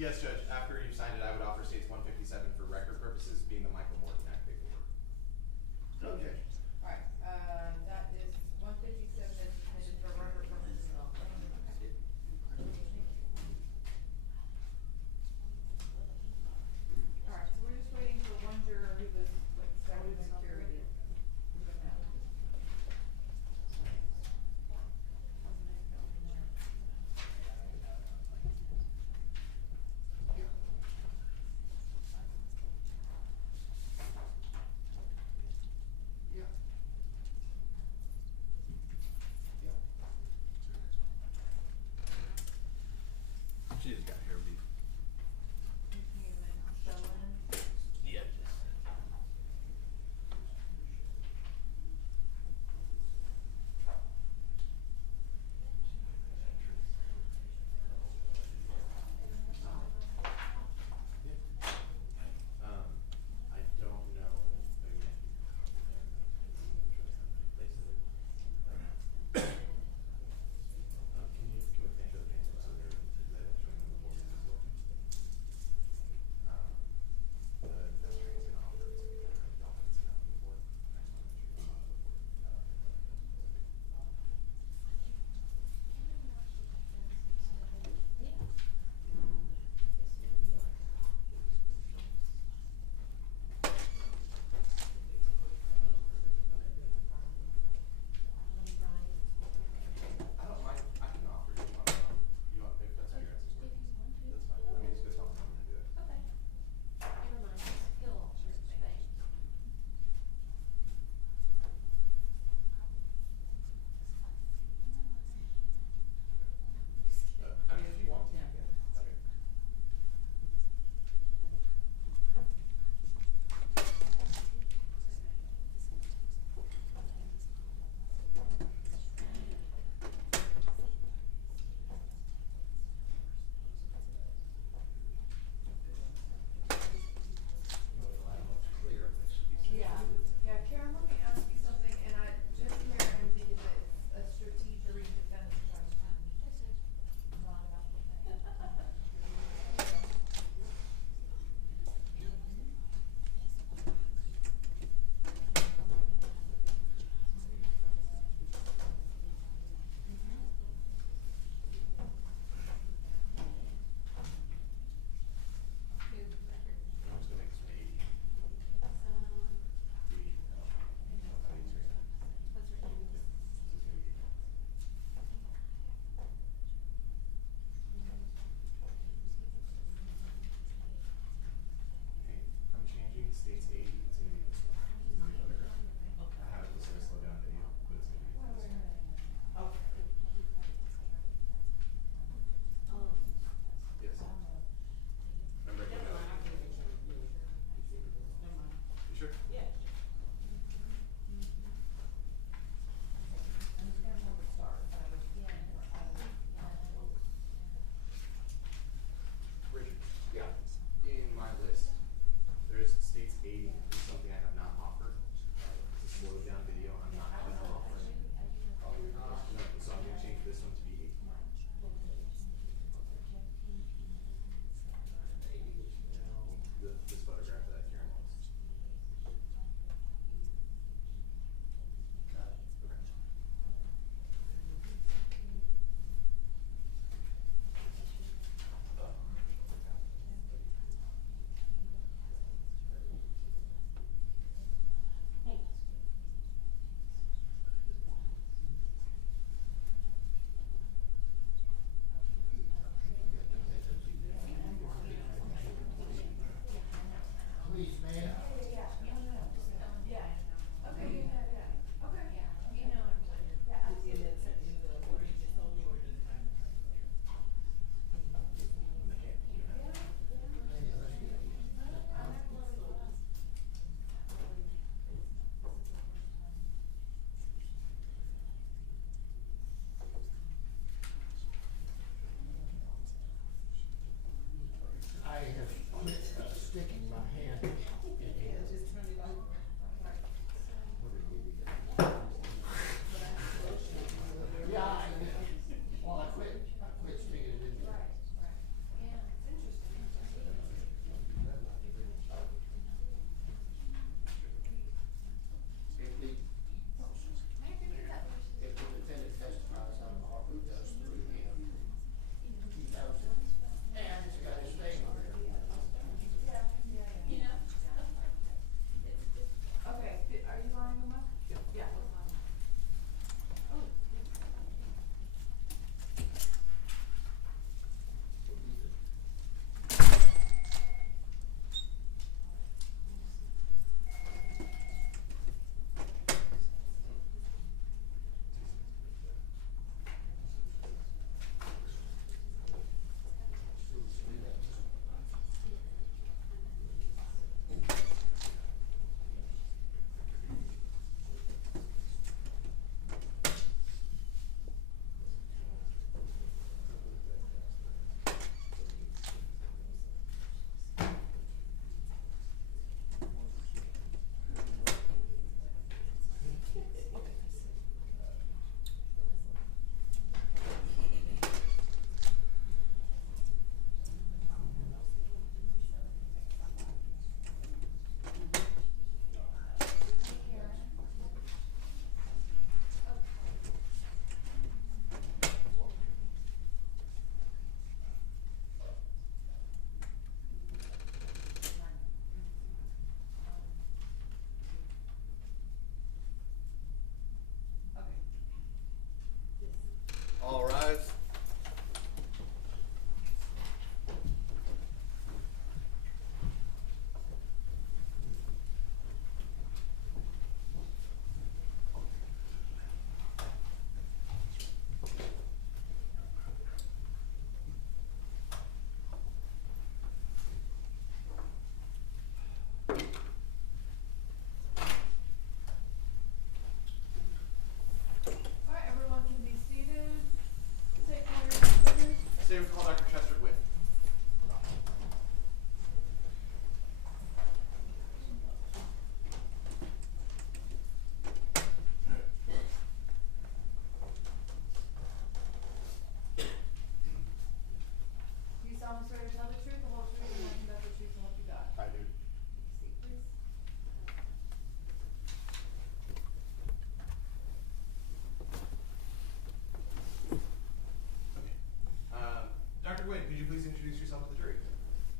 Yes, Judge. After you've signed it, I would offer states 157 for record purposes, being the Michael Morton Act paperwork. No objection. All right, that is 157 is submitted for record purposes. Okay. All right, so we're just waiting for one juror who was stuck with security.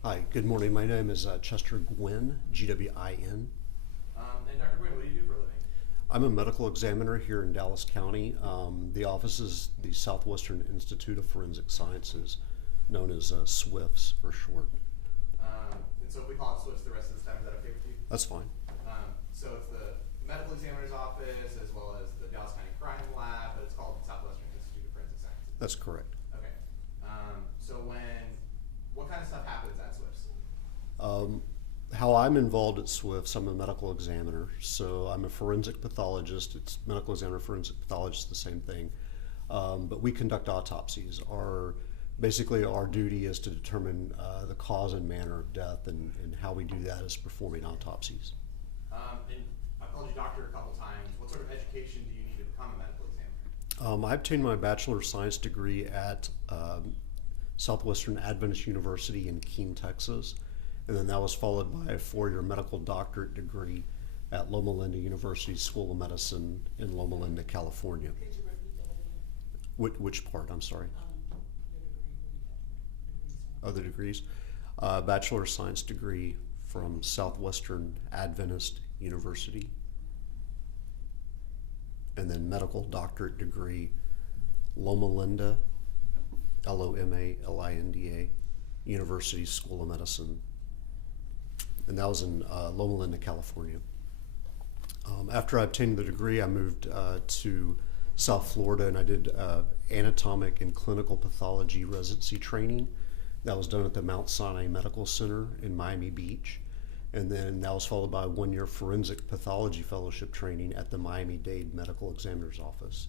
Hi, good morning. My name is Chester Gwynn, Gwin. And Dr. Gwynn, what do you do for a living? I'm a medical examiner here in Dallas County. The office is the Southwestern Institute of Forensic Sciences, known as SWIFS for short. And so if we call it SWIFT the rest of this time, is that okay with you? That's fine. So it's the medical examiner's office as well as the Dallas County Crime Lab, but it's called the Southwestern Institute of Forensic Sciences. That's correct. Okay. So what kind of stuff happens at SWIFT? How I'm involved at SWIFS, I'm a medical examiner. So I'm a forensic pathologist. It's medical examiner, forensic pathologist, the same thing. But we conduct autopsies. Basically, our duty is to determine the cause and manner of death, and how we do that is performing autopsies. And I've called you doctor a couple times. What sort of education do you need to become a medical examiner? I obtained my Bachelor of Science degree at Southwestern Adventist University in Keene, Texas. And then that was followed by a 4-year medical doctorate degree at Loma Linda University School of Medicine in Loma Linda, California. Could you repeat the whole name? Which part? I'm sorry. Your degree, what do you have? Other degrees. Bachelor of Science degree from Southwestern Adventist University. And then medical doctorate degree, Loma Linda, Lomalinda University School of Medicine. And that was in Loma Linda, California. After I obtained the degree, I moved to South Florida, and I did anatomic and clinical pathology residency training. That was done at the Mount Sinai Medical Center in Miami Beach. And then that was followed by a 1-year forensic pathology fellowship training at the Miami-Dade Medical Examiner's Office.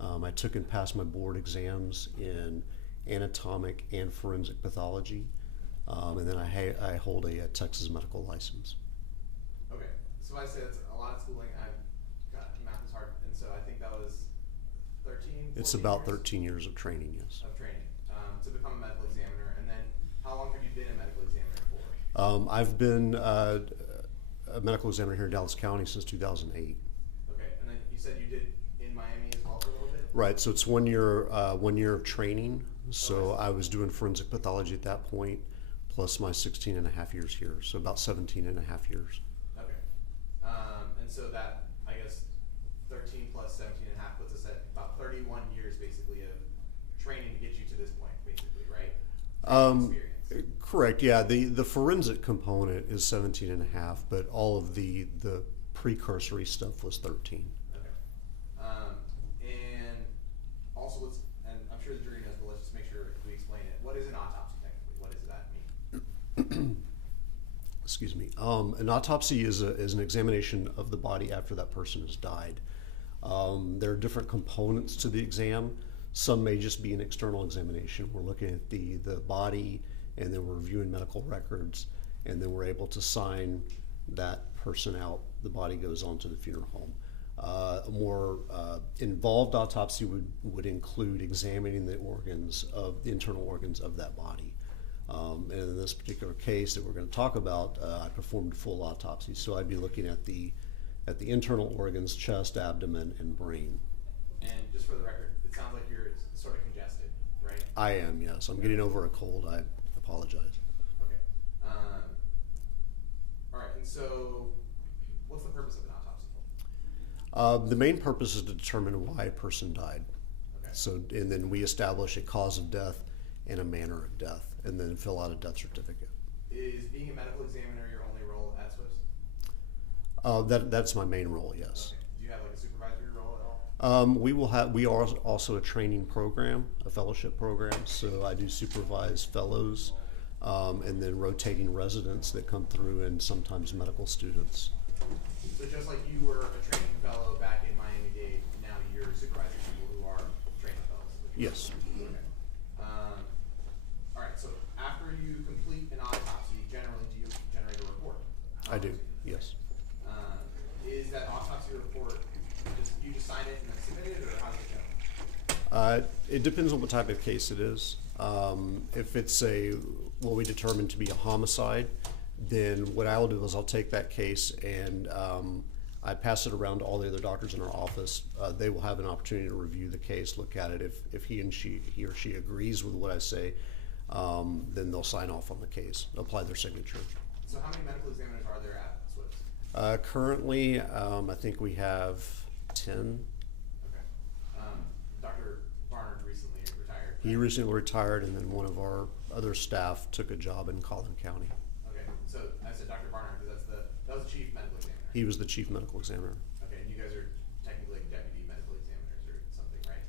I took and passed my board exams in anatomic and forensic pathology. And then I hold a Texas medical license. Okay, so I said it's a lot of schooling. Math is hard, and so I think that was 13. It's about years 13 years of training, yes. of training to become a medical examiner. And then, how long have you been a medical examiner for? I've been a medical examiner here in Dallas County since 2008. Okay, and then you said you did in Miami as well for a little bit. Right, so it's 1 year, 1 year of training. So I was doing forensic pathology at that point, plus my 16 and a half years here, so about 17 and a half years. Okay, and so that, I guess, 13 plus 17 and a half puts us at about 31 years basically of training to get you to this point, basically, right? Experience. Correct, yeah. The forensic component is 17 and a half, but all of the precursory stuff was 13. Okay. And also, and I'm sure the jury knows, but let's just make sure we explain it. What is an autopsy technically? What does that mean? Excuse me. An autopsy is an examination of the body after that person has died. There are different components to the exam. Some may just be an external examination. We're looking at the body, and then we're reviewing medical records, and then we're able to sign that person out. The body goes on to the funeral home. A more involved autopsy would include examining the internal organs of that body. And in this particular case that we're going to talk about, I performed a full autopsy. So I'd be looking at the internal organs, chest, abdomen, and brain. And just for the record, it sounds like you're sort of congested, right? I am, yes. I'm getting over a cold. I apologize. Okay. All right, and so what's the purpose of an autopsy for? The main purpose is to determine why a person died. Okay. So, and then we establish a cause of death and a manner of death, and then fill out a death certificate. Is being a medical examiner your only role at SWIFS? That's my main role, yes. Okay. Do you have like a supervisory role at all? We are also a training program, a fellowship program. So I do supervise fellows, and then rotating residents that come through, and sometimes medical students. So just like you were a training fellow back in Miami-Dade, now you're supervising people who are training fellows. Yes. Okay. All right. So after you complete an autopsy, generally do you generate a report? I do. Yes. Is that autopsy report you just sign it and then submit it, or how does it go? It depends on what type of case it is. If it's what we determine to be a homicide, then what I'll do is I'll take that case and I pass it around to all the other doctors in our office. They will have an opportunity to review the case, look at it. If he or she agrees with what I say, then they'll sign off on the case, apply their signature. So how many medical examiners are there at SWIFT? Currently, I think we have 10. Okay. Dr. Barnard recently retired. He recently retired, and then one of our other staff took a job in Collin County. Okay, so I said Dr. Barnard because that was the chief medical examiner. He was the chief medical examiner. Okay, and you guys are technically deputy medical examiners or something, right?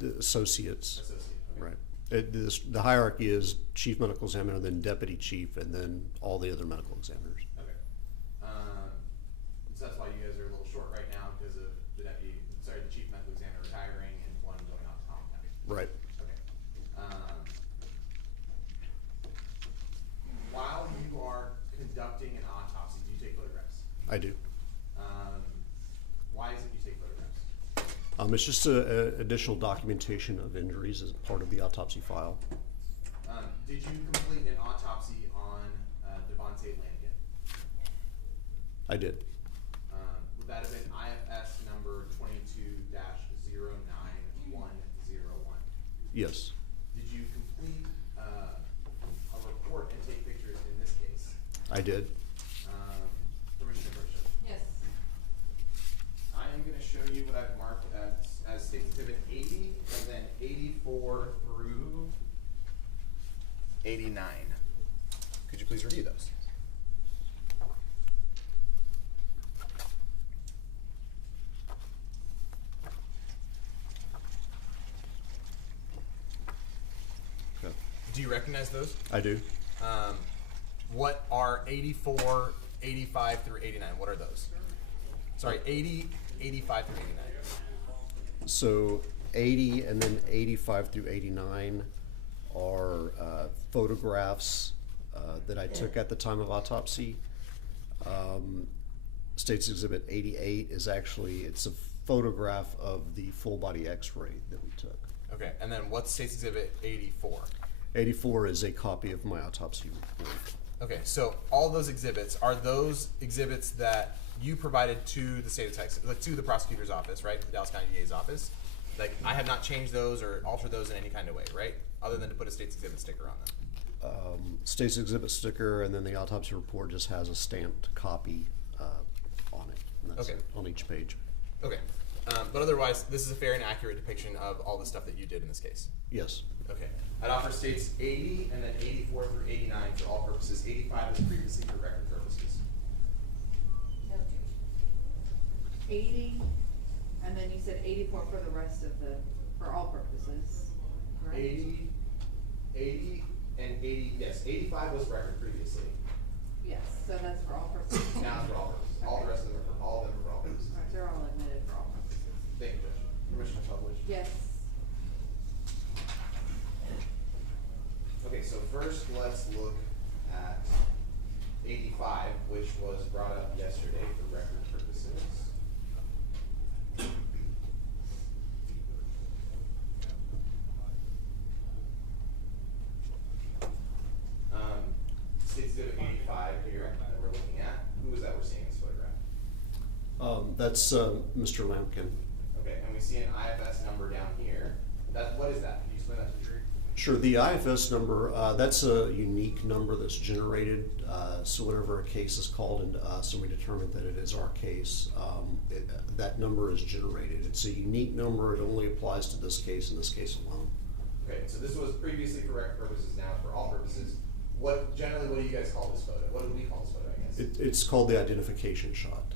The associates. Associate. Okay. Right. The hierarchy is chief medical examiner, then deputy chief, and then all the other medical examiners. Okay. So that's why you guys are a little short right now because of the chief medical examiner retiring and one going off to Collin County. Right. Okay. While you are conducting an autopsy, do you take photographs? I do. Why is it you take photographs? It's just additional documentation of injuries as part of the autopsy file. Did you complete an autopsy on Devontae Lampkin? I did. Would that have been IFS number 22-09101? Yes. Did you complete a report and take pictures in this case? I did. Permission to purchase. Yes. I am going to show you what I've marked as State Exhibit 80 and then 84 through 89. Could you please review those? Okay. Do you recognize those? I do. What are 84, 85 through 89? What are those? Sorry, 80, 85 through 89. So 80 and then 85 through 89 are photographs that I took at the time of autopsy. State's Exhibit 88 is it's a photograph of the full body x-ray that we took. Okay, and then what's State's Exhibit 84? 84 is a copy of my autopsy report. Okay, so all those exhibits, are those exhibits that you provided to the state of Texas, like to the prosecutor's office, right? The Dallas County DA's office? Like, I have not changed those or altered those in any kind of way, right? Other than to put a state's exhibit sticker on them. State's exhibit sticker, and then the autopsy report just has a stamped copy on it. And that's Okay. it, on each page. Okay, but otherwise, this is a fair and accurate depiction of all the stuff that you did in this case. Yes. Okay, I'd offer states 80 and then 84 through 89 for all purposes. 85 is previously for record purposes. 80, and then you said 84 for the rest of for all purposes, correct? 80 and 80, yes, 85 was record previously. Yes, so that's for all purposes. Now it's for all purposes. All the rest of them are for all purposes. Alright, they're all admitted for all purposes. Thank you, Judge. Permission to publish. Yes. Okay, so first let's look at 85, which was brought up yesterday for record purposes. State Exhibit 85 here that we're looking at. Who is that we're seeing in this photograph? That's Mr. Lampkin. Okay, and we see an IFS number down here. What is that? Can you explain that to me? Sure. The IFS number, that's a unique number that's generated. So whenever a case is called into us and we determine that it is our case, that number is generated. It's a unique number. It only applies to this case and this case alone. Okay, so this was previously for record purposes, now it's for all purposes. What do you guys call this photo? What do we call this photo, I guess? It's called the identification shot.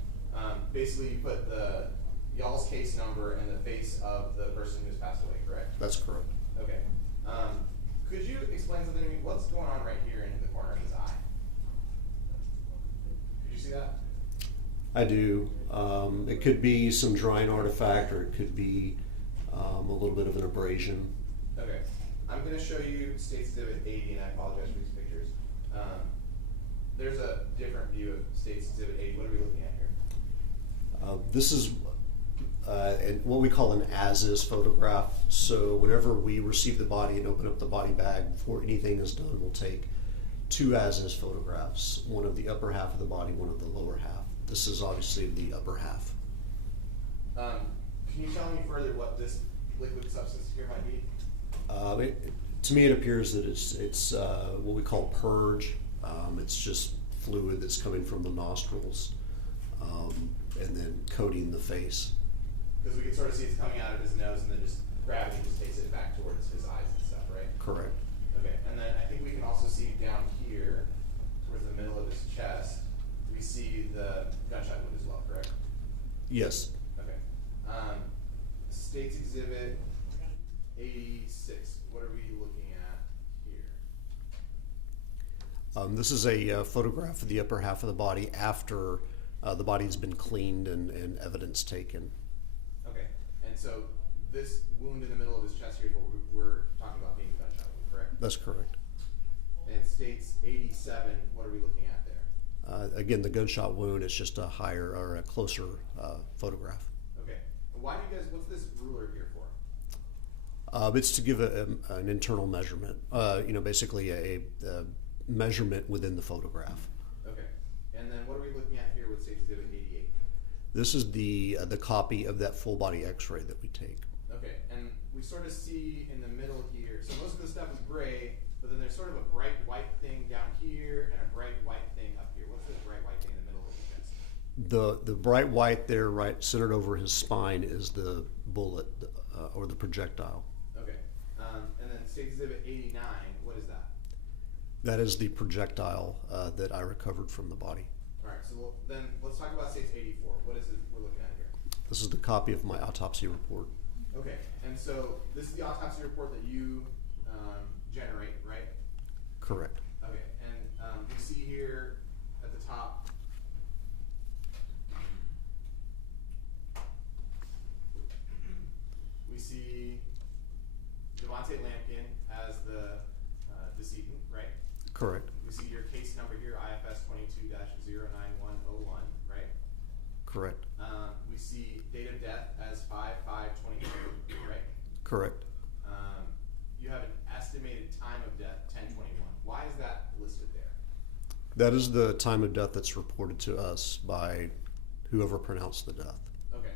Basically, you put y'all's case number and the face of the person who's passed away, correct? That's correct. Okay. Could you explain something to me? What's going on right here in the corner of his eye? Could you see that? I do. It could be some drying artifact, or it could be a little bit of an abrasion. Okay. I'm going to show you State's Exhibit 80, and I apologize for these pictures. There's a different view of State's Exhibit 80. What are we looking at here? This is what we call an as-is photograph. So whenever we receive the body and open up the body bag, before anything is done, we'll take two as-is photographs, one of the upper half of the body, one of the lower half. This is obviously the upper half. Can you tell me further what this liquid substance here might be? To me, it appears that it's what we call purge. It's just fluid that's coming from the nostrils and then coating the face. Because we can sort of see it's coming out of his nose and then just gravity just takes it back towards his eyes and stuff, right? Correct. Okay, and then I think we can also see down here, towards the middle of his chest, we see the gunshot wound as well, correct? Yes. Okay. State's Exhibit 86. What are we looking at here? This is a photograph of the upper half of the body after the body's been cleaned and evidence taken. Okay, and so this wound in the middle of his chest here is what we're talking about being a gunshot wound, correct? That's correct. And State's 87. What are we looking at there? Again, the gunshot wound is just a higher or a closer photograph. Okay. Why do you guys? What's this ruler here for? It's to give an internal measurement. Basically a measurement within the photograph. Okay. And then what are we looking at here with State's Exhibit 88? This is the copy of that full body X-ray that we take. Okay, and we sort of see in the middle here. So most of the stuff is gray, but then there's sort of a bright white thing down here and a bright white thing up here. What's this bright white thing in the middle of his chest? The bright white there, right centered over his spine, is the bullet or the projectile. Okay, and then State's Exhibit 89. What is that? That is the projectile that I recovered from the body. All right, so then let's talk about State's 84. What is it we're looking at here? This is the copy of my autopsy report. Okay, and so this is the autopsy report that you generate, right? Correct. Okay, and we see here at the top, we see Devontae Lampkin as the decedent, right? Correct. We see your case number here, IFS 22-09101, right? Correct. We see date of death as 5/5/22, right? Correct. You have an estimated time of death, 10/21. Why is that listed there? That is the time of death that's reported to us by whoever pronounced the death. Okay,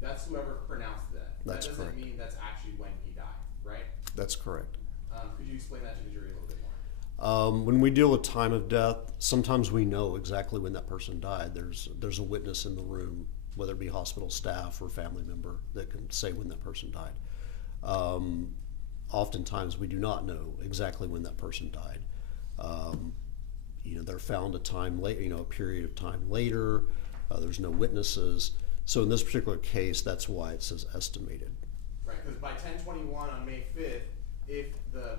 that's whoever pronounced that. That's that doesn't correct. mean that's actually when he died, right? That's correct. Could you explain that to the jury a little bit more? When we deal with time of death, sometimes we know exactly when that person died. There's a witness in the room, whether it be hospital staff or family member, that can say when that person died. Oftentimes we do not know exactly when that person died. They're found a period of time later. There's no witnesses. So in this particular case, that's why it says estimated. Right, because by 10/21 on May 5th, if the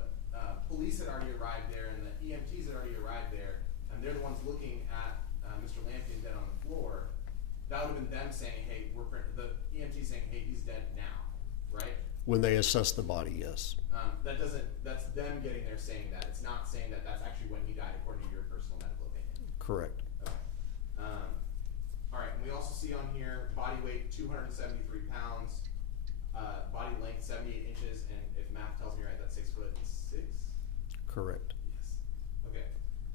police had already arrived there and the EMTs had already arrived there, and they're the ones looking at Mr. Lampkin dead on the floor, that would have been them saying, hey, the EMT saying, hey, he's dead now, right? When they assess the body, yes. That's them getting there saying that. It's not saying that that's actually when he died according to your personal medical opinion. Correct. Okay. All right, and we also see on here body weight 273 pounds, body length 78 inches, and if math tells me right, that's 6'6". Correct. Yes. Okay.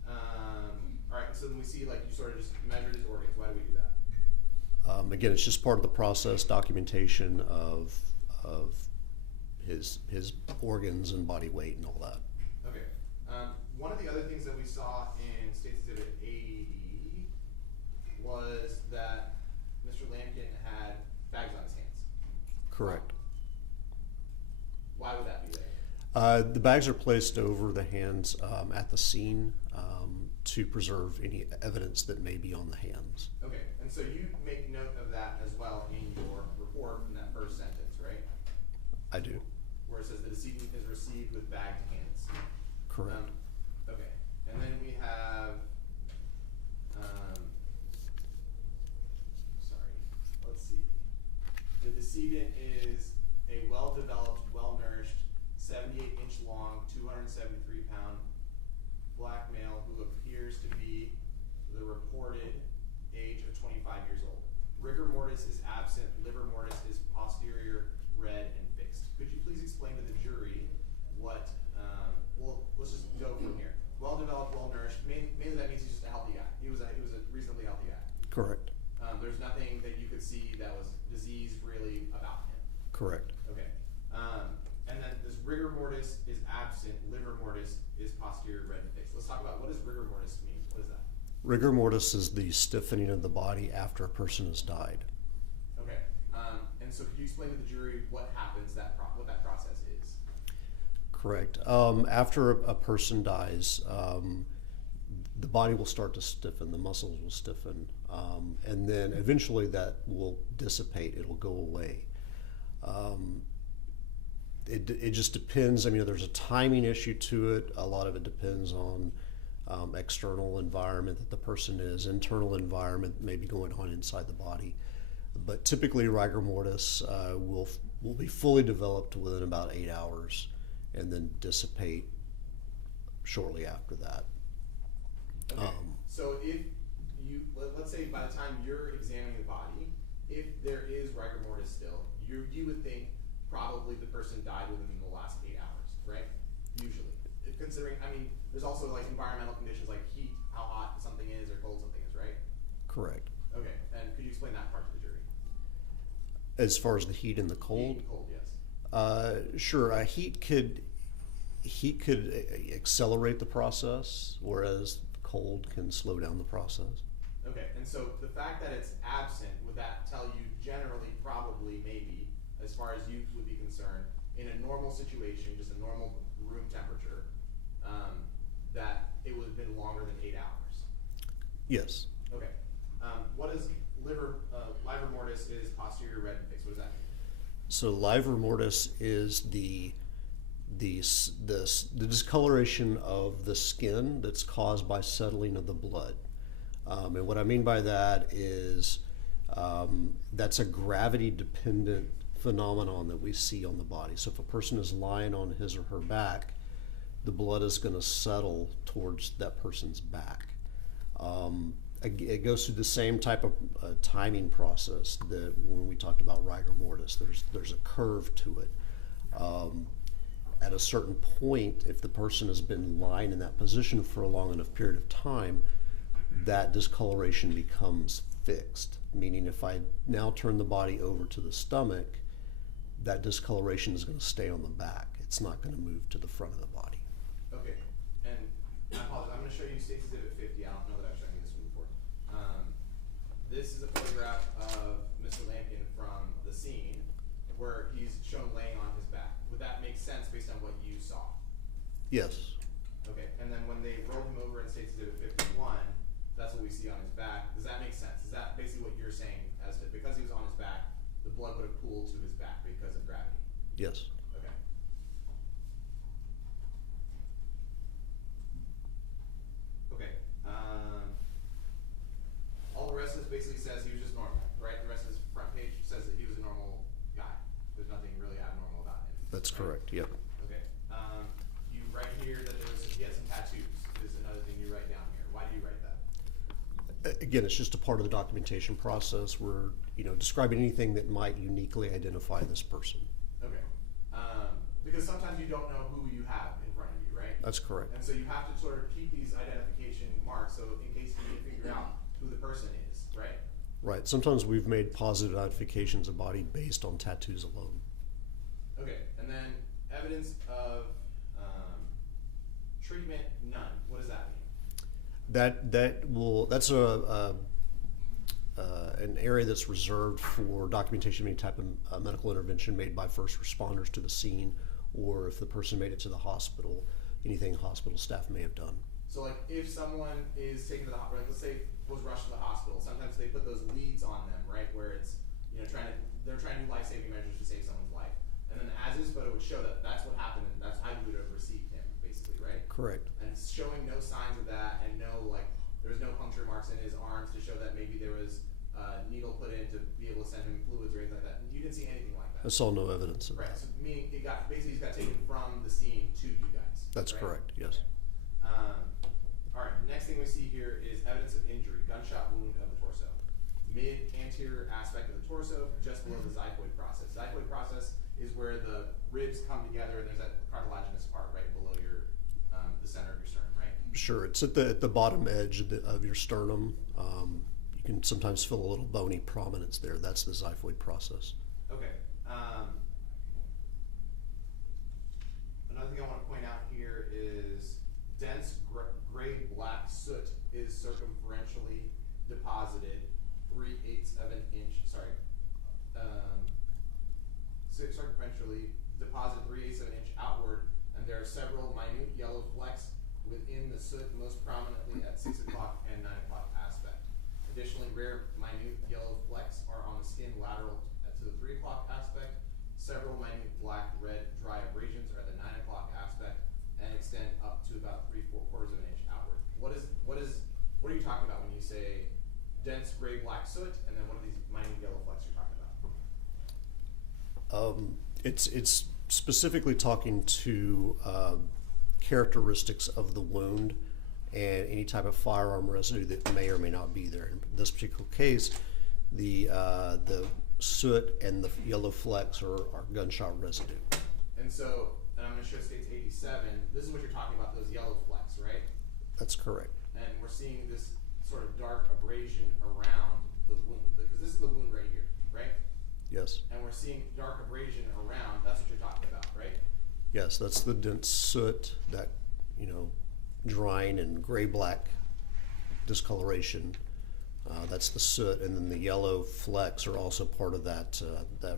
All right, so then we see you sort of just measured his organs. Why do we do that? Again, it's just part of the process, documentation of his organs and body weight and all that. Okay. One of the other things that we saw in State's Exhibit 80 was that Mr. Lampkin had bags on his hands. Correct. Why would that be there? The bags are placed over the hands at the scene to preserve any evidence that may be on the hands. Okay, and so you make note of that as well in your report in that first sentence, right? I do. Where it says the decedent is received with bagged hands. Correct. Okay, and then we have, let's see. The decedent is a well-developed, well-nourished, 78-inch long, 273-pound black male who appears to be the reported age of 25 years old. Rigor mortis is absent. Liver mortis is posterior, red, and fixed. Could you please explain to the jury what? Let's just go from here. Well-developed, well-nourished. Mainly that means he's just a healthy guy. He was a reasonably healthy guy. Correct. There's nothing that you could see that was disease really about him. Correct. Okay. And then this rigor mortis is absent. Rigor mortis is the stiffening of the body after a person has died. Okay. And so could you explain to the jury what happens, what that process is? Correct. After a person dies, the body will start to stiffen, the muscles will stiffen, and then eventually that will dissipate, it'll go away. It just depends. I mean, there's a timing issue to it. A lot of it depends on external environment that the person is, internal environment maybe going on inside the body. But typically rigor mortis will be fully developed within about 8 hours and then dissipate shortly after that. Okay. So if let's say by the time you're examining the body, if there is rigor mortis still, you would think probably the person died within the last 8 hours, right? Usually. Considering, I mean, there's also like environmental conditions like heat, how hot something is or cold something is, right? Correct. Okay, and could you explain that part to the jury? As far as the heat and the cold? Heat and cold, yes. Sure. Heat could accelerate the process, whereas cold can slow down the process. Okay, and so the fact that it's absent, would that tell you generally, probably, maybe, as far as you would be concerned, in a normal situation, just a normal room temperature, that it would have been longer than 8 hours? Yes. Okay. What is livor mortis is posterior red fix? What does that mean? So livor mortis is the discoloration of the skin that's caused by settling of the blood. And what I mean by that is that's a gravity-dependent phenomenon that we see on the body. So if a person is lying on his or her back, the blood is going to settle towards that person's back. It goes through the same type of timing process that when we talked about rigor mortis, there's a curve to it. At a certain point, if the person has been lying in that position for a long enough period of time, that discoloration becomes fixed, meaning if I now turn the body over to the stomach, that discoloration is going to stay on the back. It's not going to move to the front of the body. Okay, and I apologize, I'm going to show you State's Exhibit 50. I don't know that I've shown you this one before. This is a photograph of Mr. Lampkin from the scene where he's shown laying on his back. Would that make sense based on what you saw? Yes. Okay, and then when they rolled him over in State's Exhibit 51, that's what we see on his back. Does that make sense? Is that basically what you're saying, as to because he was on his back, the blood would have pooled to his back because of gravity? Yes. Okay. Okay. All the rest of this basically says he was just normal, right? The rest of his front page says that he was a normal guy. There's nothing really abnormal about him. That's right? correct. Yep. Okay. You write here that he had some tattoos. Is another thing you write down here. Why do you write that? Again, it's just a part of the documentation process. We're describing anything that might uniquely identify this person. Okay. Because sometimes you don't know who you have in front of you, right? That's correct. And so you have to sort of keep these identification marks so in case you need to figure out who the person is, right? Right. Sometimes we've made positive identifications of body based on tattoos alone. Okay. And then evidence of treatment, none. What does that mean? That's an area that's reserved for documentation of any type of medical intervention made by first responders to the scene, or if the person made it to the hospital, anything hospital staff may have done. So like if someone is taken to the hospital, let's say was rushed to the hospital, sometimes they put those leads on them, right? Where it's, they're trying to do life-saving measures to save someone's life. And then the as-is photo would show that that's what happened and that's how you would have received him, basically, right? Correct. And it's showing no signs of that and there was no puncture marks in his arms to show that maybe there was a needle put in to be able to send him fluids or anything like that. You didn't see anything like that. I saw no evidence of Right, that. so meaning he's got taken from the scene to you guys. That's right? correct, yes. All right, next thing we see here is evidence of injury, gunshot wound of the torso. Mid-anterior aspect of the torso, just below the xiphoid process. Xiphoid process is where the ribs come together and there's that cartilaginous part right below the center of your sternum, right? Sure, it's at the bottom edge of your sternum. You can sometimes feel a little bony prominence there. That's the xiphoid process. Okay. Another thing I want to point out here is dense gray black soot is circumferential deposited 3/8 of an inch, circumferentially deposited 3/8 of an inch outward, and there are several minute yellow flecks within the soot, most prominently at 6 o'clock and 9 o'clock aspect. Additionally, rare minute yellow flecks are on the skin lateral to the 3 o'clock aspect. Several minute black, red, dry abrasions are at the 9 o'clock aspect and extend up to about 3/4 of an inch outward. What are you talking about when you say dense gray black soot, and then what are these minute yellow flecks you're talking about? It's specifically talking to characteristics of the wound and any type of firearm residue that may or may not be there. In this particular case, the soot and the yellow flecks are gunshot residue. And so, and I'm going to show states 87. This is what you're talking about, those yellow flecks, right? That's correct. And we're seeing this sort of dark abrasion around the wound, because this is the wound right here, right? Yes. And we're seeing dark abrasion around. That's what you're talking about, right? Yes, that's the dense soot, that, drying and gray-black discoloration. That's the soot, and then the yellow flecks are also part of that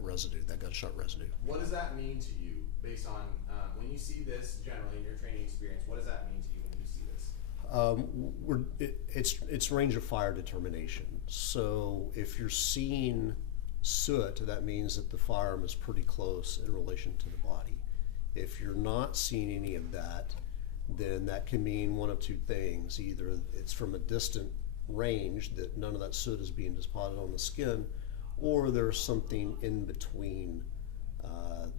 residue, that gunshot residue. What does that mean to you, based on when you see this generally in your training experience? What does that mean to you when you see this? It's range of fire determination. So if you're seeing soot, that means that the firearm is pretty close in relation to the body. If you're not seeing any of that, then that can mean one of two things. Either it's from a distant range that none of that soot is being deposited on the skin, or there's something in between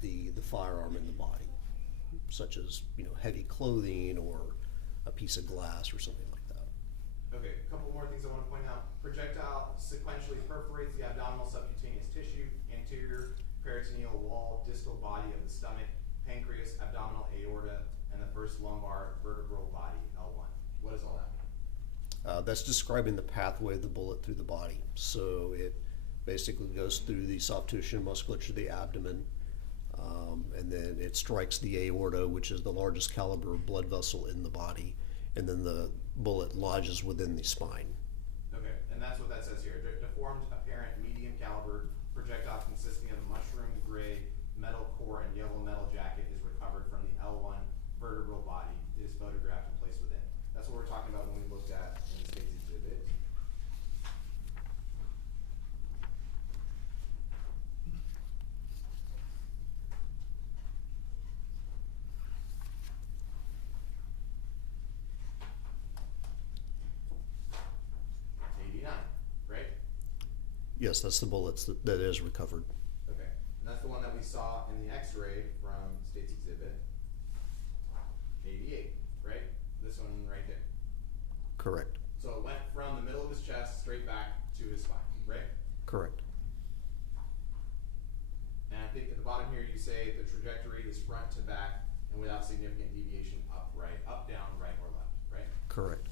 the firearm and the body, such as heavy clothing or a piece of glass or something like that. Okay, a couple more things I want to point out. Projectile sequentially perforates the abdominal subcutaneous tissue, anterior peritoneal wall, distal body of the stomach, pancreas, abdominal aorta, and the first lumbar vertebral body, L1. What does all that mean? That's describing the pathway of the bullet through the body. So it basically goes through the soft tissue and musculature of the abdomen, and then it strikes the aorta, which is the largest caliber blood vessel in the body, and then the bullet lodges within the spine. Okay, and that's what that says here. Deformed apparent medium caliber projectile consisting of a mushroom gray metal core and yellow metal jacket is recovered from the L1 vertebral body. It is photographed and placed within. That's what we're talking about when we looked at in the state's exhibit. Yes, that's the bullets that is recovered. Okay, and that's the one that we saw in the x-ray from state's exhibit 88, right? This one right here. Correct. So it went from the middle of his chest straight back to his spine, right? Correct. And I think at the bottom here you say the trajectory is front to back and without significant deviation up, right, up, down, right, or left, right? Correct.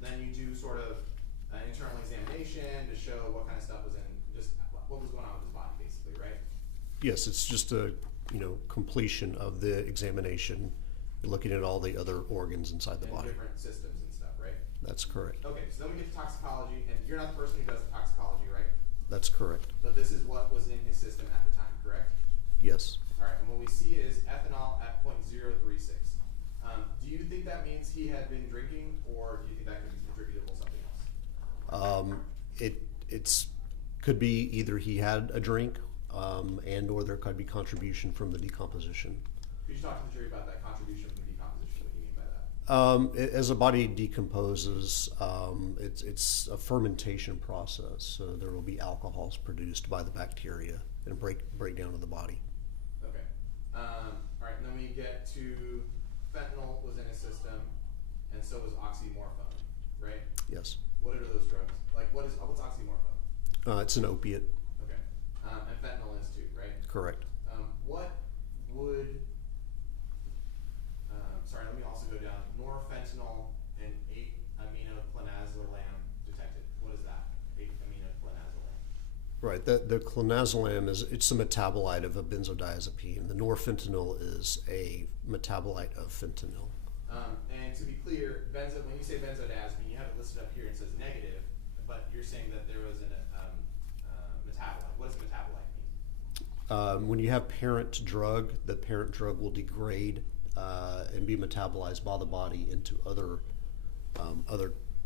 Then you do sort of an internal examination to show what kind of stuff was in, just what was going on with his body, basically, right? Yes, it's just a completion of the examination, looking at all the other organs inside the And body. different systems and stuff, right? That's correct. Okay, so then we get to toxicology, and you're not the person who does the toxicology, right? That's correct. But this is what was in his system at the time, correct? Yes. All right, and what we see is ethanol at 0.036. Do you think that means he had been drinking, or do you think that could be attributable to something else? It's could be either he had a drink, and or there could be contribution from the decomposition. Could you talk to the jury about that contribution from decomposition? What do you mean by that? As a body decomposes, it's a fermentation process, so there will be alcohols produced by the bacteria and break down of the body. Okay. All right, and then we get to fentanyl was in his system, and so was oxymorphone, right? Yes. What are those drugs? Like, what's oxymorphone? It's an opiate. Okay. And fentanyl is too, right? Correct. What would, sorry, let me also go down. Norfentanyl and 8-aminoclinazolam detected. What is that? 8-aminoclinazolam. Right. The clonazepam it's a metabolite of a benzodiazepine. The norfentanyl is a metabolite of fentanyl. And to be clear, when you say benzodiazepine, you have it listed up here and it says negative, but you're saying that there was an metabolite. What does metabolite mean? When you have parent drug, the parent drug will degrade and be metabolized by the body into other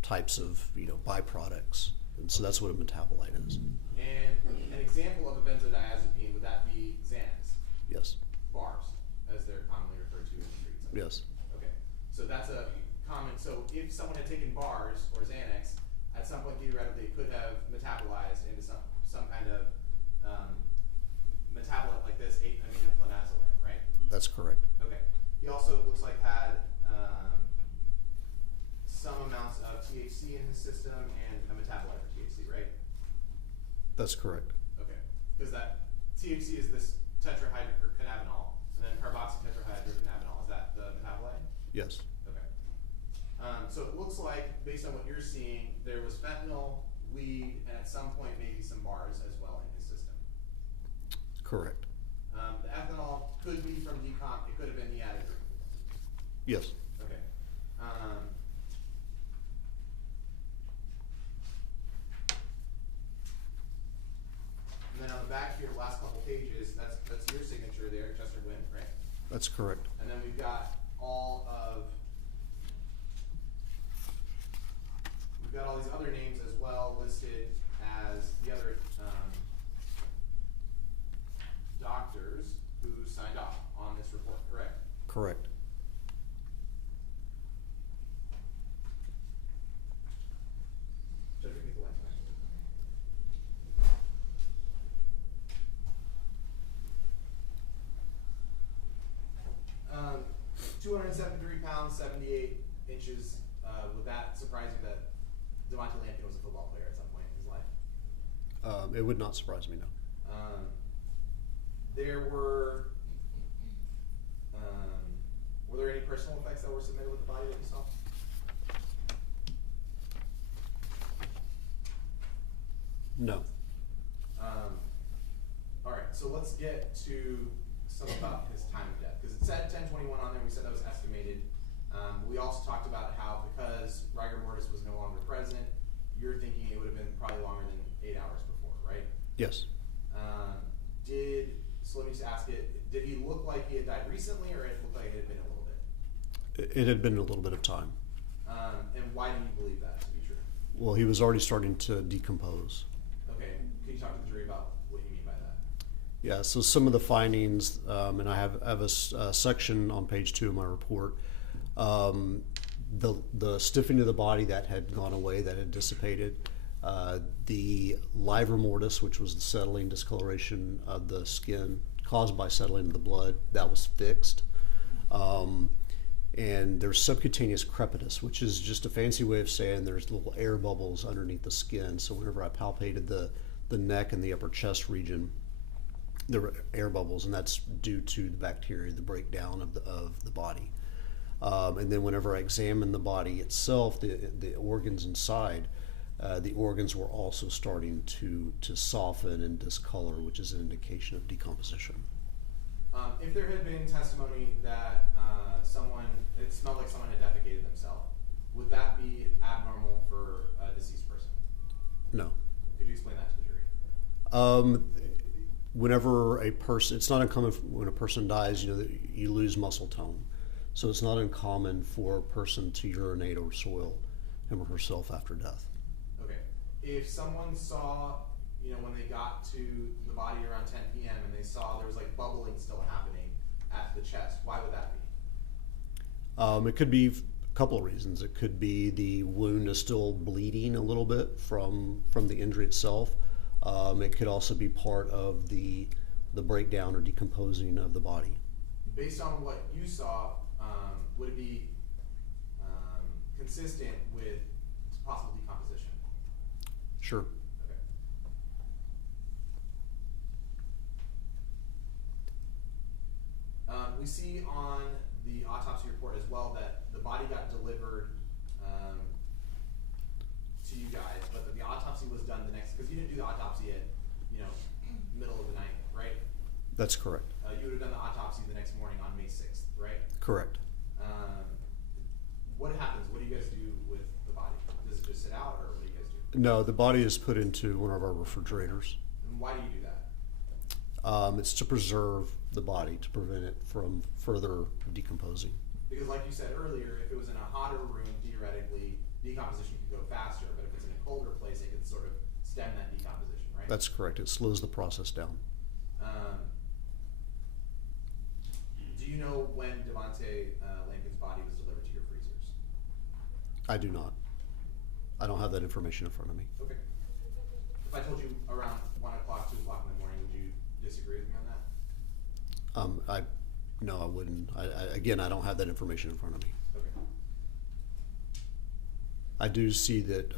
types of byproducts, and so that's what a metabolite is. And an example of a benzodiazepine, would that be Xanax? Yes. Bars, as they're commonly referred to in the streets. Yes. Okay, so that's a common. So if someone had taken bars or Xanax, at some point theoretically it could have metabolized into some kind of metabolite like this, 8-aminophenazolone, right? That's correct. Okay. He also looks like had some amounts of THC in his system and a metabolite for THC, right? That's correct. Okay. Because that THC is this tetrahydrocannabinol, and then carboxytetrahydrocannabinol. Is that the metabolite? Yes. Okay. So it looks like, based on what you're seeing, there was fentanyl, weed, and at some point maybe some bars as well in his system. Correct. The ethanol could be from decomp. It could have been the added drink. Yes. Okay. And then on the back here, last couple pages, that's your signature there, Chester Gwynn, right? That's correct. And then we've got all these other names as well listed as the other doctors who signed off on this report, correct? Correct. Should I repeat the last one? 273 pounds, 78 inches. Would that surprise you that Lampkin was a football player at some point in his life? It would not surprise me, no. Were there any personal effects that were submitted with the body that you saw? No. All right, so let's get to some about his time of death, because it said 10/21 on there. We said that was estimated. We also talked about how because rigor mortis was no longer present, you're thinking it would have been probably longer than 8 hours before, right? Yes. So let me just ask it, did he look like he had died recently, or it looked like it had been a little bit? It had been a little bit of time. And why do you believe that to be true? Well, he was already starting to decompose. Okay, can you talk to the jury about what you mean by that? Yeah, so some of the findings, and I have a section on page 2 of my report. The stiffening of the body that had gone away, that had dissipated. The livor mortis, which was the settling discoloration of the skin caused by settling of the blood, that was fixed. And there's subcutaneous crepitus, which is just a fancy way of saying there's little air bubbles underneath the skin. So whenever I palpated the neck and the upper chest region, there were air bubbles, and that's due to the bacteria, the breakdown of the body. And then whenever I examined the body itself, the organs inside, the organs were also starting to soften and discolor, which is an indication of decomposition. If there had been testimony that it smelled like someone had defecated themselves, would that be abnormal for a deceased person? No. Could you explain that to the jury? Whenever a person, it's not uncommon when a person dies, you lose muscle tone. So it's not uncommon for a person to urinate or soil him or herself after death. Okay. If someone saw, when they got to the body around 10 p.m. and they saw there was like bubbling still happening at the chest, why would that be? It could be a couple of reasons. It could be the wound is still bleeding a little bit from the injury itself. It could also be part of the breakdown or decomposing of the body. Based on what you saw, would it be consistent with possible decomposition? Sure. Okay. We see on the autopsy report as well that the body got delivered to you guys, but that the autopsy was done the next, because you didn't do the autopsy at middle of the night, right? That's correct. You would have done the autopsy the next morning on May 6th, right? Correct. What happens? What do do you guys do with the body? Does it just sit out, or what do you guys do? No, the body is put into one of our refrigerators. And why do you do that? It's to preserve the body, to prevent it from further decomposing. Because like you said earlier, if it was in a hotter room, theoretically, decomposition could go faster, but if it's in a colder place, it could sort of stem that decomposition, right? That's correct. It slows the process down. Do you know when Lampkin's body was delivered to your freezers? I do not. I don't have that information in front of me. Okay. If I told you around 1 o'clock, 2 o'clock in the morning, would you disagree with me on that? No, I wouldn't. Again, I don't have that information in front of me. Okay. I do see that.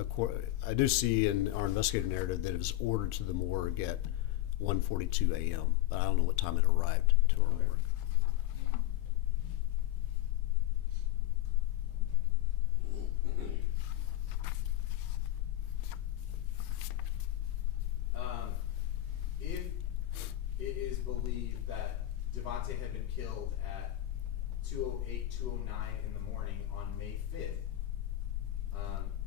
I do see in our investigative narrative that it was ordered to the morgue at 1:42 a.m. But I don't know what time it arrived to our morgue. If it is believed that Devontae had been killed at 2:08, 2:09 in the morning on May 5th,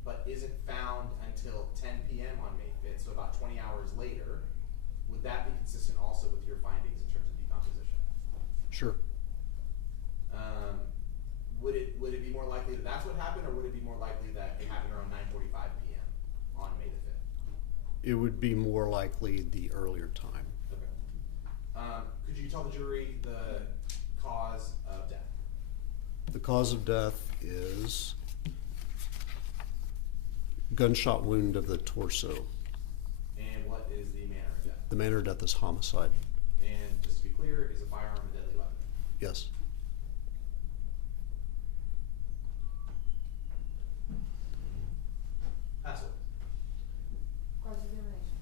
but isn't found until 10 p.m. on May 5th, so about 20 hours later, would that be consistent also with your findings in terms of decomposition? Sure. Would it be more likely that that's what happened, or would it be more likely that it happened around 9:45 p.m. on May the 5th? It would be more likely the earlier time. Okay. Could you tell the jury the cause of death? The cause of death is gunshot wound of the torso. And what is the manner of death? The manner of death is homicide. And just to be clear, is a firearm a deadly weapon? Yes. Pass it. Cross-examination.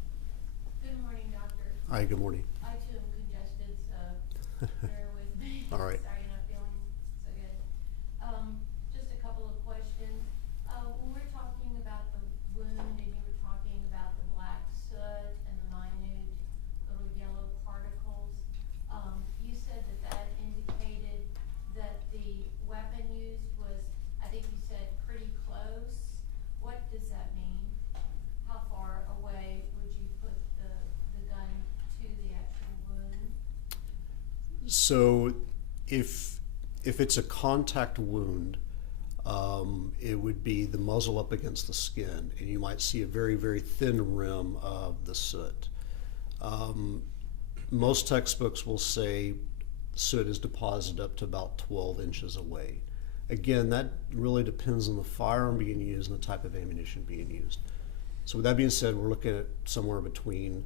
Good morning, doctor. Hi, good morning. I too am congested, so bear with me. All right. Sorry you're not feeling so good. Just a couple of questions. When we're talking about the wound and you were talking about the black soot and the minute little yellow particles, you said that that indicated that the weapon used was, I think you said pretty close. What does that mean? How far away would you put the gun to the actual wound? So if it's a contact wound, it would be the muzzle up against the skin, and you might see a very, very thin rim of the soot. Most textbooks will say soot is deposited up to about 12 inches away. Again, that really depends on the firearm being used and the type of ammunition being used. So with that being said, we're looking at somewhere between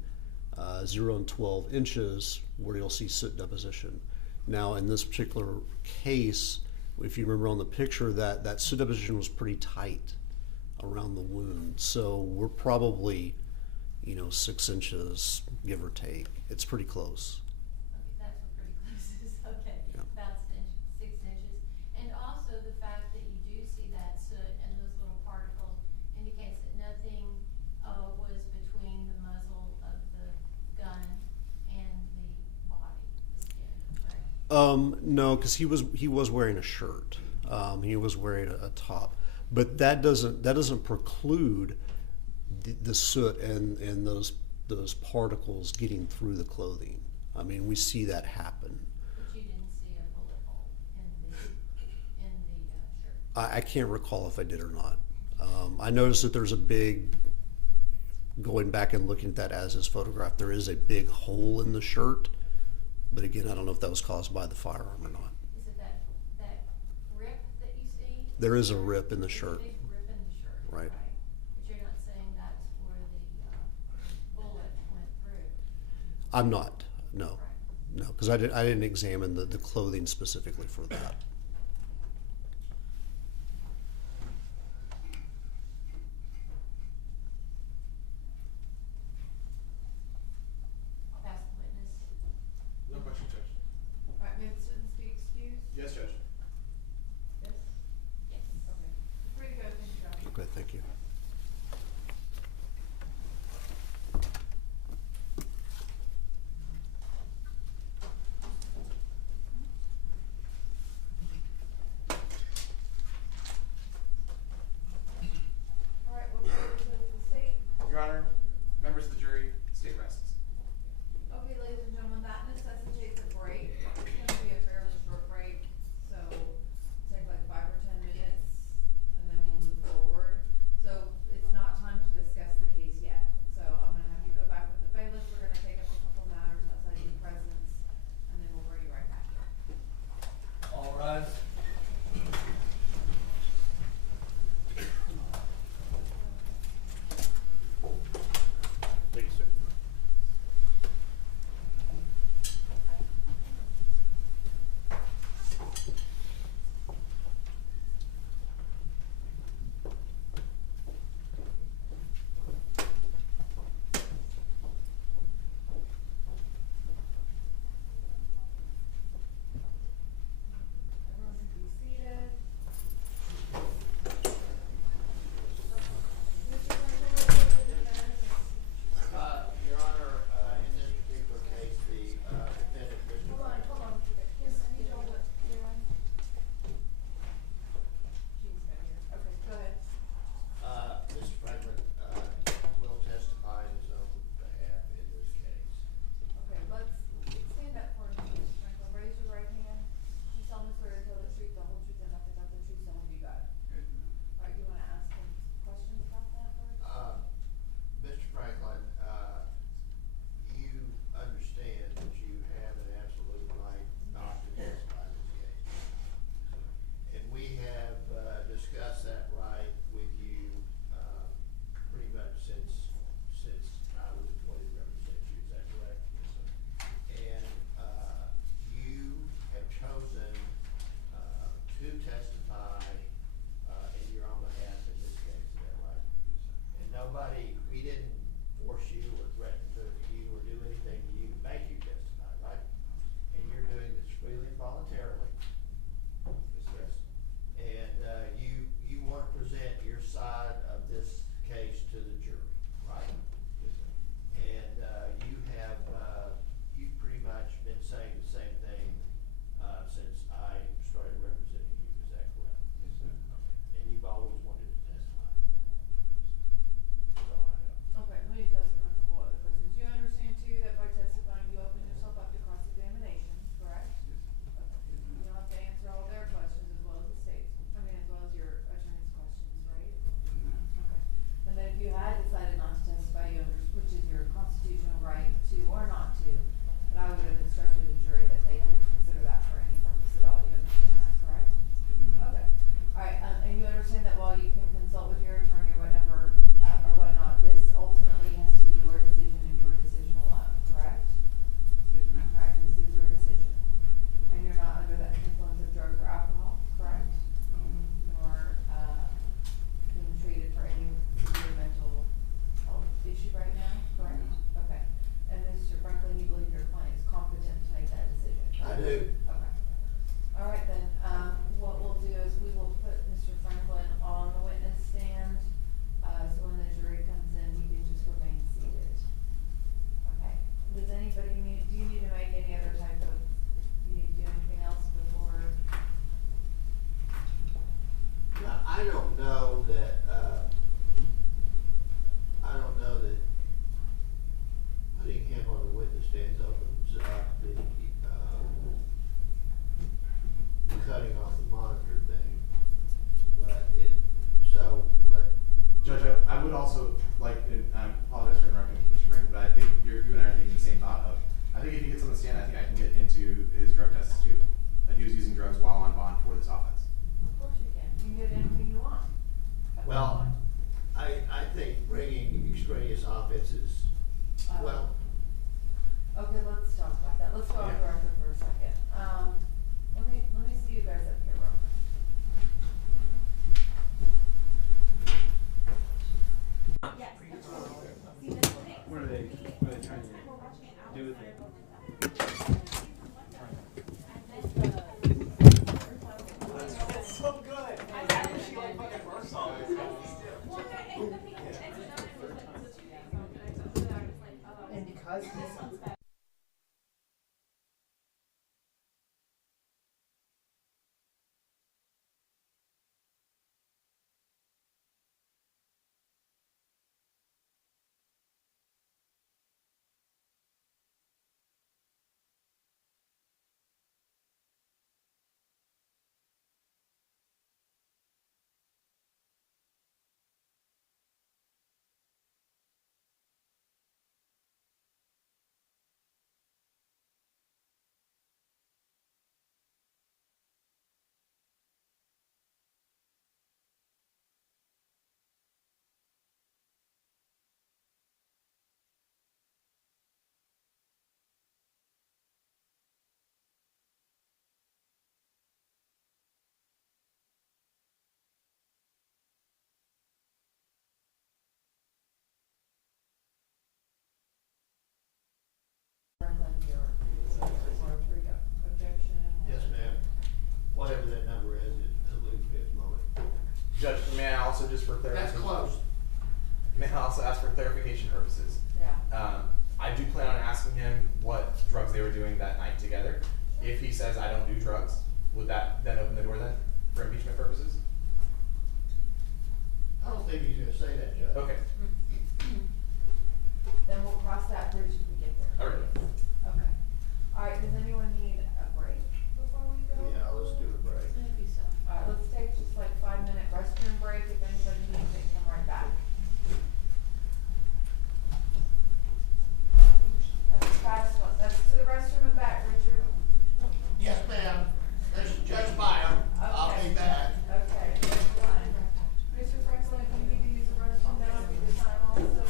0 and 12 inches where you'll see soot deposition. Now, in this particular case, if you remember on the picture, that soot deposition was pretty tight around the wound. So we're probably, 6 inches, give or take. It's pretty close. Okay, that's what pretty close is. Okay, Yeah. about 6 inches. And also the fact that you do see that soot and those little particles indicates that nothing was between the muzzle of the gun and the body, the skin, right? No, because he was wearing a shirt. He was wearing a top, but that doesn't preclude the soot and those particles getting through the clothing. I mean, we see that happen. But you didn't see a bullet hole in the shirt? I can't recall if I did or not. I noticed that there's a big, going back and looking at that as his photograph, there is a big hole in the shirt. But again, I don't know if that was caused by the firearm or not. Is it that rip that you see? There is a rip in the There's shirt. a big rip in the shirt, Right. But you're not saying that's where the bullet went through? I'm not. No. Right. No, because I didn't examine the clothing specifically for that. I'll pass the witness. No question, Judge. All right, may the witness be excused? Yes, Judge. Yes? Yes. Okay. Free to go, thank you, Doctor. Okay, thank you. side of this case to the jury, right? And you have, you've pretty much been saying the same thing since I started representing you, is that correct? Yes, sir. Okay. And you've always wanted to testify? That's all I know. Okay, let me just ask a couple other questions. You understand too that by testifying, you open yourself up to cross-examination, correct? Yes, sir. Okay. You don't have to answer all their questions as well as the state's, as well as your attorney's questions, right? Okay. And then if you had decided not to testify, which is your constitutional right to or not to, but I would have instructed the jury that they could consider that for any purpose at all. You understand that, correct? Okay. All right, and you understand that while you can consult with your attorney or whatever, or whatnot, this ultimately has to be your decision and your decision alone, correct? Yes, ma'am. All right, and this is your decision. And you're not under the influence of drugs or alcohol, correct? Nor, being treated for any severe mental health issue right now, correct? Okay. And Mr. Franklin, you believe your client is competent to make that decision? I do. Okay. All right then, what we'll do is we will put Mr. Franklin on the witness stand, so when the jury comes in, he can just remain seated. Okay. Does anybody do you need to make any other type of, you need to do anything else before? No, I don't know that, putting him on the witness stand opens up the, cutting off the monitor thing. But Judge, I would also like, and I apologize for interrupting Mr. Franklin, but I think you and I are thinking the same thought of, I think if he gets on the stand, I think I can get into his drug tests too. That he was using drugs while on bond for this offense. Of course you can. You can get anything you want. at that Well, point. I think bringing extraneous offenses, well, Okay, let's talk about that. Let's go on the record for a second. Let me see you guys up here real quick. Yes. What are they trying to do with it? So good. And because he's Franklin, your objection? yes, ma'am. Whatever that number is, it eludes me at the moment. Judge, may I also just for clarification? That's close. May I also ask for clarification purposes? Yeah. I do plan on asking him what drugs they were doing that night together. If he says I don't do drugs, would that then open the door then for impeachment purposes? I don't think he's gonna say that, Judge. Okay. Then we'll cross that bridge if we get there. All right. Okay. All right, does anyone need a break before we go? Yeah, let's do a break. Maybe so. All right, let's take just like 5-minute restroom break. If anybody needs it, come right back. That's a fast one. That's to the restroom and back, Richard. Yes, ma'am. This is Judge Meyer. I'll be back. Okay. Mr. Franklin, if you need to use the restroom, that'll be the time also.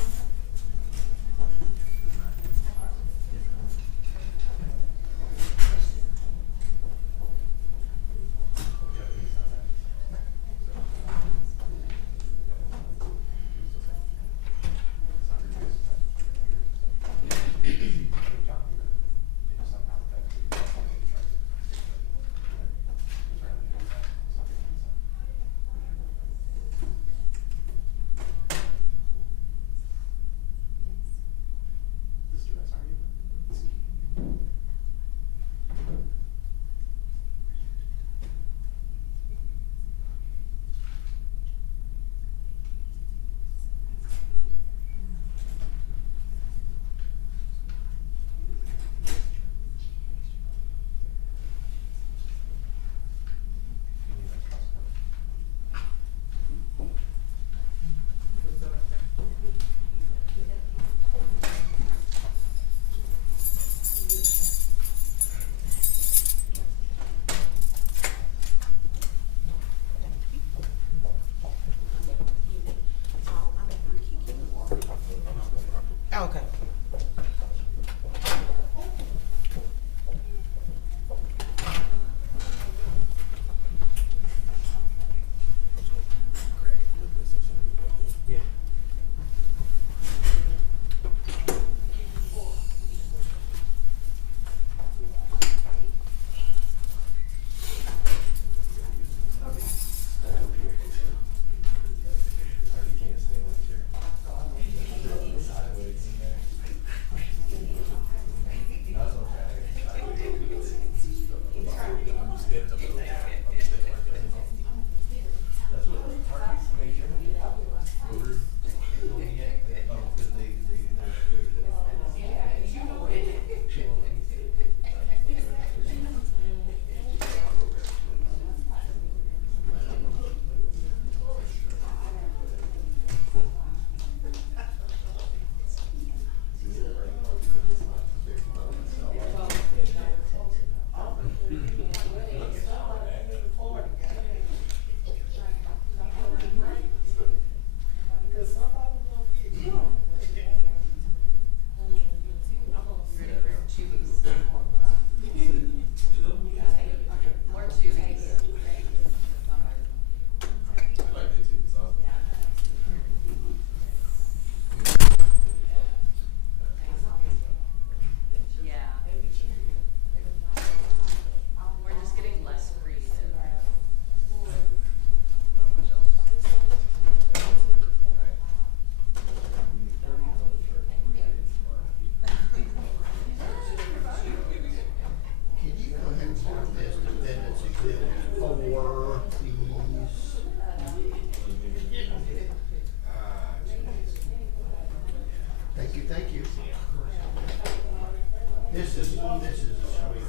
This is a swing.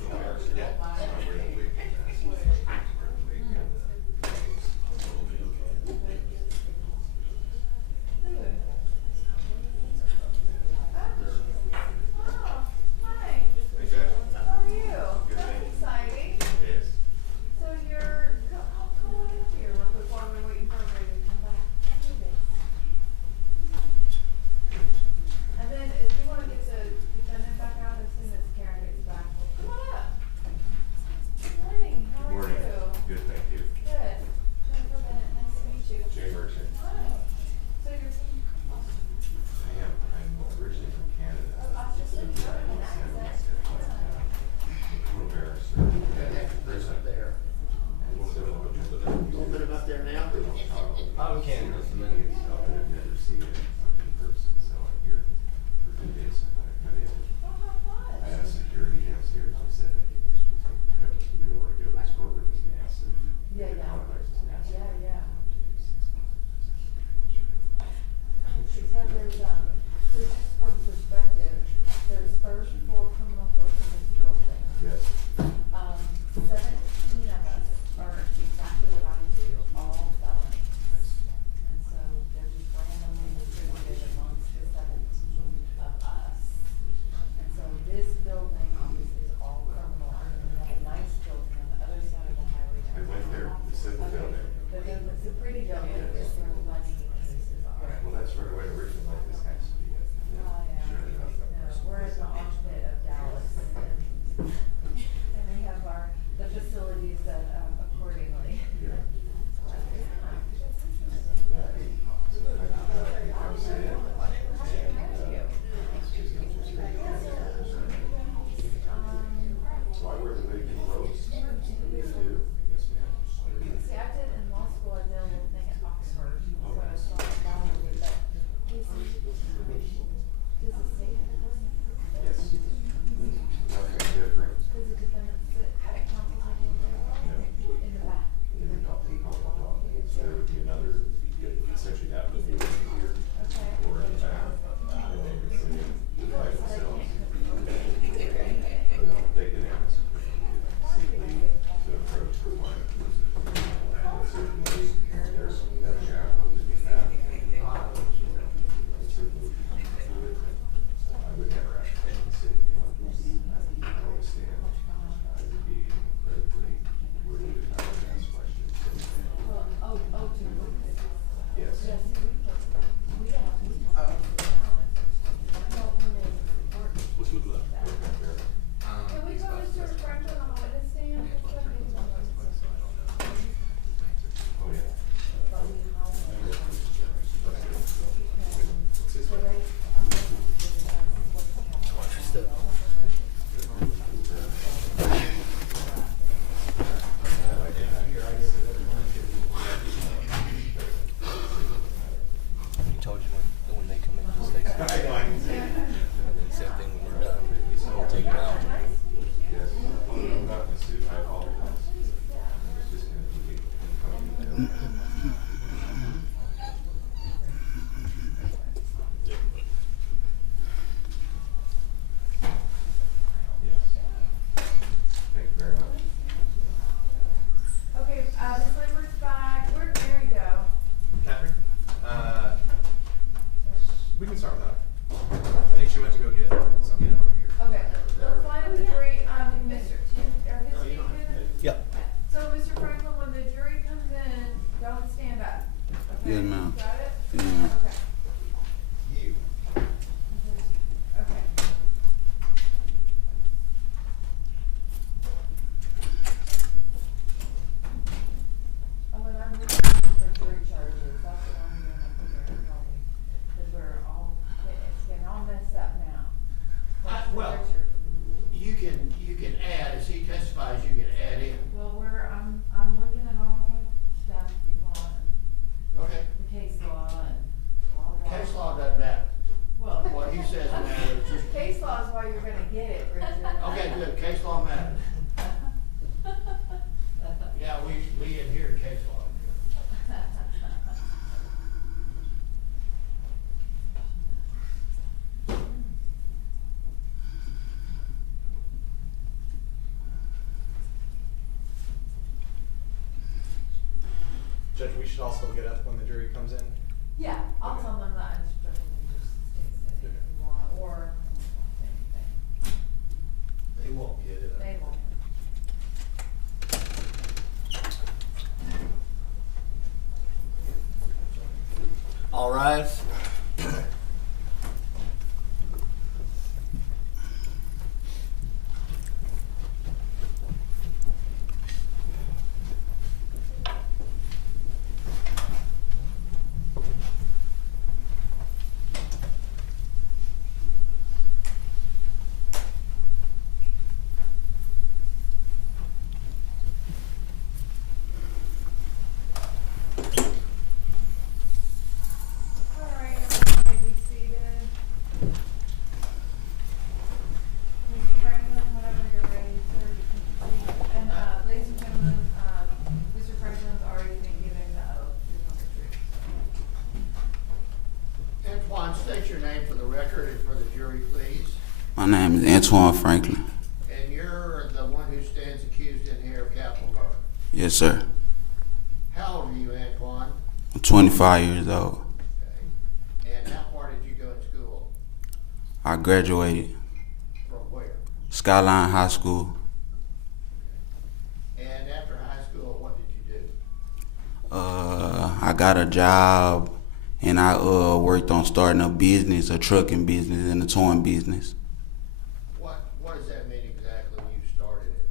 Yeah. Oh, hi. How are you? That's exciting. So you're, come on in here real quick while we're waiting for everybody to come back. And then if you wanna get the defendant back out as soon as Karen gets back, come on up. Good morning, how are you? Good, thank you. Good. Jennifer Bennett, nice to meet you. Jay Merchant. Hi. So you're from I'm originally from Canada. Autistic? An accent? A little embarrassed. There's up there. You wanna put him up there now? Oh, we can. I've never seen it in person, so I'm here for 2 days. I thought I'd come in. Oh, how fun. I have security downstairs. I said, I don't even know where to go. This corporate is massive. Yeah, The yeah. complex is massive. Yeah, yeah. Sure. Yeah, there's, so just for perspective, there's 34 criminal courts in this building. Yes. 17 of us are exactly what I do, all felonies. And so they're just randomly distributed amongst the 17 of us. And so this building obviously is all criminal, and then we have a nice building on the other side of the highway. I went there, the civil building. But then it's a pretty building, it's where running cases are. Well, that's right away originally like this has to be. Oh, yeah. Sure enough. No, we're in the armpit of Dallas, and we have the facilities that, accordingly. Yeah. So I wear the wig and clothes. You do? Yes, ma'am. See, I did in law school, I did a little thing at Oxford, so I saw it followed it, but does it say that? Yes. Nothing different. Does the defendant sit at counsel table in the back? In the top, we call it the top. So there would be another, essentially that would be here Okay. or in the back. And they would sit in by So they themselves. can't come or anything. They can ask secretly to approach the client. But certainly, there's that chapel that we have. Certainly, I would never ask them to sit down. I would stand. I would be incredibly rude if I would ask questions. Well, to look at it. Yes. Yes, we don't, well, when they report. Okay, fair enough. Can we go Mr. Franklin on the witness stand? Oh, yeah. But we He told you when they come in, just take some. I know, I can see it. And then same thing when we're done, we'll take it out. Yes. Oh, no, not in the suit. I apologize. It's just gonna be uncomfortable. Yes. Thank you very much. Okay, Ms. Lambert's back. Where'd Mary go? Catherine? We can start with that. I think she went to go get something over here. Okay, let's line up the jury, Mr. Are his feet good? Yeah. So, Mr. Franklin, when the jury comes in, don't stand up. Okay? Yes, ma'am. Got it? Yes, ma'am. Okay. You. Okay. Oh, and I'm looking for jury charges, that's what I'm doing up here, because we're all, it's getting all messed up now. What's the Well, Richard? you can add, as he testifies, you can add in. Well, I'm looking at all the stuff you want, Okay. the case law and Judge, we should all still get up when the jury comes in. Yeah, I'll Okay. tell them that instruction and just stay sitting if you want, or anything. They won't get it. They won't. All rise. Alright, everyone may be seated. Mr. Franklin, whenever you're ready, sir, you can proceed. And, ladies and gentlemen, Mr. Franklin's already been given the oath to tell the truth. Antwan, state your name for the record and for the jury, please. My name is Antwan Franklin. And you're the one who stands accused in here of capital murder. Yes, sir. How old are you, Antwan? I'm 25 years old. Okay. And how far did you go in school? I graduated From where? Skyline High School. And after high school, what did you do? I got a job and I worked on starting a business, a trucking business and a towing business. What does that mean exactly when you started it?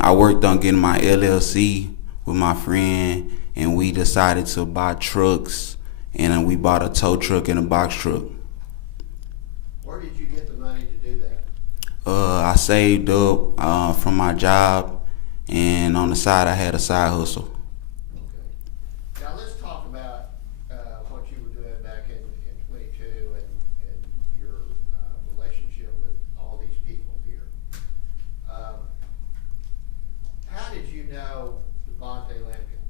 I worked on getting my LLC with my friend and we decided to buy trucks and we bought a tow truck and a box truck. Where did you get the money to do that? I saved up from my job and on the side I had a side hustle. Okay. Now let's talk about what you were doing back in 22 and your relationship with all these people here. How did you know Devontae Lampkin?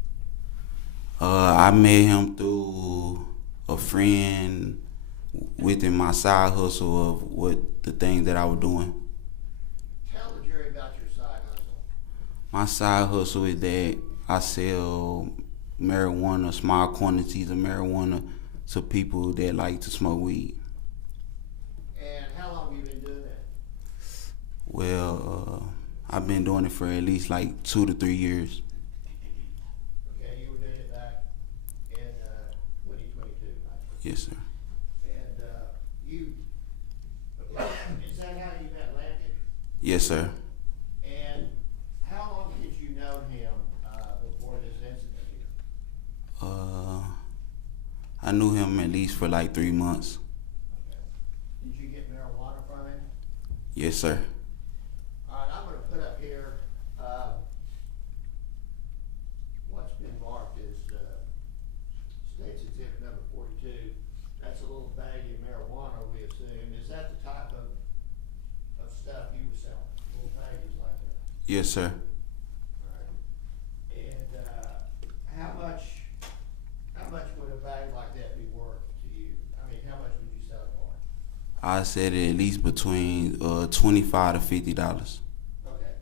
I met him through a friend within my side hustle of what the things that I was doing. Tell the jury about your side hustle. My side hustle is that I sell marijuana, small quantities of marijuana to people that like to smoke weed. And how long have you been doing that? Well, I've been doing it for at least like 2 to 3 years. Okay, you were doing it back in 2022, right? Yes, sir. And is that how you met Lampkin? Yes, sir. And how long did you know him before this incident here? I knew him at least for like 3 months. Okay. Did you get marijuana from him? Yes, sir. All right, I'm gonna put up here, what's been marked as, State's Exhibit number 42. That's a little baggie of marijuana, we assume. Is that the type of stuff you were selling? Little baggies like that? Yes, sir. All right. And, how much would a bag like that be worth to you? I mean, how much would you sell it for? I said at least between $25 to $50. Okay.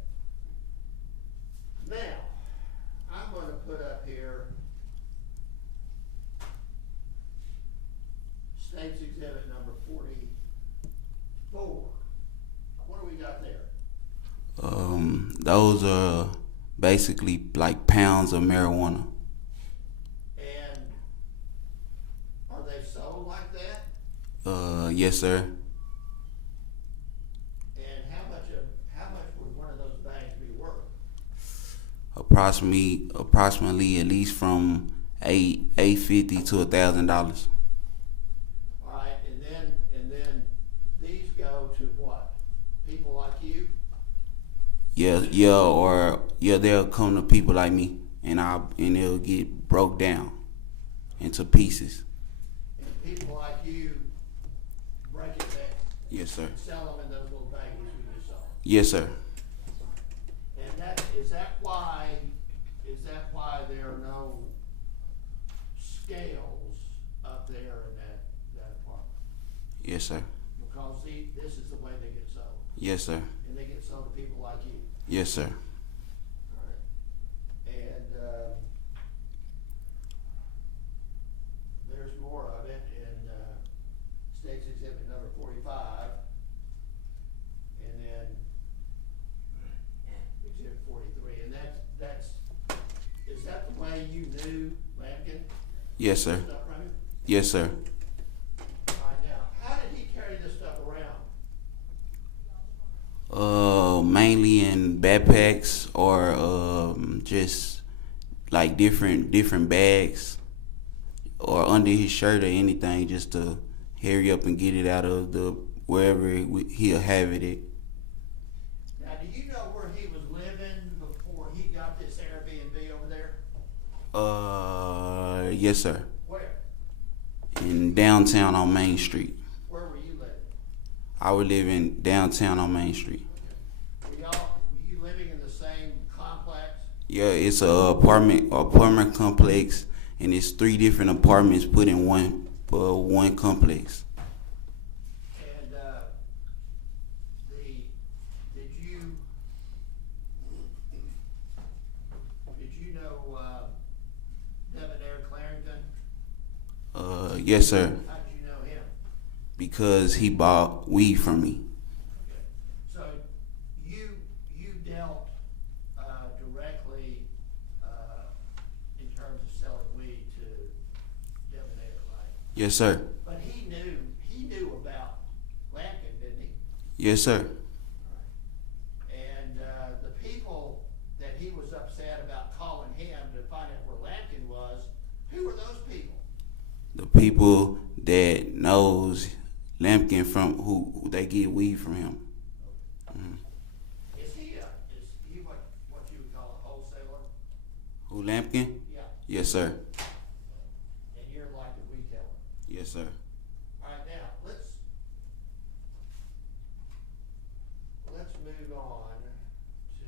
Now, I'm gonna put up here State's Exhibit number 44. What do we got there? Those are basically like pounds of marijuana. And are they sold like that? Yes, sir. And how much would one of those bags be worth? Approximately at least from $850 to $1,000. All right, and then these go to what? People like you? They'll come to people like me, and they'll get broke down into pieces. And people like you break it down? Yes, sir. And sell them in those little baggies we just saw? Yes, sir. And is that why there are no scales up there in that apartment? Yes, sir. Because this is the way they get sold. Yes, sir. And they get sold to people like you. Yes, sir. All right. And Yes, sir. Stuff from him? Yes, sir. All right, now, how did he carry this stuff around? Mainly in backpacks or just like different bags or under his shirt or anything, just to hurry up and get it out of the wherever he'll have it at. Now, do you know where he was living before he got this Airbnb over there? Yes, sir. Where? In downtown on Main Street. Where were you living? I would live in downtown on Main Street. Were you living in the same complex? Yeah, it's a apartment complex, and it's 3 different apartments put in one complex. And did you know Erick Clarendon? Yes, sir. How did you know him? Because he bought weed from me. Okay. So you dealt directly in terms of selling weed to Defendant, right? Yes, sir. But he knew about Lampkin, didn't he? Yes, sir. And the people that he was upset about calling him to find out where Lampkin was, who were those people? The people that knows Lampkin from who they get weed from him. Is he what you would call a wholesaler? Who, Lampkin? Yeah. Yes, sir. And you're like a retailer. Yes, sir. All right, now let's move on to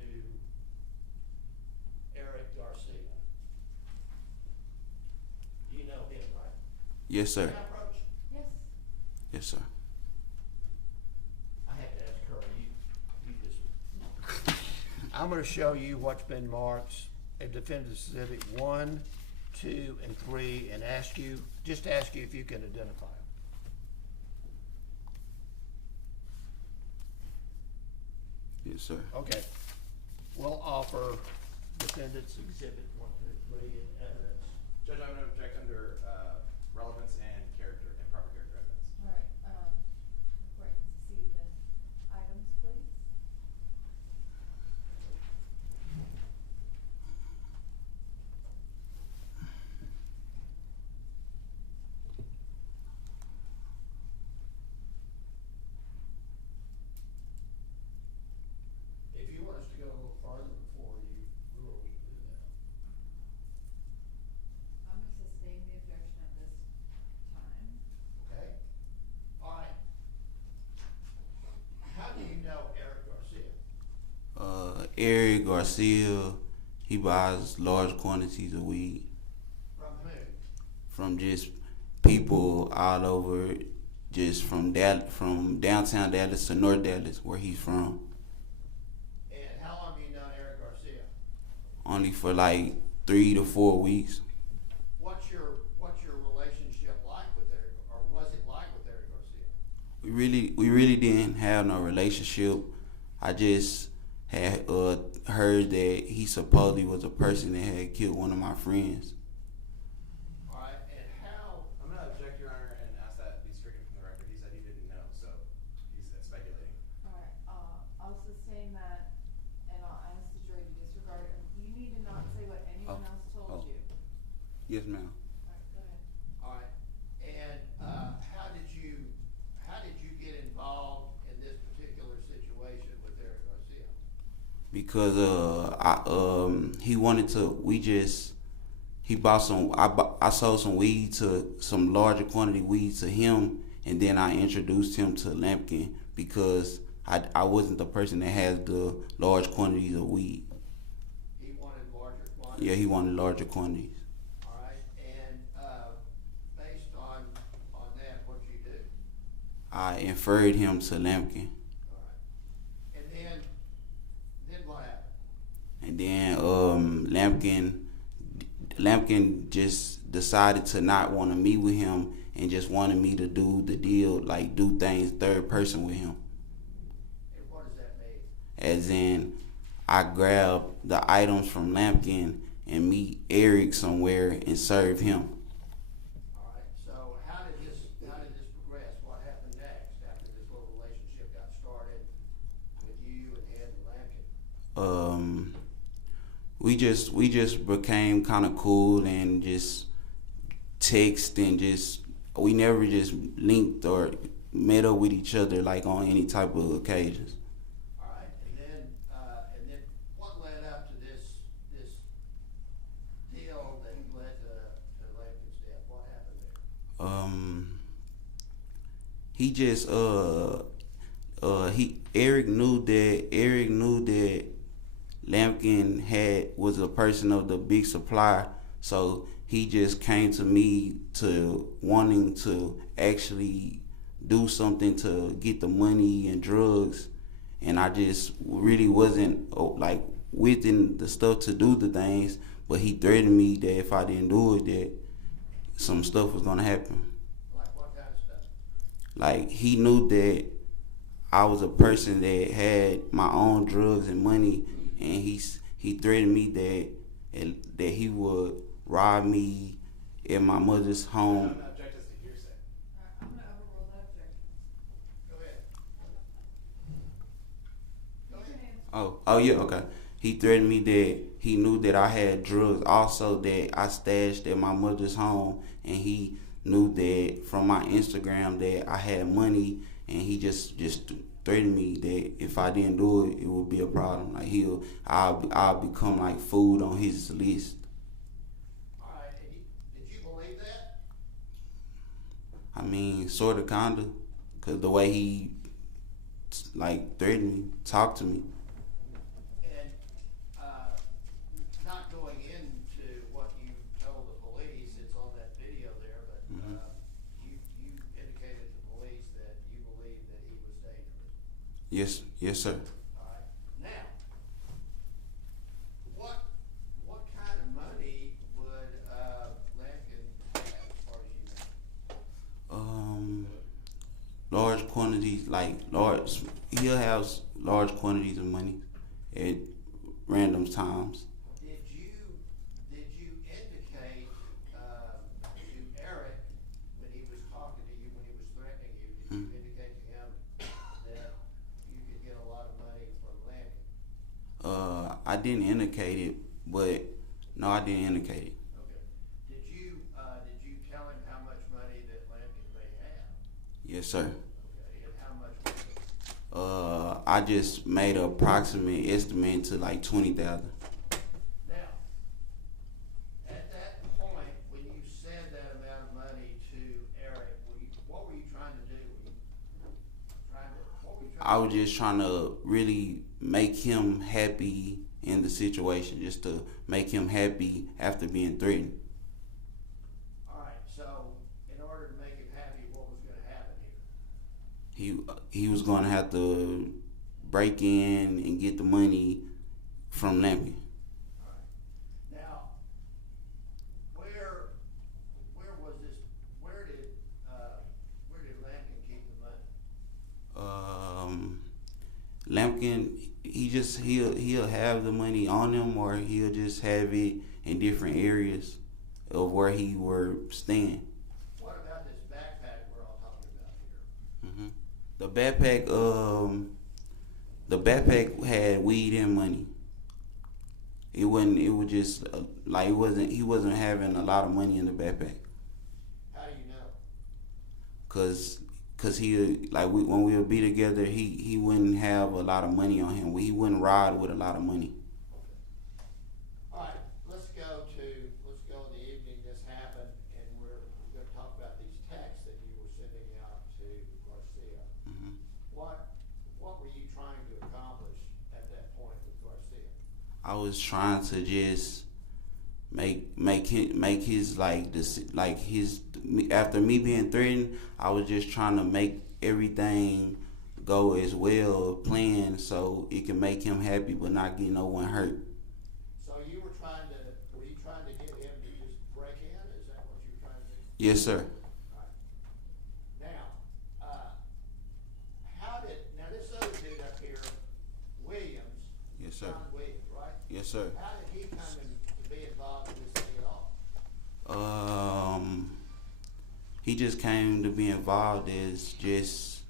Erick Garcia. You know him, right? Yes, sir. Can I approach? Yes. Yes, sir. I have to ask her. You just. I'm going to show you what's been marked at Defendant Exhibit 1, 2, and 3, and ask you if you can identify them. Yes, sir. Okay. We'll offer Defendant's Exhibit 1, 2, 3 in evidence. Judge, I'm going to object under relevance and character, improper character evidence. All right, we're going to see the items, please. If you want us to go a little farther before you rules to do that. I'm going to sustain the objection at this time. Okay? All right. How do you know Erick Garcia? Erick Garcia, he buys large quantities of weed From who? from just people all over, just from downtown Dallas to North Dallas, where he's from. And how long have you known Erick Garcia? Only for like 3 to 4 weeks. What's your relationship like with Erick, or was it like with Erick Garcia? We really didn't have no relationship. I just had heard that he supposedly was a person that had killed one of my friends. All right, and how? I'm going to object, Your Honor, and ask that be stricken from the record. He said he didn't know, so he's speculating. All right, I'll sustain that, and I'll ask the jury to disregard it. You need to not say what anyone else told you. Yes, ma'am. All right, go ahead. All right, and how did you get involved in this particular situation with Erick Garcia? Because he wanted to. He bought some. I sold some weed to some larger quantity weed to him, and then I introduced him to Lampkin because I wasn't the person that has the large quantities of weed. He wanted larger quantities? Yeah, he wanted larger quantities. All right, and based on that, what'd you do? I inferred him to Lampkin, All right, and then what happened? and then Lampkin just decided to not want to meet with him and just wanted me to do the deal, like do things third person with him. And what does that mean? As in, I grab the items from Lampkin and meet Erick somewhere and serve him. we just became kind of cool and just text and just we never just linked or met up with each other like on any type of occasions. All right, and then what led up to this deal that led to Lampkin's death? What happened there? He just Erick knew that Lampkin was a person of the big supply, so he just came to me to wanting to actually do something to get the money and drugs, and I just really wasn't like within the stuff to do the things, but he threatened me that if I didn't do it, that some stuff was gonna happen. Like what kind of stuff? Like he knew that I was a person that had my own drugs and money, and he threatened me that he would rob me at my mother's home. Object is to hearsay. I'm gonna overrule that objection. Go ahead. Go ahead. Oh yeah, okay. He threatened me that he knew that I had drugs also that I stashed at my mother's home, and he knew that from my Instagram that I had money, and he just threatened me that if I didn't do it, it would be a problem. Like I'll become like food on his list. All right, and did you believe that? I mean, sort of, kinda, cause the way he like threatened me, talked to me. And not going into what you told the police, it's on that video there, but you indicated to the police that you believed that he was dangerous. Yes, sir. All right. Now, what kind of money would Lampkin have, as far as you know? Large quantities, he'll have large quantities of money at random times. Did you indicate to Erick when he was talking to you, when he was threatening you, did you indicate to him that you could get a lot of money from Lampkin? I didn't indicate it, but no, I didn't indicate it. Okay. Did you tell him how much money that Lampkin may have? Yes, sir. Okay, and how much was it? I just made an approximate estimate to like 20,000. Now, at that point, when you said that amount of money to Erick, what were you trying to do? I was just trying to really make him happy in the situation, just to make him happy after being threatened. All right, so in order to make him happy, what was going to happen here? He was going to have to break in and get the money from Lampkin. All right. Now, where was this? Where did Lampkin keep the money? Lampkin, he'll have the money on him, or he'll just have it in different areas of where he were staying. What about this backpack we're all talking about here? The backpack had weed and money. He wasn't having a lot of money in the backpack. How do you know? Cause when we would be together, he wouldn't have a lot of money on him. He wouldn't ride with a lot of money. All right, let's go in the evening. This happened, and we're going to talk about these texts that you were sending out to Garcia. Mm-hmm. What were you trying to accomplish at that point with Garcia? I was trying to just make his after me being threatened, I was just trying to make everything go as well planned so it can make him happy but not get no one hurt. So were you trying to get him to just break in? Is that what you were trying to do? Yes, sir. All right. Now, this other dude up here, Williams. Yes, sir. John Williams, right? Yes, sir. How did he come to be involved in this thing at all? He just came to be involved as just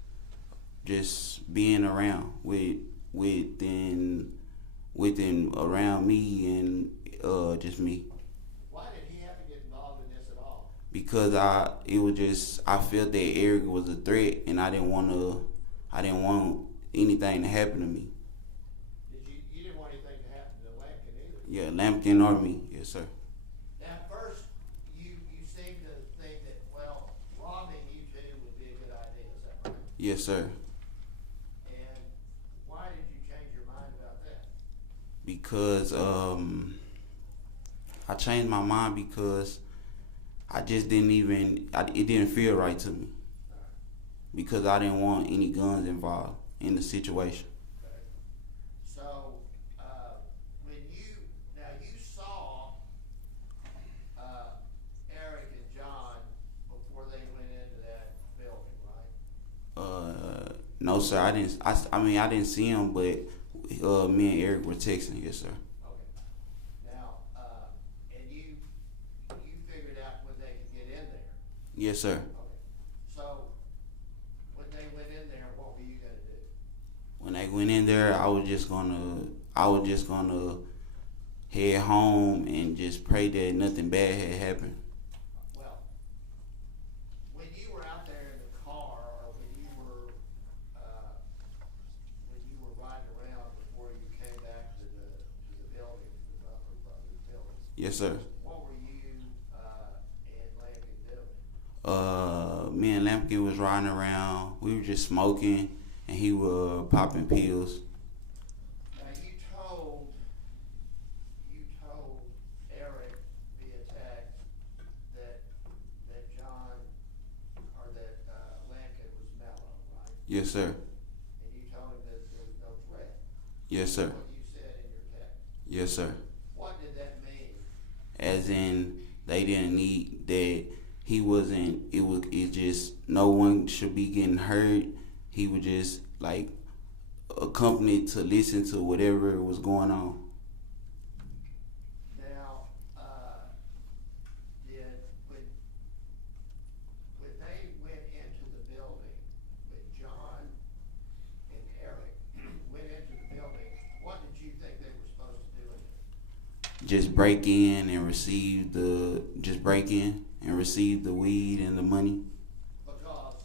being around within within around me and just me. Why did he have to get involved in this at all? Because I felt that Erick was a threat, and I didn't want anything to happen to me. You didn't want anything to happen to Lampkin either? Yeah, Lampkin or me, yes sir. Now, at first, you seem to think that, well, robbing you two would be a good idea, is that right? Yes sir. And why did you change your mind about that? Because I changed my mind because I just it didn't feel right to me. Because I didn't want any guns involved in the situation. Okay. So, when you saw Erick and John before they went into that building, right? No sir, I didn't. I didn't see him, but me and Erick were texting. Yes sir. Okay. Now, and you figured out when they could get in there. Yes sir. Okay. So, when they went in there, what were you gonna do? When they went in there, I was just gonna head home and just pray that nothing bad had happened. Well, when you were out there in the car, or when you were riding around before you came back to the building, the Butler Brothers building, Yes sir. what were you and Lampkin doing? Me and Lampkin was riding around. We were just smoking, and he was popping pills. Now you told Erick via text that John or that Lampkin was mellow, right? Yes sir. And you told him that there was no threat. Yes sir. What you said in your text. Yes sir. What did that mean? As in, they didn't need that. He wasn't. It just no one should be getting hurt. He was just like accompanied to listen to whatever was going on. Now, when they went into the building, when John and Erick went into the building, what did you think they were supposed to do in there? Just break in and receive the weed and the money. Because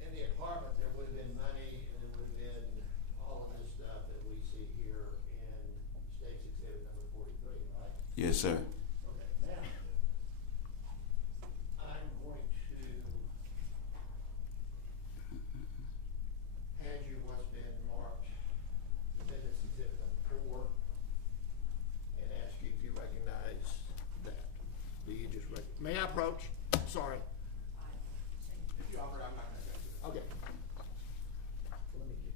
in the apartment there would have been money, and there would have been all of this stuff that we see here in State's Exhibit number 43, right? Yes sir. Okay, now, I'm going to hand you what's been marked Defendant's Exhibit number 4 and ask you if you recognize that. Do you just may I approach? Sorry. If you offer, I'm not gonna go to it. Okay. Let me get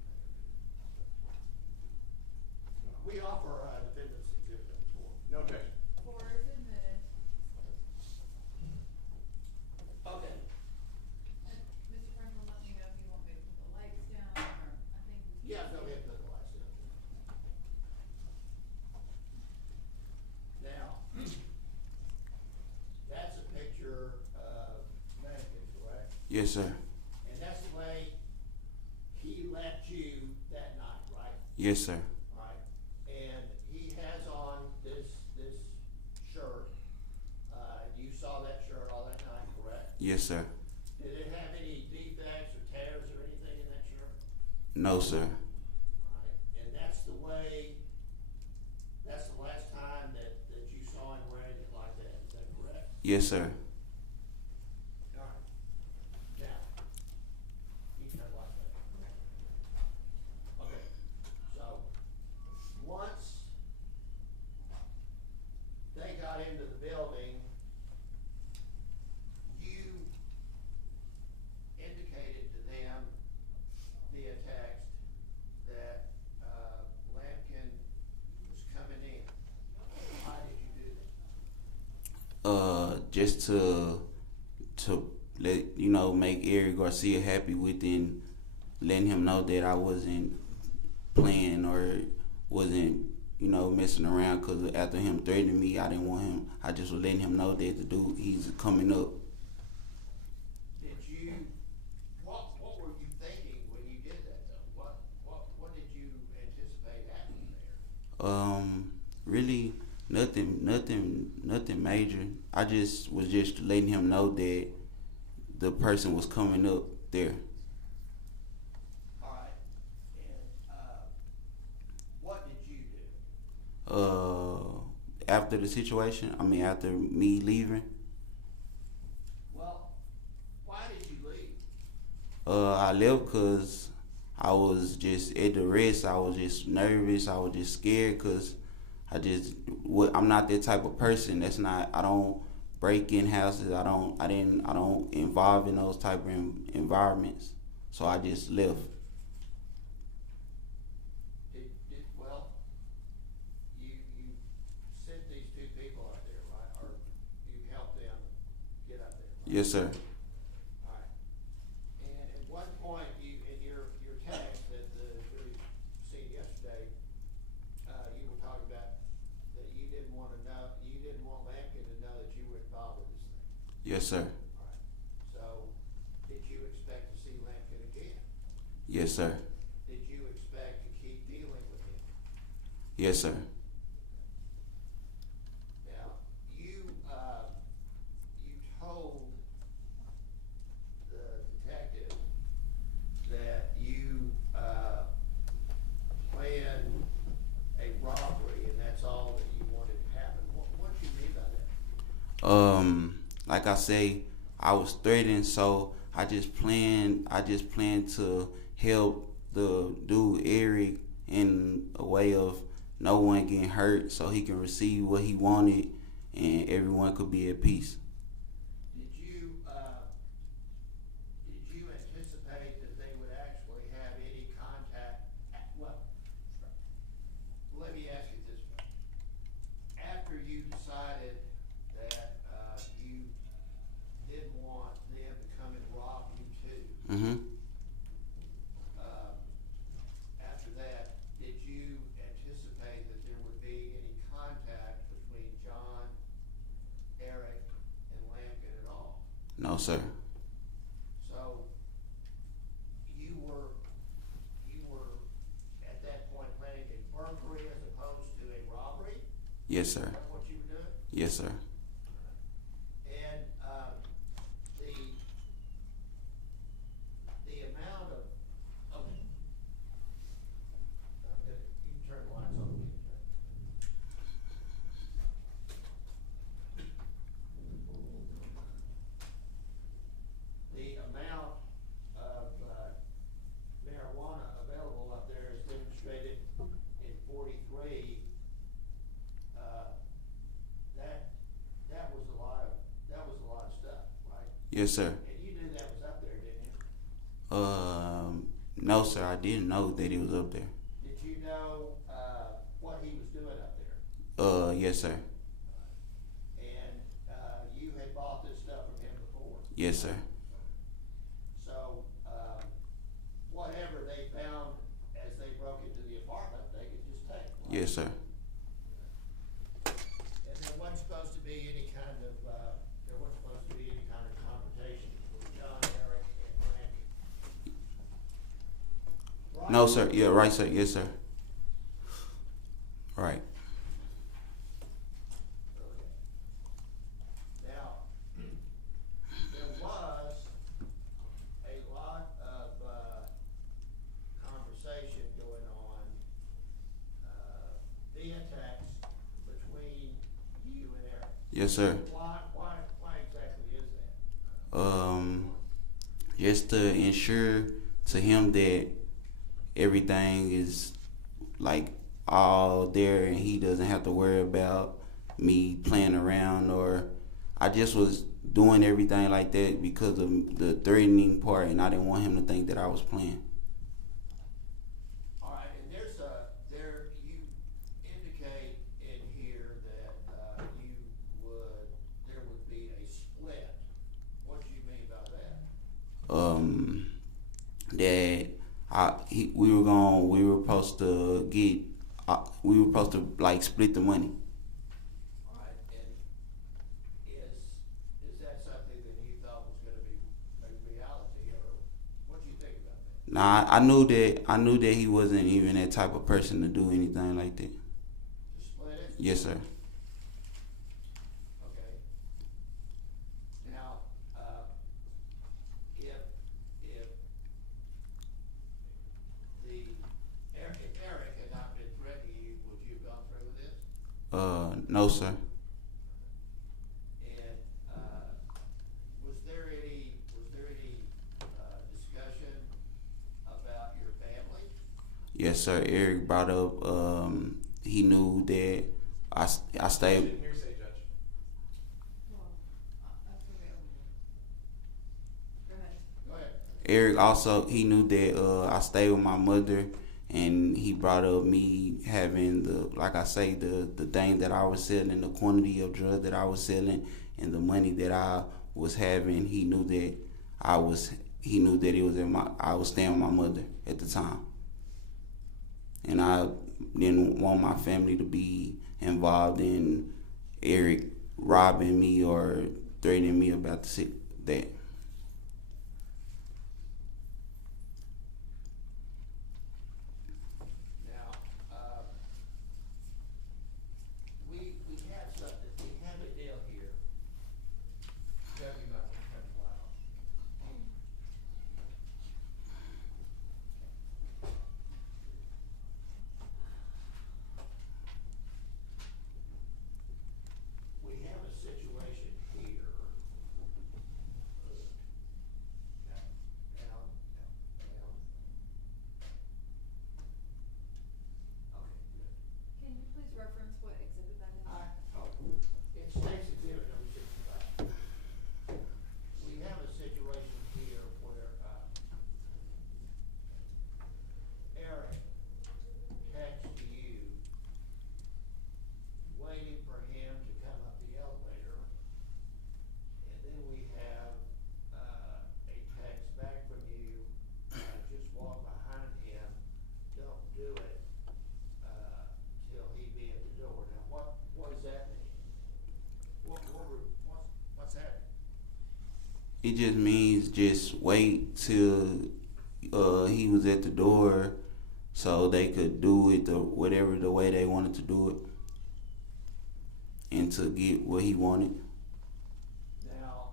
We offer Defendant's Exhibit number 4. No objection. 4 is admitted. Okay. And Mr. Franklin, let me know if you want me to put the lights down, or I think we can. Yeah, go ahead and put the lights down. Now, that's a picture of Lampkin, correct? Yes sir. And that's the way he left you that night, right? Yes sir. Right. And he has on this shirt. You saw that shirt all that night, correct? Yes sir. Did it have any defects or tears or anything in that shirt? No sir. Right. And that's the last time that you saw him wearing it like that, is that correct? Yes sir. All right. Now, you can like that. Okay. So, once they got into the building, you indicated to them via text that Lampkin was coming in. Why did you do that? Just to let make Erick Garcia happy within letting him know that I wasn't playing or wasn't messing around, because after him threatening me, I didn't want him. I just was letting him know that the dude, he's coming up. What were you thinking when you did that though? What did you nothing major. I just was just letting him know that the person was coming up there. All right. And what did you do? After the situation, after me leaving, Well, why did you leave? I left because I was just at the rest. I was just nervous. I was just scared because I'm not that type of person. I don't break in houses. I don't involve in those type of environments. So I just left. Well, you sent these two people out there, right? Or you helped them get up there, right? Yes, sir. All right. And at one point, in your text that the jury seen yesterday, you were talking about that you didn't want Lampkin to know that you were involved in this thing. Yes, sir. All right. So, did you expect to see Lampkin again? Yes, sir. Did you expect to keep dealing with him? Yes, sir. Now, you told the detective that you planned a robbery, and that's all that you wanted to happen. What do you mean by that? Like I say, I was threatened, so I just planned to help the dude Erick in a way of no one getting hurt, so he can receive what he wanted, and everyone could be at peace. Did you anticipate that they would actually have any contact? Well, let me ask you this way. After you decided that you didn't want them to come and rob you too, Mm-hmm. after that, did you anticipate that there would be any contact between John, Erick, and Lampkin at all? No, sir. So you were at that point planning a burglary as opposed to a robbery? Yes, Is sir. that what you were doing? Yes, sir. And the amount of you can turn the lights on. The amount of marijuana available up there is demonstrated in 43. That was a lot of stuff, right? Yes, sir. And you knew that was up there, didn't you? No, sir. I didn't know that he was up there. Did you know what he was doing up there? Yes, sir. And you had bought this stuff from him before. Yes, sir. So whatever they found as they broke into the apartment, they could just take. Right? Yes, sir. And there wasn't supposed to be any kind of confrontation between John, Erick, and Lampkin. Right? No, sir. Yeah, right, sir. Yes, sir. Right. Okay. Now, there was a lot of conversation going on via text between you and Erick. Yes, sir. Why exactly is that? Just to ensure to him that everything is like all there and he doesn't have to worry about me playing around, or I just was doing everything like that because of the threatening part, and I didn't want him to think that I was playing. All right, and you indicate in here that there would be a split. What do you mean by that? We were supposed to like split the money. All right, and is that something that you thought was going to be a reality, or what do you think about that? Nah, I knew that he wasn't even that type of person to do anything like that. To split it? Yes, sir. Yes, sir. Erick brought up. He knew that I stayed. Hearsay, Judge. Well, that's okay. Go ahead. Go ahead. Erick also, he knew that I stayed with my mother, and he brought up me having like I say, the thing that I was selling, the quantity of drugs that I was selling, and the money that I was having. He knew that I was staying with my mother at the time, and I didn't want my family to be involved in Erick robbing me or threatening me about that. We have a deal here. Doug, you might want to come loud. We have a situation here. Down. Okay, good. Can you please reference what exhibit that is? It's state's exhibit number 65. We have a situation here where, Erick texts you, waiting for him to come up the elevator. And then we have, a text back from you, just walk behind him, don't do it, till he be at the door. Now, what does that mean? What's happening? It just means just wait till he was at the door, so they could do it whatever the way they wanted to do it, and to get what he wanted. Now,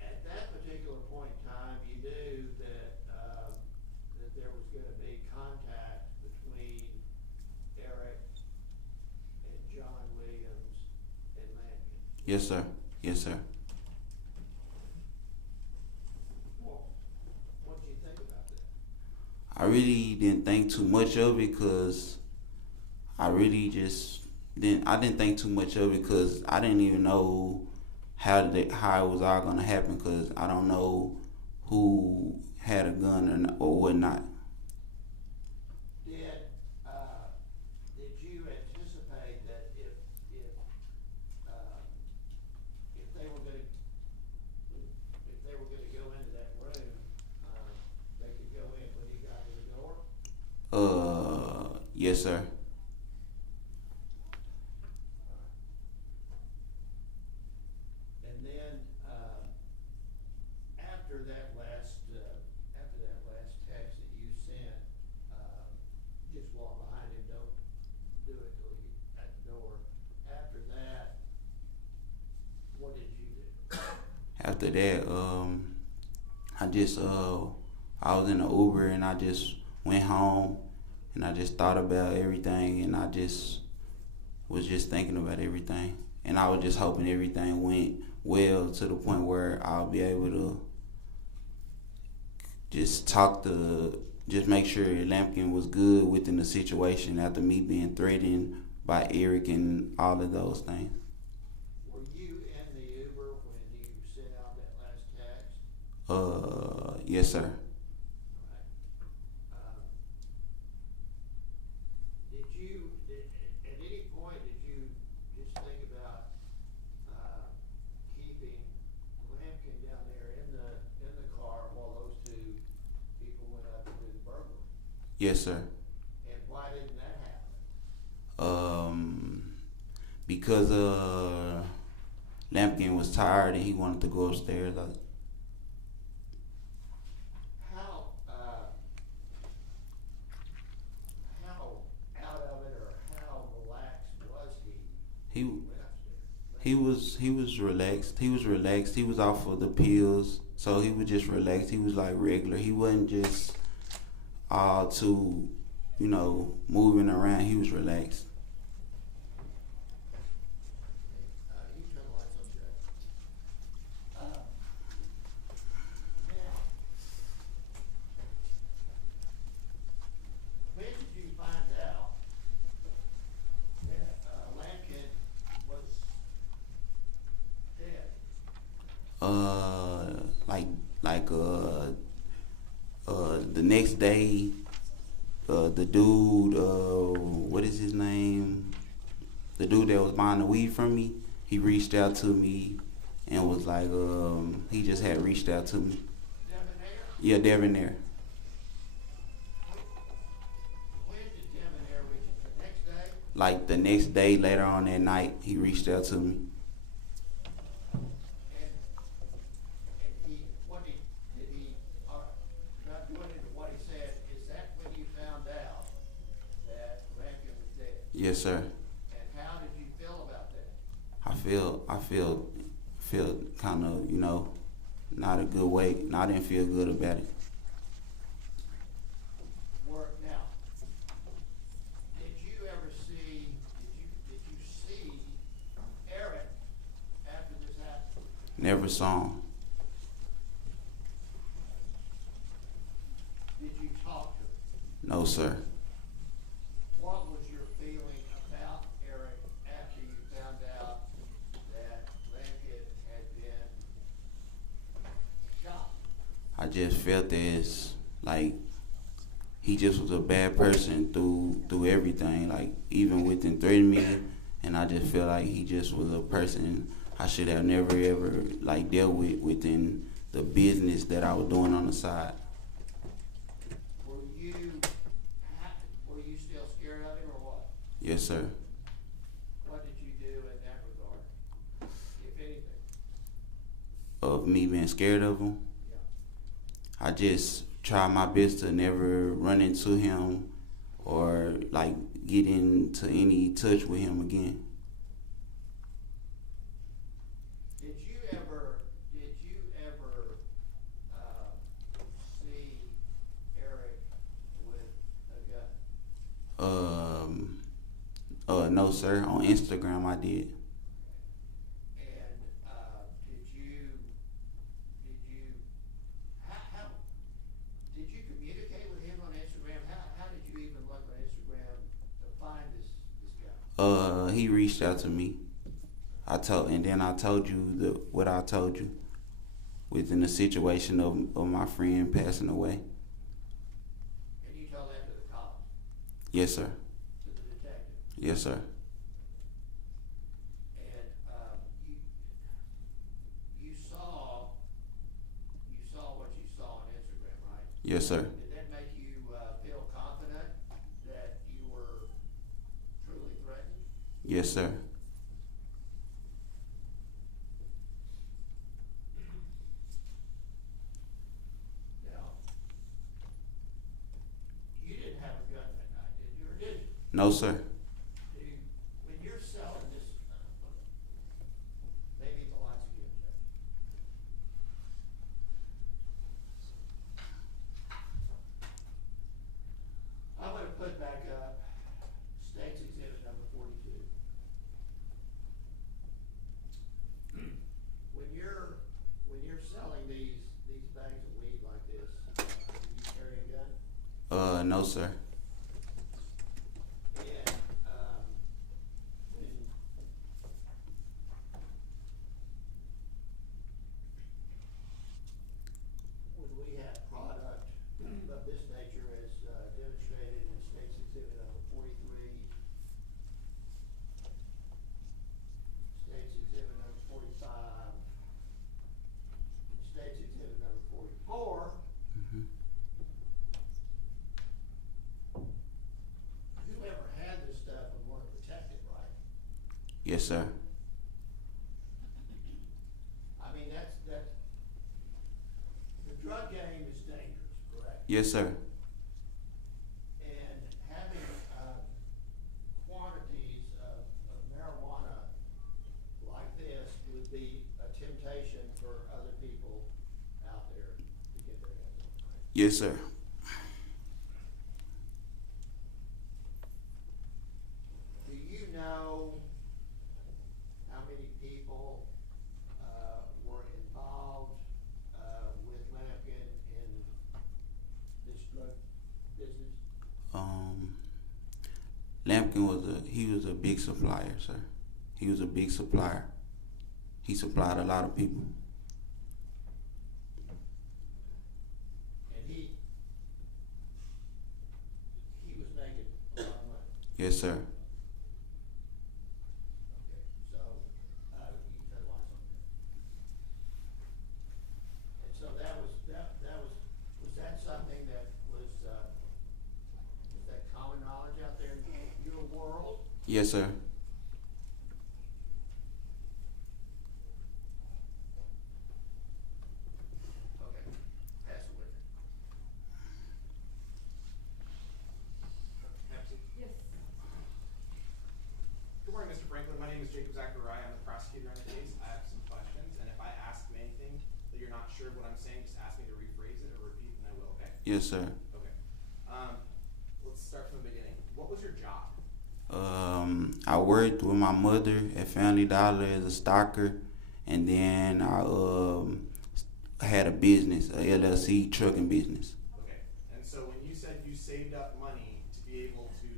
at that particular point in time, you knew that, that there was gonna be contact between Erick and John Williams and Lampkin. Yes, sir. Yes, sir. What did you think about that? I really didn't think too much of it because I really just didn't. I didn't think too much of it because I didn't even know how it was all gonna happen because I don't know who had a gun or whatnot. Did you anticipate that if they were gonna go into that room, they could go in when he got to the door? Yes, sir. And then, after that last text that you sent, just walk behind him, don't do it till he at the door. After that, what did you do? After that, I was in an Uber and I just went home and I just thought about everything and I just was just thinking about everything. And I was just hoping everything went well to the point where I'll be able to just just make sure Lampkin was good within the situation after me being threatened by Erick and all of those things. Were you in the Uber when you sent out that last text? Yes, sir. Right. At any point, did you just think about, keeping Lampkin down there in the car while those two people went up to do the burglary? Yes, sir. And why didn't that happen? Because Lampkin was tired and he wanted to go upstairs. How out of it or how relaxed was he? He when went upstairs? he was relaxed. He was relaxed. He was off of the pills, so he was just relaxed. He was like regular. He wasn't just all too, moving around. He was relaxed. You turn the lights on, Jay. Now, The next day, the dude, what is his name? The dude that was buying the weed from me, he reached out to me and was like, he just had reached out to me. Yeah, Devonair. When did Devonair reach you? The next day? Like the next day, later on that night, he reached out to me. And he, what did he, not going into what he said, is that when you found out that Lampkin was dead? Yes, sir. And how did you feel about that? I feel kind of, not a good way. I didn't feel good about it. Now, did you ever see, did you see Erick after this happened? Never saw him. Did you talk to him? No, sir. What was your feeling about Erick after you found out that Lampkin had been shot? I just felt as like he just was a bad person through everything, like even within threatening me, and I just feel like he just was a person I should have never ever like dealt with within the business that I was doing on the side. Were you still scared of him or what? Yes, sir. What did you do in that regard, if anything? Of me being scared of him, Yeah. I just try my best to never run into him or like get into any touch with him again. Did you ever see Erick with a gun? No, sir. On Instagram, I did. And did you communicate with him on Instagram? How did you even look on Instagram to find this guy? He reached out to me. I told you what I told you within the situation of my friend passing away. And you told that to the cops? Yes, sir. To the detective? Yes, sir. And you saw what you saw on Instagram, right? Yes, sir. Did that make you feel confident that you were truly threatened? Yes, sir. Now, you didn't have a gun that night, did you, or did you? No, sir. When you're selling this, maybe the lights again, Judge. I'm gonna put back up State's Exhibit number 42. When you're selling these bags of weed like this, do you carry a gun? No, sir. And, when we have product of this nature as demonstrated in State's Exhibit number 43, State's Exhibit number 45, State's Exhibit number 44, whoever had this stuff would want to protect it, right? Yes, sir. I mean, that's, the drug game is dangerous, correct? Yes, sir. And having quantities of marijuana like this would be a temptation for other people out there to get their hands on it, right? Yes, sir. Do you know how many people were involved with Lampkin in this drug business? Lampkin was a big supplier, sir. He was a big supplier. He supplied a lot of people. Yes, sir. Okay, so, you can turn the lights on. And so that was that something that was that common knowledge out there in your world? Yes, sir. Okay, pass it with it. Pepsi. Yes. Good morning, Mr. Franklin. My name is Jacob Zachariah. I'm the prosecutor on the case. I have some questions, and if I ask anything that you're not sure of what I'm saying, just ask me to rephrase it or repeat, and I will, okay? Yes, sir. Okay. Let's start from the beginning. What was your job? I worked with my mother at Family Dollar as a stocker, and then I had a business, a LLC trucking business. Okay. And so when you said you saved up money to be able to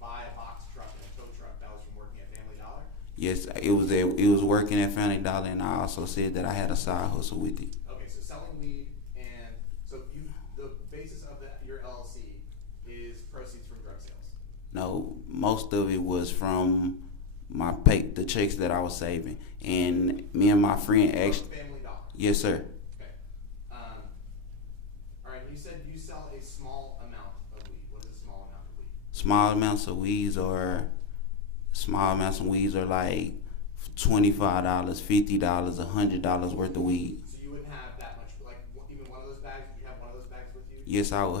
buy a box truck and a tow truck, that was from working at Family Dollar? Yes, it was working at Family Dollar, and I also said that I had a side hustle with it. Okay, so selling weed, and so the basis of your LLC is proceeds from drug sales. No, most of it was from the checks that I was saving, and me and my friend actually. Family Dollar. Yes, sir. Okay. All right. You said you sell a small amount of weed. What is a small amount of weed? Small amounts of weeds are like $25, $50, $100 worth of weed. So you wouldn't have that much, like even one of those bags. Would you have one of those bags with you? Yes, I will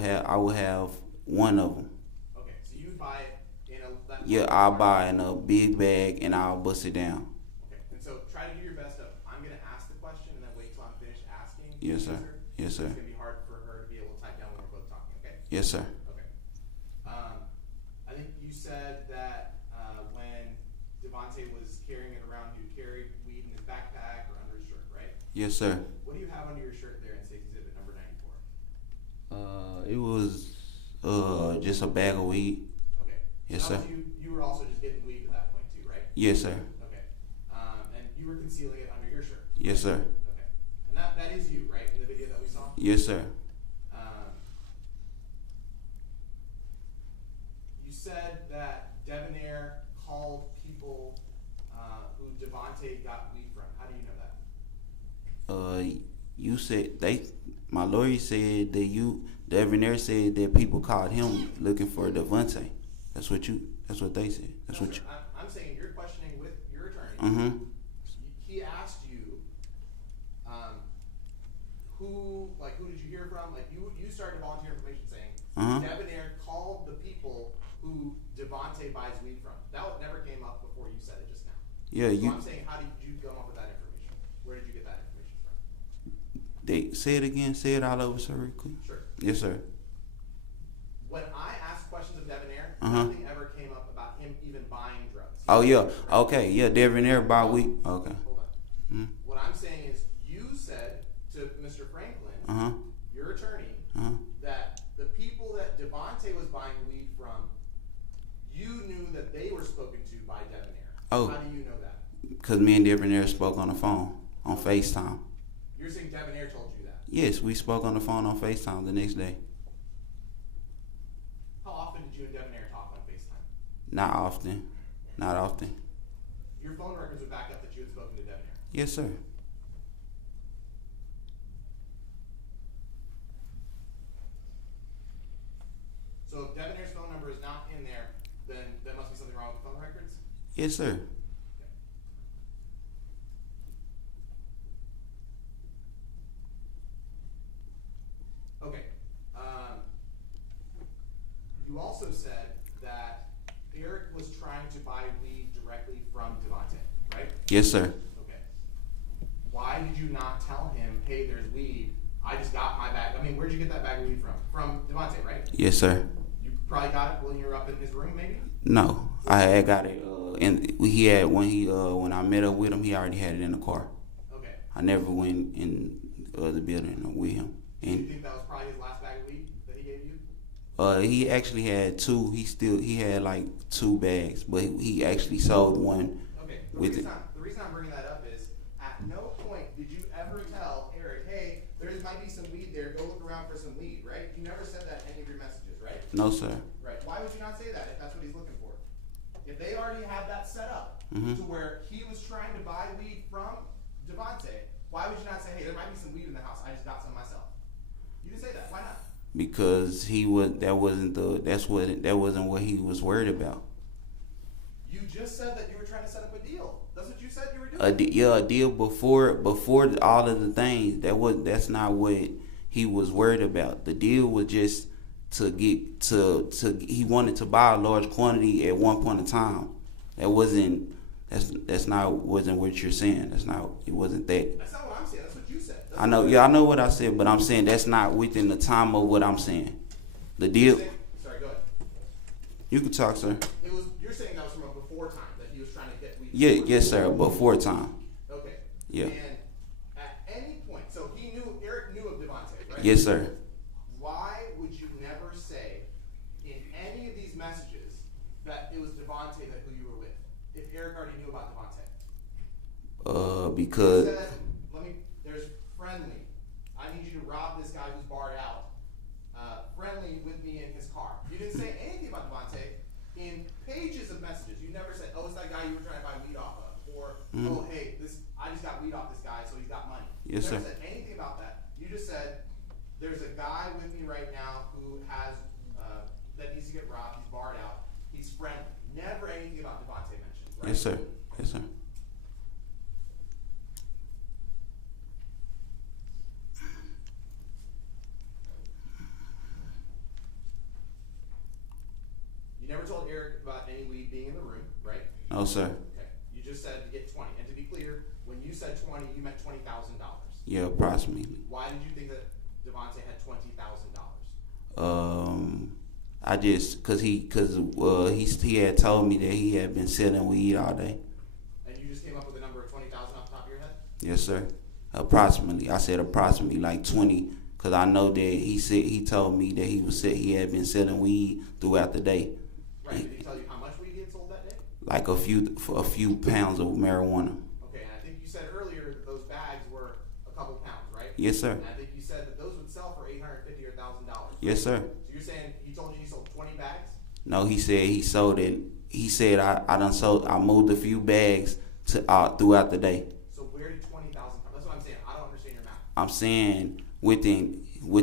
have one of them. Okay, so you would buy it in a. Yeah, I'll buy in a big bag and I'll bust it down. Okay, and so try to do your best of. I'm gonna ask the question and then wait till I'm finished asking. Yes, the sir. answer. Yes, sir. It's gonna be hard for her to be able to type down when we're both talking. Okay. Yes, sir. Okay. I think you said that when Devontae was carrying it around, he carried weed in his backpack or under his shirt, right? Yes, sir. What do you have under your shirt there in State's Exhibit number 94? It was just a bag of weed. Okay. Yes, So sir. You were also just getting weed at that point too, right? Yes, sir. Okay. And you were concealing it under your shirt? Yes, sir. Okay. And that is you, right, in the video that we saw? Yes, sir. You said that Debonair called people who Devontae got weed from. How do you know that? You said my lawyer said that Debonair said that people called him looking for Devontae. That's what they said. That's No, what sir, I'm saying you're questioning with your attorney. Mm-hmm. He asked you, who did you hear from? Like you started volunteer information saying Debonair called the people who Devontae buys weed from. That never came up before you said it just now. Yeah, So I'm saying, how did you come up with that information? Where did you get that information from? They say it again. Say it all over, sir, real quick. Sure. Yes, sir. When I asked questions of Debonair, nothing ever came up about him even buying drugs. Oh yeah. Okay. Yeah. Debonair buy weed. Okay. Hold on. What I'm saying is, you said to Mr. Franklin, your attorney, that the people that Devontae was buying weed from, you knew that they were spoken to by Debonair. Oh. How do you know that? Because me and Debonair spoke on the phone on FaceTime. You're saying Debonair told you that? Yes, we spoke on the phone on FaceTime the next day. How often did you and Debonair talk on FaceTime? Not often. Not often. Your phone records would back up that you had spoken to Debonair. Yes, sir. So if Debonair's phone number is not in there, then there must be something wrong with the phone records? Yes, sir. Okay. You also said that Erick was trying to buy weed directly from Devontae, right? Yes, sir. Okay. Why did you not tell him, hey, there's weed, I just got my bag? I mean, where'd you get that bag of weed from? From Devontae, right? Yes, sir. You probably got it when you were up in his room, maybe? No, I had got it. And he had when I met up with him, he already had it in the car. Okay. I never went in the building with him. Do you And think that was probably his last bag of weed that he gave you? he actually had two. He had like 2 bags, but he actually sold one. Okay. With The reason I'm bringing that up is, at no point did you ever tell Erick, hey, there might be some weed there, go look around for some weed, right? You never said that in any of your messages, right? No, sir. Right. Why would you not say that if that's what he's looking for? if they already had that set up to where he was trying to buy weed from Devontae, why would you not say, hey, there might be some weed in the house, I just got some myself? You didn't say that. Why not? Because that wasn't what he was worried about. You just said that you were trying to set up a deal. That's what you said you were doing. A deal before all of the things. That's not what he was worried about. The deal was just to get to he wanted to buy a large quantity at one point in time. Wasn't what you're saying. It wasn't that. That's not what I'm saying. That's what you said. I know what I said, but I'm saying that's not within the time of what I'm saying. The deal. Sorry, go ahead. You can talk, sir. You're saying that was from a before time that he was trying to get weed. Yes, sir. Before time. Okay. Yeah. And at any point, so Erick knew of Devontae, right? Yes, sir. Why would you never say in any of these messages that it was Devontae who you were with, if Erick already knew about Devontae? Because. He said, there's friendly. I need you to rob this guy who's barred out. Friendly with me in his car. You didn't say anything about Devontae in pages of messages. You never said, oh, it's that guy you were trying to buy weed off of. Or, oh, hey, I just got weed off this guy, so he's got money. Yes, you never sir. said anything about that. You just said, there's a guy with me right now who has, that needs to get robbed. He's barred out. He's friendly. Never anything about Devontae mentioned, right? Yes, sir. Yes, sir. You never told Erick about any weed being in the room, right? No, sir. Okay. You just said to get 20. And to be clear, when you said 20, you meant $20,000. Yeah, approximately. Why did you think that Devontae had $20,000? Cause he had told me that he had been selling weed all day. And you just came up with a number of 20,000 off the top of your head? Yes, sir. Approximately. I said approximately like 20, cause I know that he told me that he had been selling weed throughout the day. Right. Did he tell you how much weed he had sold that day? Like a few pounds of marijuana. Okay, and I think you said earlier that those bags were a couple pounds, right? Yes, sir. And I think you said that those would sell for $850 or $1,000. Yes, sir. So you're saying he told you he sold 20 bags? No, he said he sold it. He said I moved a few bags to throughout the day. So where did 20,000 come? That's what I'm saying. I don't understand your math. I'm saying with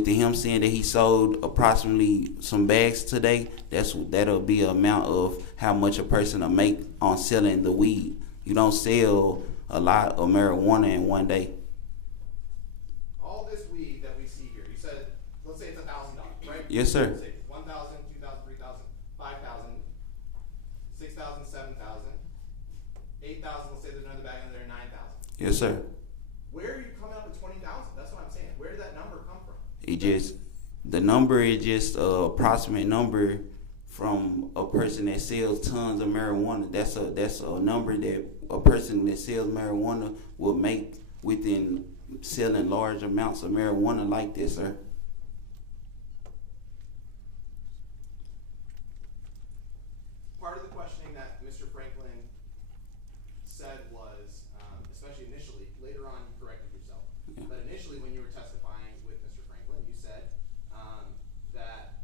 him saying that he sold approximately some bags today, that'll be an amount of how much a person will make on selling the weed. You don't sell a lot of marijuana in one day. All this weed that we see here, you said, let's say it's $1,000, right? Yes, sir. Let's say it's 1,000, 2,000, 3,000, 5,000, 6,000, 7,000, 8,000. Let's say there's another bag under there, 9,000. Yes, sir. Where are you coming up with 20,000? That's what I'm saying. Where did that number come from? The number is just a approximate number from a person that sells tons of marijuana. That's a number that a person that sells marijuana will make within selling large amounts of marijuana like this, sir. Part of the questioning that Mr. Franklin said was, especially initially, later on you corrected yourself, but initially when you were testifying with Mr. Franklin, you said that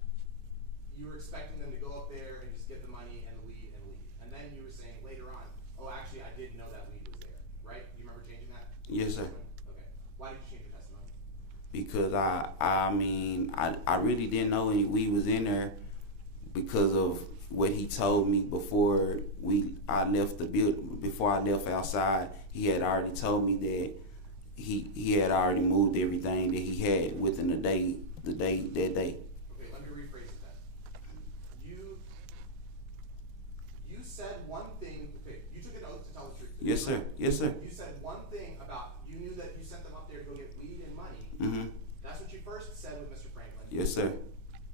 you were expecting them to go up there and just get the money and the weed and leave. And then you were saying later on, oh, actually, I didn't know that weed was there, right? Do you remember changing that? Yes, sir. Okay. Why did you change your testimony? Because I really didn't know any weed was in there because of what he told me before I left the building. Before I left outside, he had already told me that he had already moved everything that he had within that day. Okay, let me rephrase that. You said one thing. Okay, you took an oath to tell the truth. Yes, sir. Yes, sir. You said one thing about you knew that you sent them up there to go get weed and money. Mm-hmm. That's what you first said with Mr. Franklin. Yes, sir.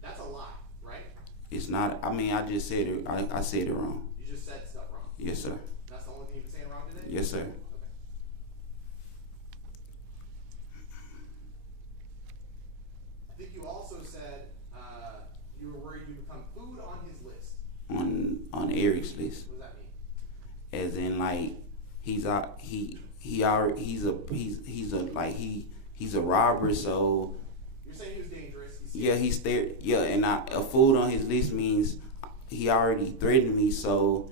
That's a lie, right? It's not. I just said it. I said it wrong. You just said stuff wrong. Yes, sir. That's the only thing you've been saying wrong today? Yes, sir. Okay. I think you also said you were worried you become food on his list. On Erick's list. What does that mean? As in, like, he's a robber, so. You're saying he was dangerous. He's there. Yeah, and a food on his list means he already threatened me, so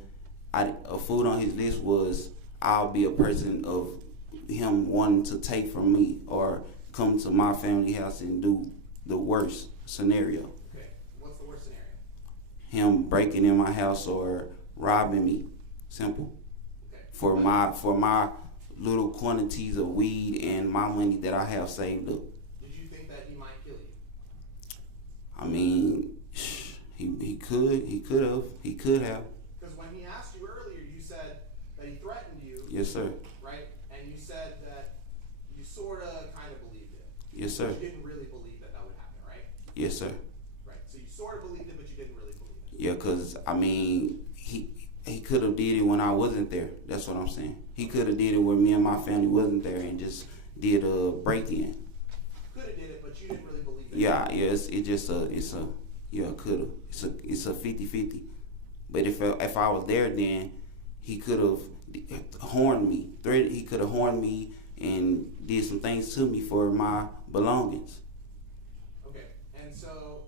a food on his list was I'll be a person of him wanting to take from me or come to my family house and do the worst scenario. Okay. What's the worst scenario? Him breaking in my house or robbing me. Simple. Okay. For my little quantities of weed and my money that I have saved up. Did you think that he might kill you? I mean, he could have. Because when he asked you earlier, you said that he threatened you. Yes, sir. Right? And you said that you sort of kind of believed it. Yes, sir. But you didn't really believe that would happen, right? Yes, sir. Right. So you sort of believed it, but you didn't really believe it. Yeah, because, I mean, he could have did it when I wasn't there. That's what I'm saying. He could have did it when me and my family wasn't there and just did a break-in. Could have did it, but you didn't really believe it. Yeah, it's could have. It's a 50-50. But if I was there, then he could have horned me. He could have horned me and did some things to me for my belongings. Okay, and so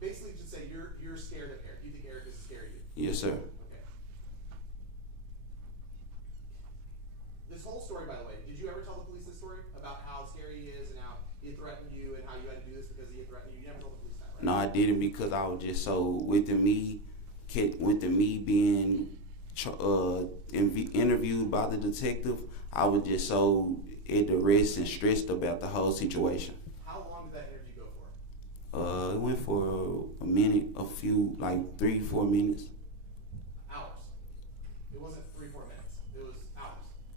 basically, just say you're scared of Erick. You think Erick is scared of you? Yes, sir. Okay. This whole story, by the way, did you ever tell the police this story about how scary he is and how he threatened you and how you had to do this because he had threatened you? You never told the police that, right? No, I didn't because I was just so with me being interviewed by the detective. I was just so at the rest and stressed about the whole situation. How long did that interview go for? It went for a minute, like 3-4 minutes. Hours. It wasn't 3-4 minutes. It was hours.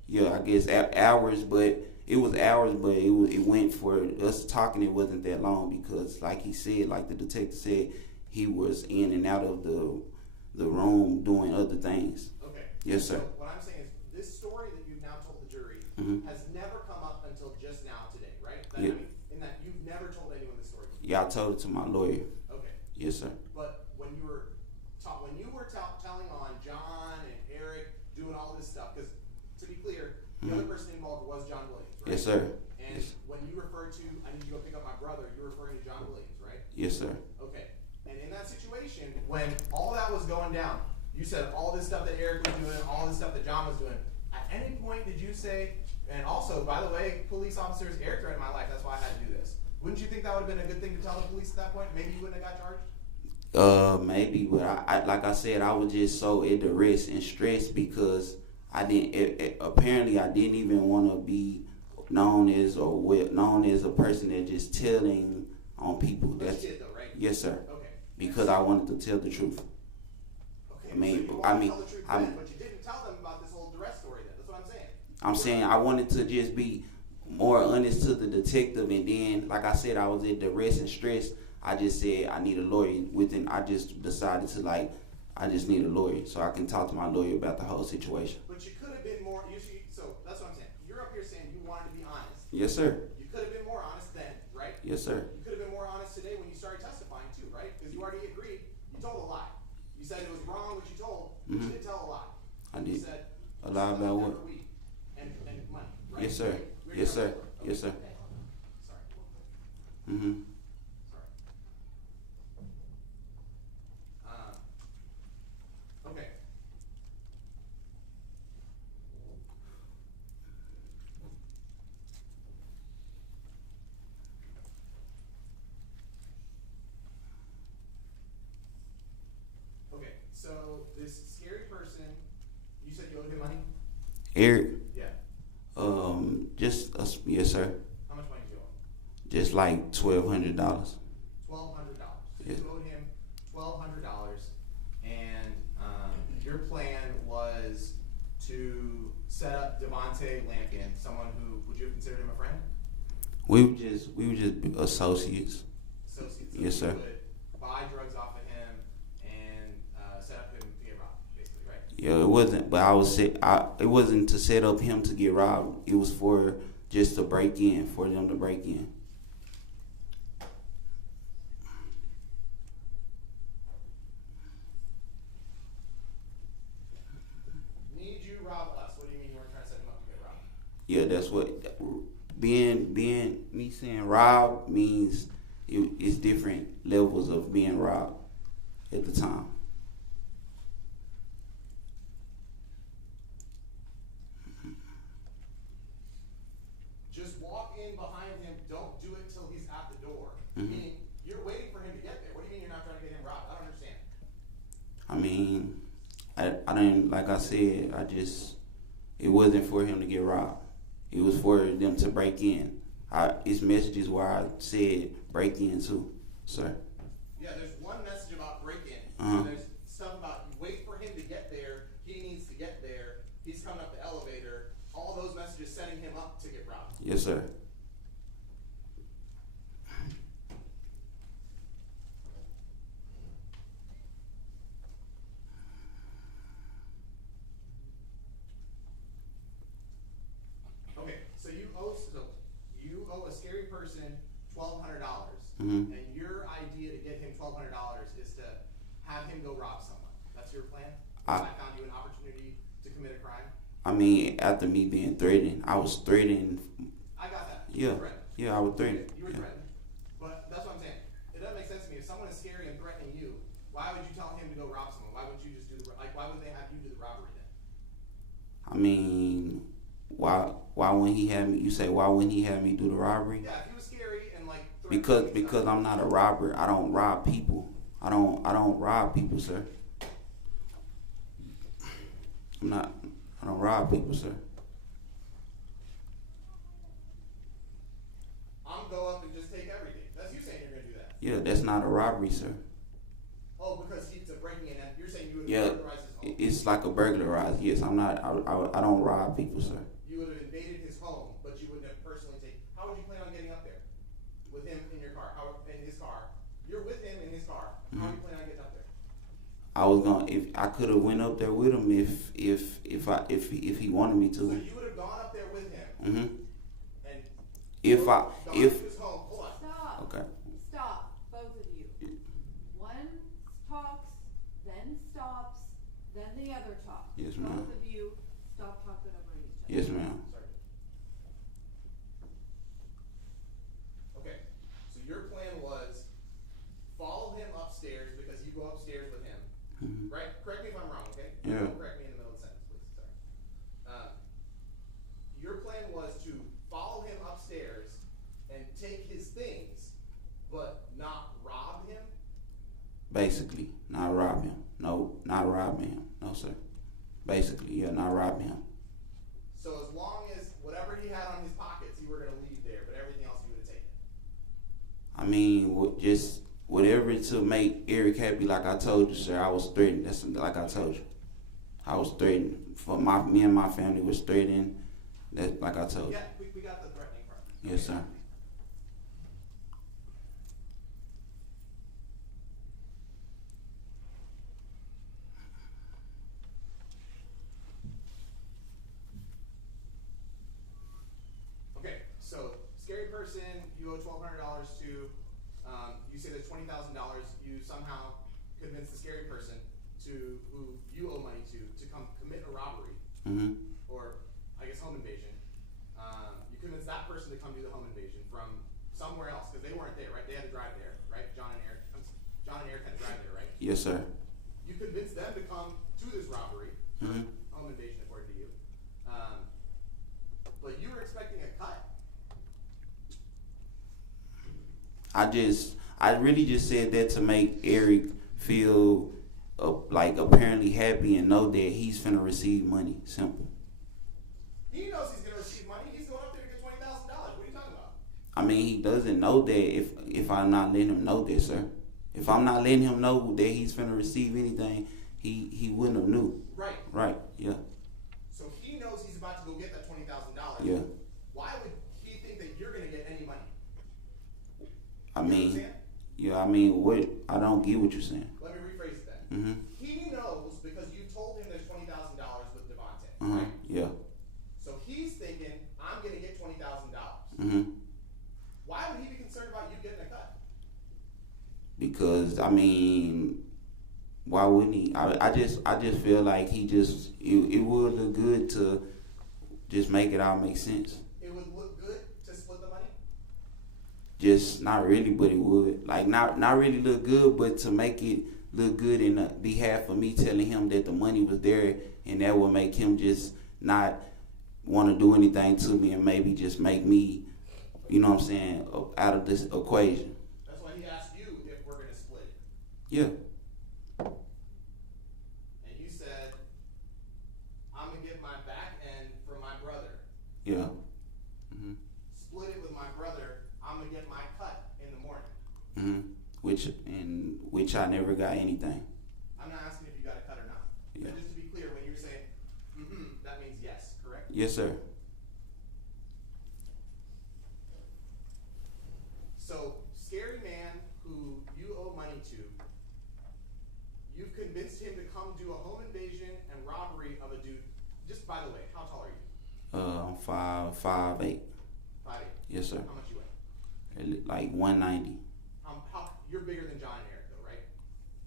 Yeah, I guess hours, but it went for us talking. It wasn't that long because, like he said, like the detective said, he was in and out of the room doing other things. Okay. Yes, sir. So what I'm saying is, this story that you've now told the jury has never come up until just now today, right? That, Yeah. I mean, in that you've never told anyone this story before. Yeah, I told it to my lawyer. Okay. Yes, sir. But when you were telling on John and Erick doing all this stuff, because to be clear, the other person involved was John Williams, right? Yes, sir. And Yes. when you refer to, I need you to go pick up my brother, you're referring to John Williams, right? Yes, sir. Okay. And in that situation, when all that was going down, you said all this stuff that Erick was doing, all this stuff that John was doing. At any point did you say, and also, by the way, police officers, Erick threatened my life, that's why I had to do this. Wouldn't you think that would have been a good thing to tell the police at that point? Maybe you wouldn't have got charged? Maybe, but I like I said, I was just so at the rest and stressed because I didn't. Apparently, I didn't even want to be known as a person that just telling on people. But you did though, right? Yes, sir. Okay. Because I wanted to tell the truth. Okay. I mean, so you wanted to tell the truth then, but you didn't tell them about this whole Duress story then. That's what I'm saying. I'm saying I wanted to just be more honest to the detective, and then, like I said, I was at the rest and stress. I just said I need a lawyer. I just decided to I just need a lawyer so I can talk to my lawyer about the whole situation. But you could have been more. So that's what I'm saying. You're up here saying you wanted to be honest. Yes, sir. You could have been more honest then, right? Yes, sir. You could have been more honest today when you started testifying too, right? Because you already agreed. You told a lie. You said it was wrong what you told, but you did tell a lie. I You did. said A lie about what? And money, right? Yes, sir. You're Yes, sir. okay. Yes, sir. Sorry. Mhm. Sorry. Okay. Okay, so this scary person, you said you owed him money? Eric. Yeah. Yes, sir. How much money do you owe him? Just like $1,200. $1,200. So Yeah. you owed him $1,200, and your plan was to set up Devontae Lampkin, someone who, would you have considered him a friend? We were just associates. Associates. So Yes, sir. you would buy drugs off of him and set up him to get robbed, basically, right? Yeah, it wasn't. But it wasn't to set up him to get robbed. It was for just to break in, for them to break in. Need you rob us? What do you mean you weren't trying to set him up to get robbed? Yeah, that's what being me saying robbed means. It's different levels of being robbed at the time. I didn't, like I said, it wasn't for him to get robbed. It was for them to break in. It's messages where I said break in too, sir. Yeah, there's one message about break-in. Uh-huh. There's stuff about you wait for him to get there. He needs to get there. He's coming up the elevator. All those messages setting him up to get robbed. Yes, sir. Okay, so you owe a scary person $1,200, Mm-hmm. and your idea to get him $1,200 is to have him go rob someone. That's your plan. I found you an opportunity to commit a crime. I mean, after me being threatened, I was threatened. I got that. Yeah. You were threatened. Yeah, I was threatened. You were Yeah. threatened. But that's what I'm saying. It doesn't make sense to me. If someone is scary and threatening you, why would you tell him to go rob someone? Why wouldn't you just why would they have you do the robbery then? I mean, why wouldn't he have me? You say why wouldn't he have me do the robbery? Yeah, if he was scary and like threatening Because I'm not a robber. I don't rob people. I don't rob people, sir. I don't rob people, sir. I'm go up and just take everything. That's you saying you're gonna do that. Yeah, that's not a robbery, sir. Oh, because he's a breaking in. And you're saying you would Yeah, burglarize his home. it's like a burglarize. Yes, I'm not. I don't rob people, sir. You would have invaded his home, but you wouldn't have personally taken. How would you plan on getting up there? With him in your car? In his car? You're with him in his car. How do you plan on getting up there? I was gonna, if I could have went up there with him if he wanted me So to. you would have gone up there with him. Mhm. And If to his home. Hold on. Stop. Okay. Stop, both of you. One talks, then stops, then the other talks. Yes, ma'am. Both of you stop talking over each other. Yes, ma'am. Sorry. Okay. So your plan was follow him upstairs because you go upstairs with him. Mhm. Right? Correct me if I'm wrong, okay? Yeah. Don't correct me in the middle of the sentence, please. Sorry. Your plan was to follow him upstairs and take his things, but not rob him? Basically, not rob him. No, not robbing him. No, sir. Basically, yeah, not robbing him. So as long as whatever he had on his pockets, you were going to leave there, but everything else you would have taken? I mean, just whatever to make Erick happy. Like I told you, sir, I was threatened. That's like I told you. I was threatened. Me and my family was threatened. That, like I told you. Yeah, we got the threatening part. Yes, sir. Okay, so scary person, you owe $1,200 to. You say there's $20,000. You somehow convince the scary person who you owe money to come commit a robbery, Mm-hmm. or I guess home invasion. You convince that person to come do the home invasion from somewhere else because they weren't there, right? They had to drive there, right? John and Erick had to drive there, right? Yes, sir. You convince them to come to this robbery, Mm-hmm. home invasion, according to you. But you were expecting a cut. I really just said that to make Erick feel like apparently happy and know that he's finna receive money. Simple. He knows he's gonna receive money. He's going up there to get $20,000. What are you talking about? I mean, he doesn't know that if I'm not letting him know that, sir. If I'm not letting him know that he's finna receive anything, he wouldn't have knew. Right. Right, yeah. So he knows he's about to go get that $20,000. Yeah. Why would he think that you're gonna get any money? I You mean, understand? yeah, I mean, what? I don't get what you're saying. Let me rephrase it then. Mm-hmm. He knows because you told him there's $20,000 with Devontae, Uh-huh, right? yeah. So he's thinking, I'm gonna get $20,000. Mm-hmm. Why would he be concerned about you getting a cut? Because, I mean, why wouldn't he? I just feel like it would look good to just make it all make sense. It would look good to split the money? Just not really, but it would. Like not really look good, but to make it look good in behalf of me telling him that the money was there, and that would make him just not want to do anything to me, and maybe just make me, you know what I'm saying, out of this equation. That's why he asked you if we're gonna split it. Yeah. And you said Yeah. Mhm. Split it with my brother. I'm gonna get my cut in the morning. Mhm. Which I never got anything. I'm not asking if you got a cut or not. Yeah. But just to be clear, when you're saying, that means yes, correct? Yes, sir. So, scary man who you owe money to, you've convinced him to come do a home invasion and robbery of a dude. Just by the way, how tall are you? I'm 5'8". 5'8". Yes, sir. How much you weigh? Like 190. You're bigger than John and Eric, though, right?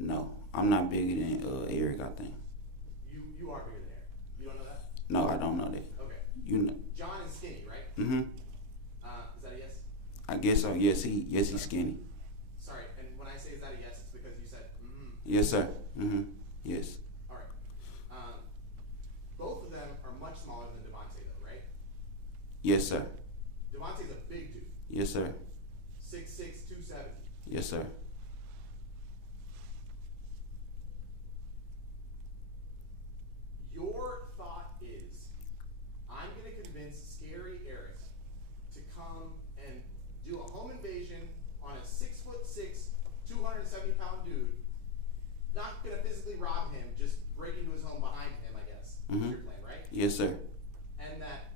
No, I'm not bigger than Erick, I think. You are bigger than Eric. You don't know that? No, I don't know that. Okay. You know. John is skinny, right? Mm-hmm. Is that a yes? I guess so. Yes, he's skinny. Sorry, and when I say is that a yes, it's because you said, Yes, sir. Mm-hmm. Yes. All right. Both of them are much smaller than Devontae, though, right? Yes, sir. Devontae's a big dude. Yes, sir. 6'6", 270. Yes, sir. Your thought is, I'm going to convince Scary Erick to come and do a home invasion on a 6'6", 270-pound dude. Not going to physically rob him, just break into his home behind him, I guess. Mm-hmm. Is your plan, right? Yes, sir. And that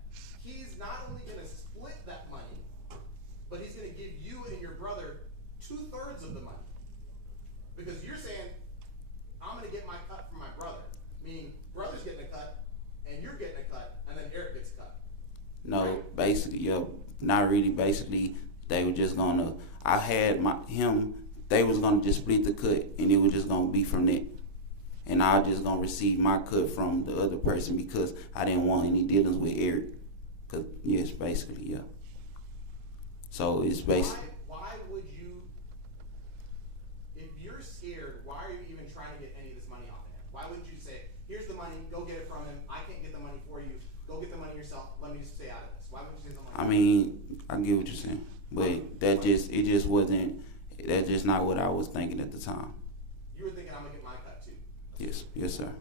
he's not only going to split that money, but he's going to give you and your brother 2/3 of the money. Because you're saying, I'm going to get my cut from my brother. Meaning, brother's getting a cut, and you're getting a cut, and then Erick gets a cut. No, right? basically, yeah, not really. Basically, they were just gonna. I had him. They was gonna just split the cut, and it was just gonna be from that. And I was just gonna receive my cut from the other person because I didn't want any dealings with Erick. Cause yes, basically, yeah. So it's basically. Why would you, if you're scared, why are you even trying to get any of this money off of him? Why wouldn't you say, here's the money, go get it from him, I can't get the money for you, go get the money yourself, let me just stay out of this? Why wouldn't you say something like that? I mean, I get what you're saying, but it just wasn't, that's just not what I was thinking at the time. You were thinking I'm gonna get my cut too. Yes, sir.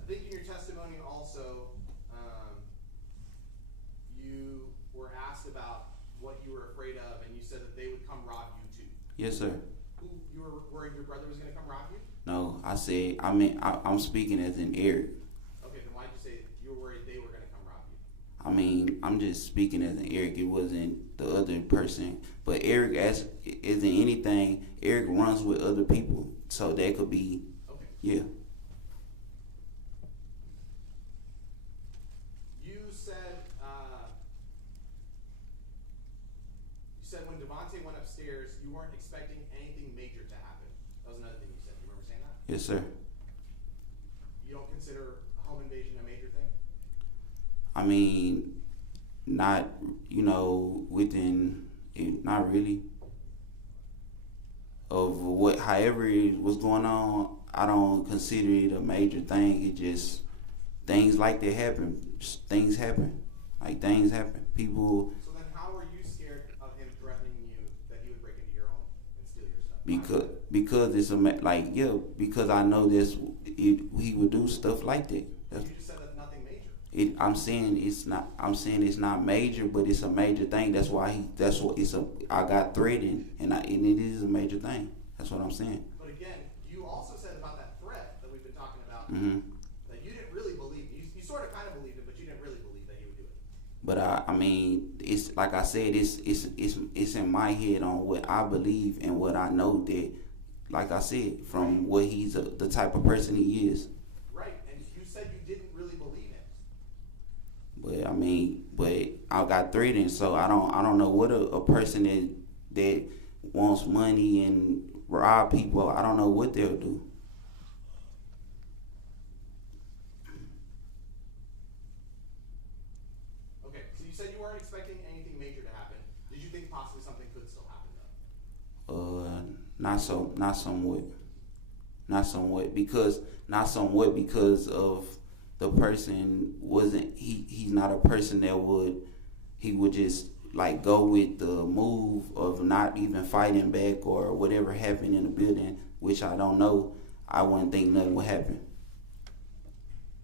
I think in your testimony also, you were asked about what you were afraid of, and you said that they would come rob you too. Yes, sir. Who you were worried your brother was going to come rob you? No, I'm speaking as in Erick. Okay, then why'd you say you were worried they were going to come rob you? I mean, I'm just speaking as an Erick. It wasn't the other person. But Erick, as isn't anything, Erick runs with other people, so that could be. Okay. Yeah. You said when Devontae went upstairs, you weren't expecting anything major to happen. That was another thing you said. Do you remember saying that? Yes, sir. You don't consider a home invasion a major thing? I mean, not, within, not really. Of however it was going on, I don't consider it a major thing. It just, things like that happen. Just things happen. Like, things happen. People. So then how were you scared of him threatening you that he would break into your home and steal your stuff? Because it's because I know he would do stuff like that. You just said that's nothing major. I'm saying it's not major, but it's a major thing. That's why I got threatened, and it is a major thing. That's what I'm saying. But again, you also said about that threat that we've been talking about, Mm-hmm. that you didn't really believe. You sort of kind of believed it, but you didn't really believe that he would do it. But I mean, it's like I said, it's in my head on what I believe and what I know that, like I said, from what he's the type of person he is. Right, and you said you didn't really believe him. But I got threatened, so I don't know what a person that wants money and rob people. I don't know what they'll do. Okay, so you said you weren't expecting anything major to happen. Did you think possibly something could still happen though? Not somewhat because of the person wasn't, he's not a person that he would just like go with the move of not even fighting back or whatever happened in the building, which I don't know, I wouldn't think nothing would happen.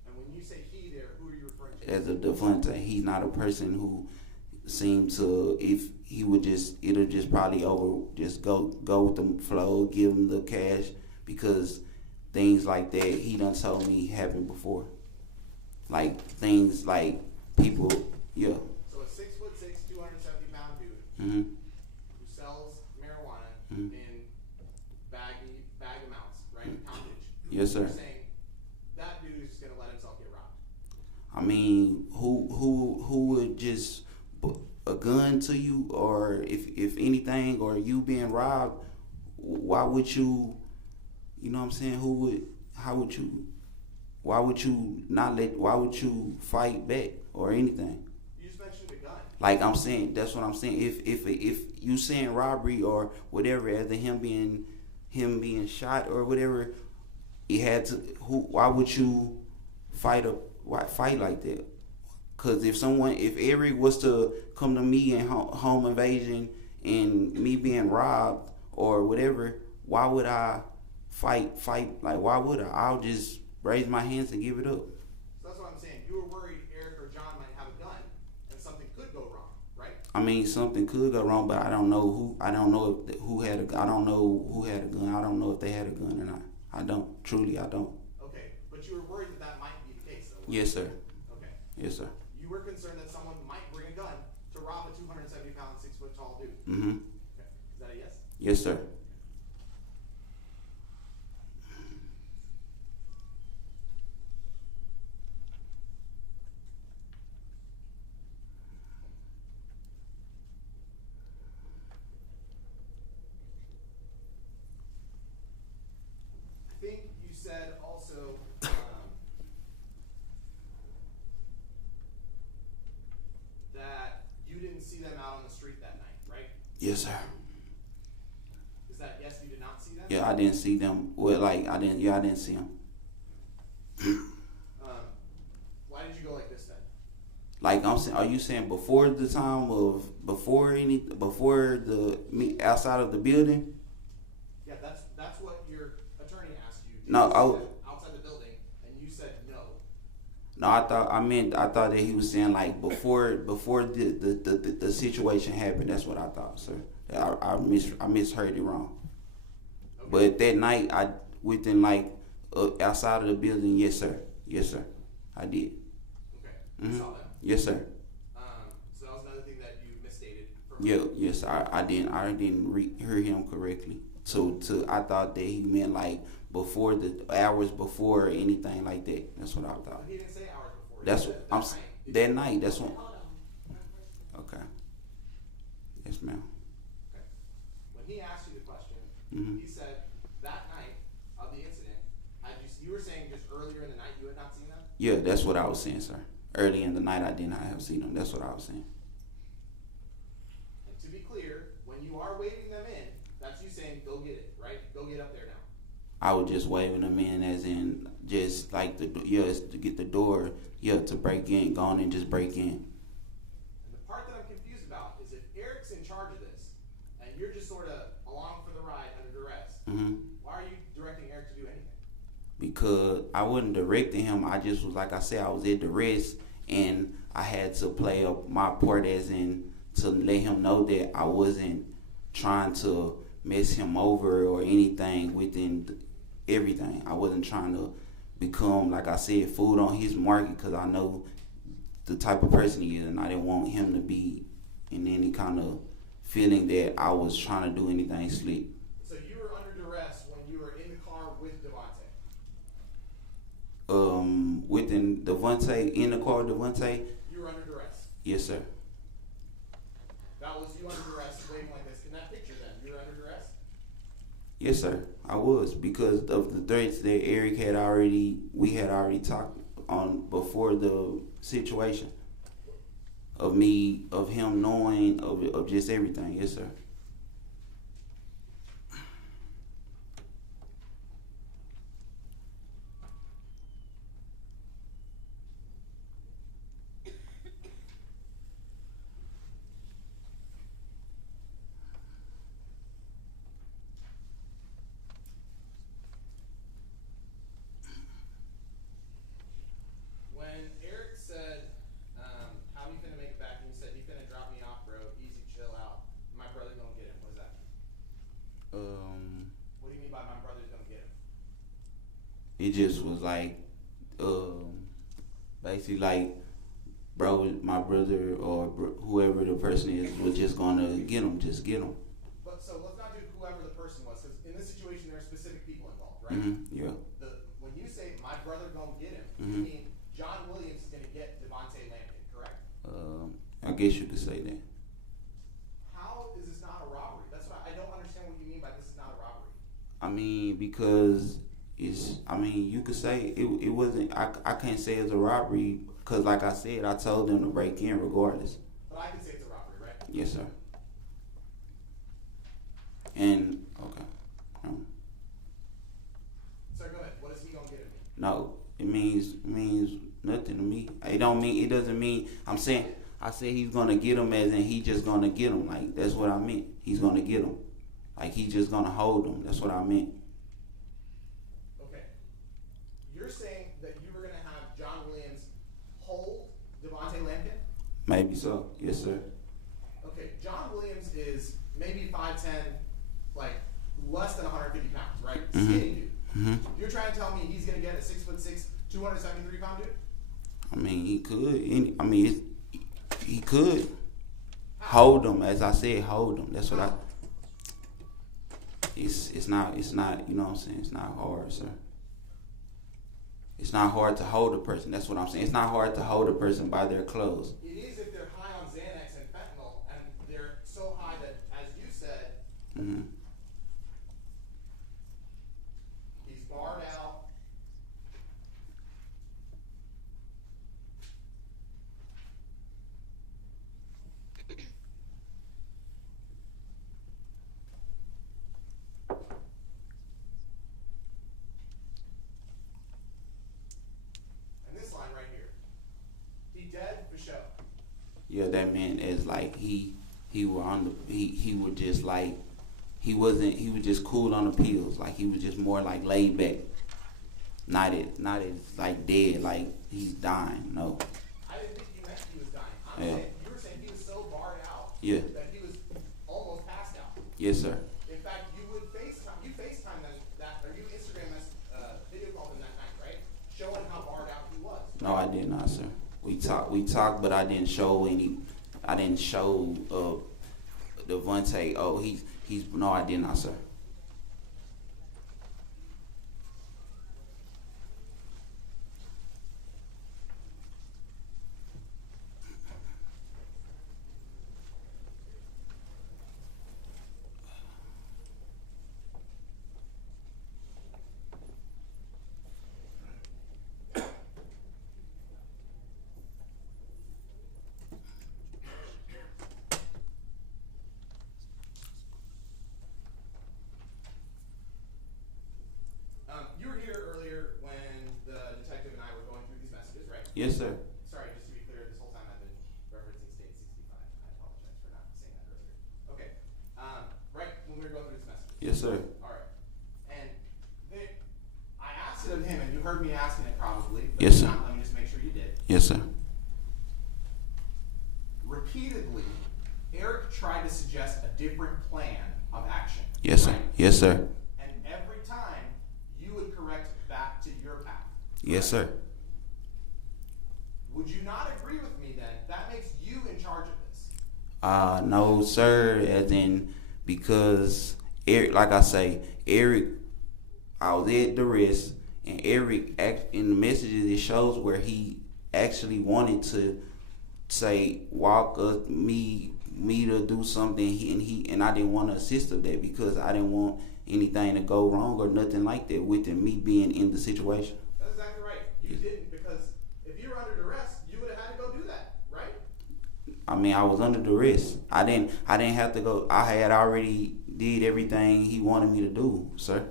And when you say he there, who are you referring to? As a Defendant, he's not a person who seemed to, if he would just, it'll just probably just go with the flow, give him the cash, because things like that he done told me happened before. Like things like people, yeah. So a 6'6", 270-pound dude Mm-hmm. who sells marijuana Mhm. in bag amounts, right? Poundage. Yes, sir. You're saying that dude is just gonna let himself get robbed. I mean, who would just put a gun to you, or if anything, or you being robbed, why would you, you know what I'm saying? Why would you fight back or anything? You just mentioned a gun. Like I'm saying, that's what I'm saying. If you saying robbery or whatever, as in him being shot or whatever, he had to. Why would you fight like that? Because if Erick was to come to me and home invasion and me being robbed or whatever, why would I fight? Like, why would I? I'll just raise my hands and give it up. So that's what I'm saying. You were worried Erick or John might have a gun and something could go wrong, right? I mean, something could go wrong, but I don't know who. I don't know who had a gun. I don't know who had a gun. I don't know if they had a gun or not. I don't. Truly, I don't. Okay, but you were worried that might be the case, though. Yes, sir. Okay. Yes, sir. You were concerned that someone might bring a gun to rob a 270-pound, 6-foot-tall dude. Mm-hmm. Okay. Is that a yes? Yes, sir. I think you said also that you didn't see them out on the street that night, right? Yes, sir. Is that yes? You did not see them? Yeah, I didn't see them. Well, like I didn't see them. Why did you go like this then? Like I'm saying, are you saying before the time of outside of the building? Yeah, that's what your attorney asked you. No, you I see them outside the building, and you said no. No, I thought that he was saying like before the situation happened. That's what I thought, sir. I misheard it wrong. Okay. But that night, within like outside of the building, yes, sir, I did. Okay, Mhm. you saw them. Yes, sir. So that was another thing that you misstated. Yes, I didn't hear him correctly. So I thought that he meant like before the hours before or anything like that. That's what I thought. He didn't say hours before. That's He what said I'm. night. That night. That's when. Okay. Yes, ma'am. Okay. When he asked you the question, Mhm. he said that night of the incident, you were saying just earlier in the night you had not seen them? Yeah, that's what I was saying, sir. Early in the night, I did not have seen them. That's what I was saying. And to be clear, when you are waving them in, that's you saying go get it, right? Go get up there now. I was just waving them in, as in just like to get the door, to break in, go on and just break in. And the part that I'm confused about is if Erick's in charge of this, and you're just sort of along for the ride under duress, Mm-hmm. why are you directing Erick to do anything? Because I wasn't directing him. I just was, like I said, I was at Duress, and I had to play up my part, as in to let him know that I wasn't trying to mess him over or anything within everything. I wasn't trying to become, like I said, food on his market, because I know the type of person he is, and I didn't want him to be in any kind of feeling that I was trying to do anything slick. So you were under duress when you were in the car with Devontae? Within Devontae, in the car with Devontae, You were under duress. yes, sir. That was you under duress, waving like this. In that picture then, you were under duress? Yes, sir. I was, because of the threats that Erick we had already talked on before the situation. Of him knowing, of just everything. Yes, sir. What do you mean by my brother's gonna get him? It just was like, basically like, bro, my brother or whoever the person is was just gonna get him, just get him. But so let's not do whoever the person was, because in this situation there are specific people involved, right? Yeah. When you say my brother gonna get him, you mean John Williams is gonna get Devontae Lampkin, correct? I guess you could say that. How is this not a robbery? That's what I don't understand what you mean by this is not a robbery. I mean, because you could say it wasn't, I can't say it's a robbery, because like I said, I told them to break in regardless. But I can say it's a robbery, right? Yes, sir. And, okay. Sir, go ahead. What is he gonna get him? No, it means nothing to me. It doesn't mean, I said he's gonna get him as in he just gonna get him. Like, that's what I meant. He's gonna get him. Like, he's just gonna hold him. That's what I meant. Okay. You're saying that you were gonna have John Williams hold Devontae Lampkin? Maybe so. Yes, sir. Okay, John Williams is maybe 5'10", like less than 150 pounds, right? Skinny dude. You're trying to tell me he's gonna get a 6'6", 273-pound dude? I mean, he could. He could hold him, as I said, hold him. That's what It's not. You know what I'm saying? It's not hard, sir. It's not hard to hold a person. That's what I'm saying. It's not hard to hold a person by their clothes. It is if they're high on Xanax and fentanyl, and they're so high that, as you said, he's barred out. And this line right here, he dead for show. Yeah, that man is like he was just like he was just cool on the pills. Like, he was just more like laid back. Not as like dead, like he's dying. No. I didn't think you meant he was dying. Yeah. You were saying he was so barred out Yeah. that he was almost passed out. Yes, sir. In fact, you FaceTime that, or you Instagram video called him that night, right? Showing how barred out he was. No, I did not, sir. We talked, but I didn't show Devontae. Oh, he's no, I did not, sir. You were here earlier when the detective and I were going through these messages, right? Yes, sir. Sorry, just to be clear, this whole time I've been referencing State 65. I apologize for not saying that earlier. Okay. Right when we were going through these messages. Yes, sir. All right. And I asked it of him, and you heard me asking it probably. But Yes, sir. Let me just make sure you did. Yes, sir. Repeatedly, Erick tried to suggest a different plan of action. Yes, sir. Right? Yes, sir. And every time, you would correct back to your path. Yes, sir. Would you not agree with me then? That makes you in charge of this. No, sir. As in, because Erick, like I say, Erick, I was at Duress, and Erick, in the messages, it shows where he actually wanted to say, walk me to do something, and I didn't want to assist of that because I didn't want anything to go wrong or nothing like that with me being in the situation. That's exactly right. You didn't, because if you were under duress, you would have had to go do that, right? I mean, I was under duress. I didn't have to go. I had already did everything he wanted me to do, sir.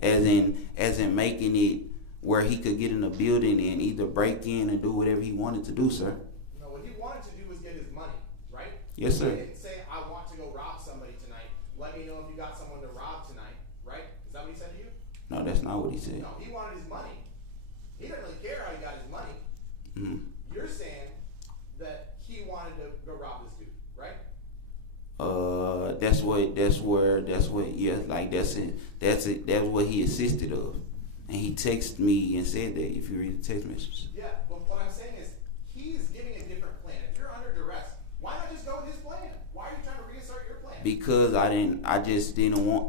As in making it where he could get in the building and either break in and do whatever he wanted to do, sir. No, what he wanted to do was get his money, right? Yes, sir. He didn't say, I want to go rob somebody tonight. Let me know if you got someone to rob tonight, right? Is that what he said to you? No, that's not what he said. No, he wanted his money. He didn't really care how he got his money. You're saying that he wanted to go rob this dude, right? that's what yeah, like that's what he assisted of. And he texted me and said that if you read the text message. Yeah, but what I'm saying is he's giving a different plan. If you're under duress, why not just go with his plan? Why are you trying to reassert your plan? Because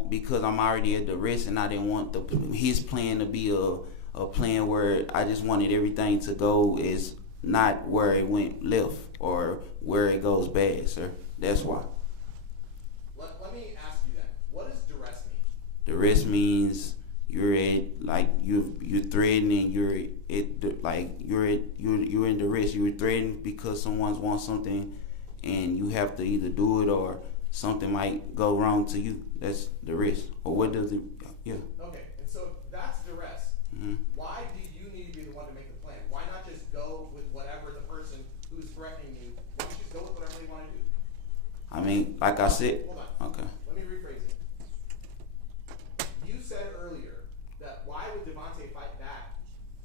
because I'm already at duress and I didn't want his plan to be a plan where I just wanted everything to go is not where it went left or where it goes bad, sir. That's why. Let me ask you then, what does duress mean? Duress means you're threatening, you're in duress. You're threatened because someone wants something and you have to either do it or something might go wrong to you. That's duress. Or what does it, yeah. Okay, and so that's duress. Mm-hmm. Why do you need to be the one to make the plan? Why not just go with whatever the person who's threatening you, why don't you just go with whatever they want to do? I mean, like I said, Hold on. okay. Let me rephrase it. You said earlier that why would Devontae fight back?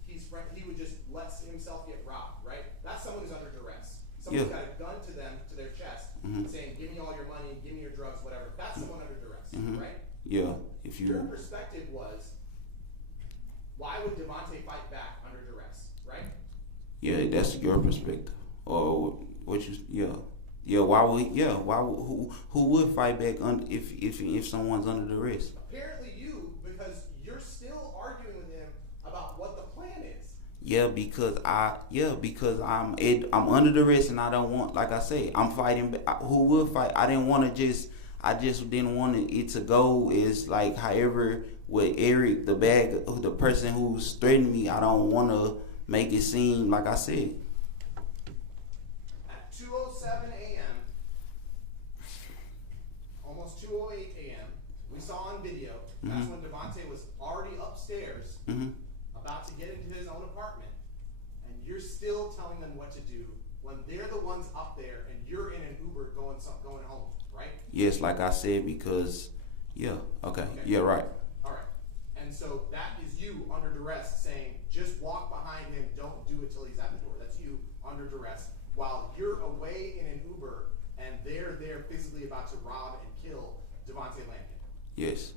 He would just let himself get robbed, right? That's someone who's under duress. Someone's got a gun to them, to their chest, saying, give me all your money, give me your drugs, whatever. That's someone under duress, right? Yeah. Your perspective was, why would Devontae fight back under duress, right? Yeah, that's your perspective. Or what you, yeah. Yeah, who would fight back if someone's under duress? Apparently you, because you're still arguing with him about what the plan is. Yeah, because I'm under duress and I don't want, like I said, I'm fighting. Who would fight? I just didn't want it to go as like however with Erick, the person who's threatening me. I don't want to make it seem like I said. At 2:07 a.m., almost 2:08 a.m., we saw on video. That's when Devontae was already upstairs, about to get into his own apartment, and you're still telling them what to do when they're the ones up there and you're in an Uber going home, right? Yes, like I said, because okay. Yeah, right. All right, and so that is you under duress saying, just walk behind him, don't do it till he's at the door. That's you under duress while you're away in an Uber and they're there physically about to rob and kill Devontae Lampkin. Yes.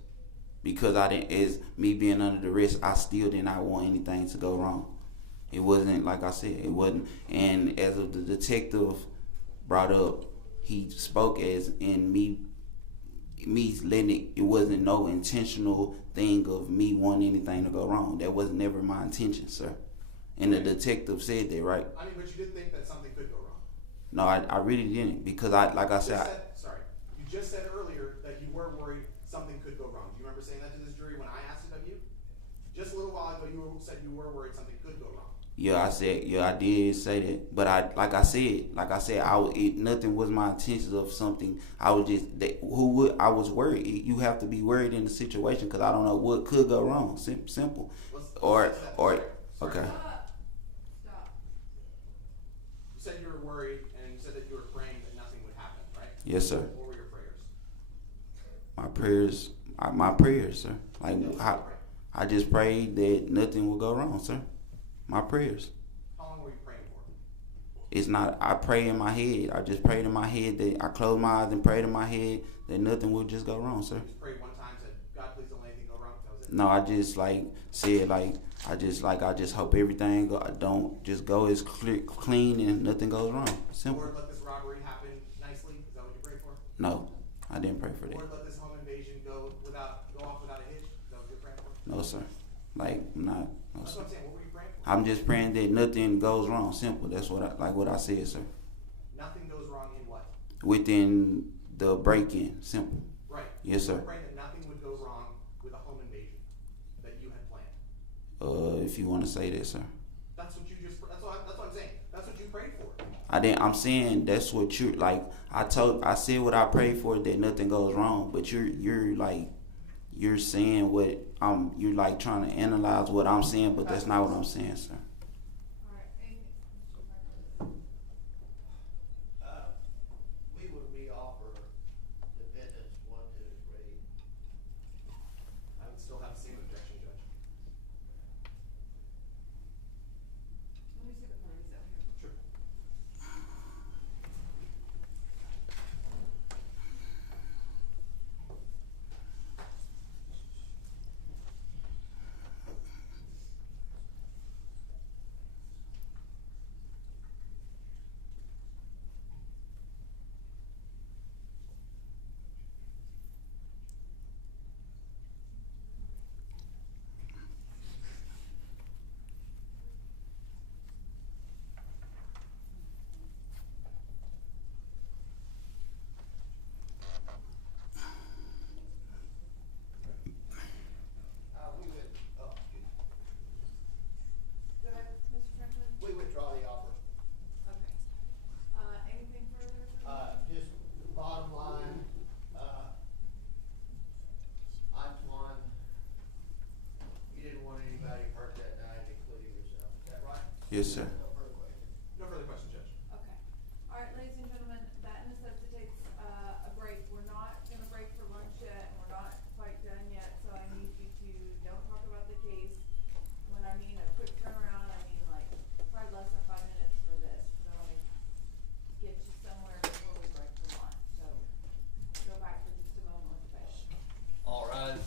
Because as me being under duress, I still did not want anything to go wrong. It wasn't, like I said, it wasn't. And as the detective brought up, he spoke as in me letting it wasn't no intentional thing of me wanting anything to go wrong. That was never my intention, sir. And the detective said that, right? I mean, but you did think that something could go wrong. No, I really didn't, because You just said earlier that you were worried something could go wrong. Do you remember saying that to this jury when I asked it of you? Just a little while ago, you said you were worried something could go wrong. Yeah, I did say that, but I said, nothing was my intention of something. I was just I was worried. You have to be worried in the situation because I don't know what could go wrong. Simple. Okay. Stop. You said you were worried, and you said that you were praying that nothing would happen, right? Yes, sir. What were your prayers? My prayers, sir. I just prayed that nothing would go wrong, sir. My prayers. How long were you praying for? It's not, I pray in my head. I just prayed in my head that I closed my eyes and prayed in my head that nothing would just go wrong, sir. You just prayed one time, said, God, please don't let anything go wrong. That was it? No, I just said I just hope everything don't just go as clean and nothing goes wrong. Simple. Lord, let this robbery happen nicely. Is that what you prayed for? No, I didn't pray for that. Lord, let this home invasion go off without a hitch. Is that what you're praying for? No, sir. No, That's sir. what I'm saying. What were you praying for? I'm just praying that nothing goes wrong. Simple. That's what I said, sir. Nothing goes wrong in what? Within the break-in. Simple. Right. Yes, sir. You're praying that nothing would go wrong with a home invasion that you had planned. If you want to say that, sir. That's what I'm saying. That's what you prayed for. I'm saying that's what you're like. I said what I prayed for, that nothing goes wrong. But you're saying what you're like trying to analyze what I'm saying, but that's not what I'm saying, sir. We offer defendants 1, 2, 3. I would still have the same objection, Judge. Let me see the plans out here. Sure. Yes, sir. No further questions, Judge. Okay. All right, ladies and gentlemen, that necessitates a break. We're not gonna break for lunch yet, and we're not quite done yet, so I need you to don't talk about the case. When I mean a quick turnaround, I mean like probably less than 5 minutes for this, because I wanna get you somewhere before we break for lunch. So go back for just a moment with the patient. All rise.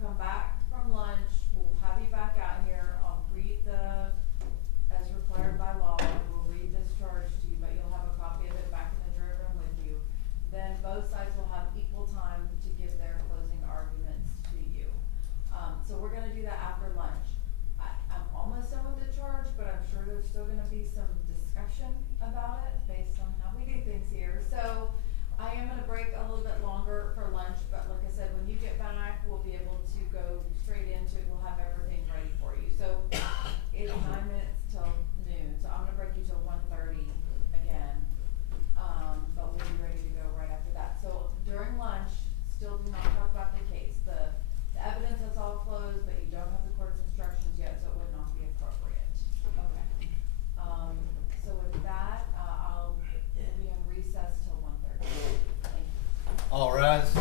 come back from lunch, we'll have you back out here, I'll read as required by law, we'll read this charge to you, but you'll have a copy of it back in the jury room with you. Then both sides will have equal time to give their closing arguments to you. So we're gonna do that after lunch. I'm almost done with the charge, but I'm sure there's still gonna be some discussion about it based on how we do things here. So I am gonna break a little bit longer for lunch, but like I said, when you get back, we'll be able to go straight into it. We'll have everything ready for you. So it's 9 minutes till noon, so I'm gonna break you till 1:30 again. But we'll be ready to go right after that. So during lunch, still do not talk about the case. The evidence is all closed, but you don't have the court's instructions yet, so it would not be appropriate. Okay. So with that, we'll be in recess till 1:30. Thank you. All rise.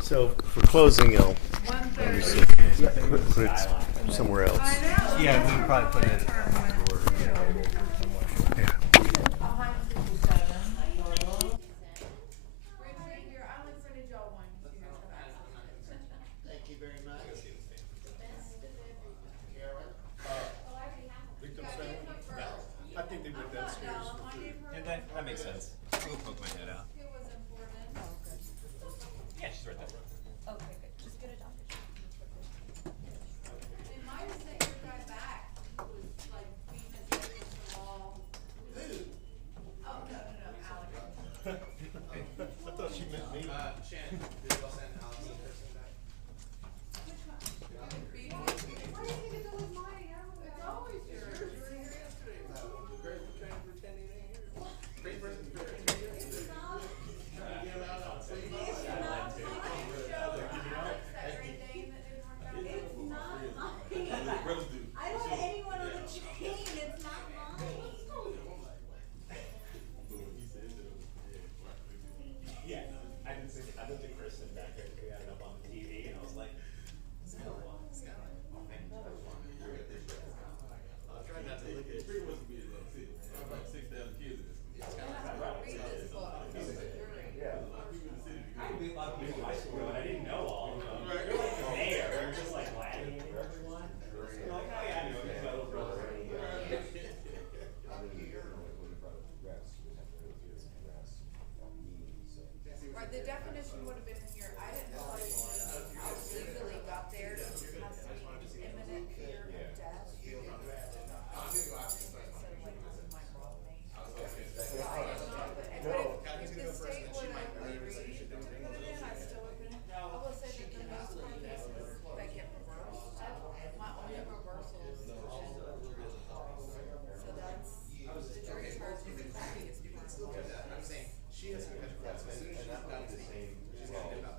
So for closing, I'll 1:30. put it somewhere else. Yeah, we can probably put it. Yeah. Behind 57 total. Richard, here, I only printed y'all one, because you guys have access to it. Thank you very much. I think they went downstairs. Did they? That makes sense. We'll poke my head out. It was important. Yeah, she's right there. Okay, good. Just get a doctor. They might have sent your guy back. He was like beating his head against the wall. Oh, no, Alex. I thought she meant me. Shannon, did y'all send Alex in person back? Which one? Why do you think it's always mine? It's always yours. You were here yesterday. Great for training for 10 years. Great for It's not. It's not mine. That Great Dane that didn't work out. It's not mine. I don't want anyone on the chain. It's not mine. Yeah, I didn't think Kristen back there. We had it up on the TV, and I was like, it's kind of long. I'll try not to look at it. Pretty much be that too. I have like 6,000 kids in this. Read this book. I meet a lot of people in high school, and I didn't know all of them. You're like the mayor. You're just like lagging for everyone. You're like, oh yeah, I know. It's my little brother. Right, the definition would have been in here. I didn't know how legally got there. It has to be imminent fear of death. If the state would have agreed to put it in, I still would have put it in. I will say that the most common cases that get reversed, my only reversal is motion. So that's, the jury charge is the biggest part. I'm saying she has to catch as soon as she's done the same, she's gonna do about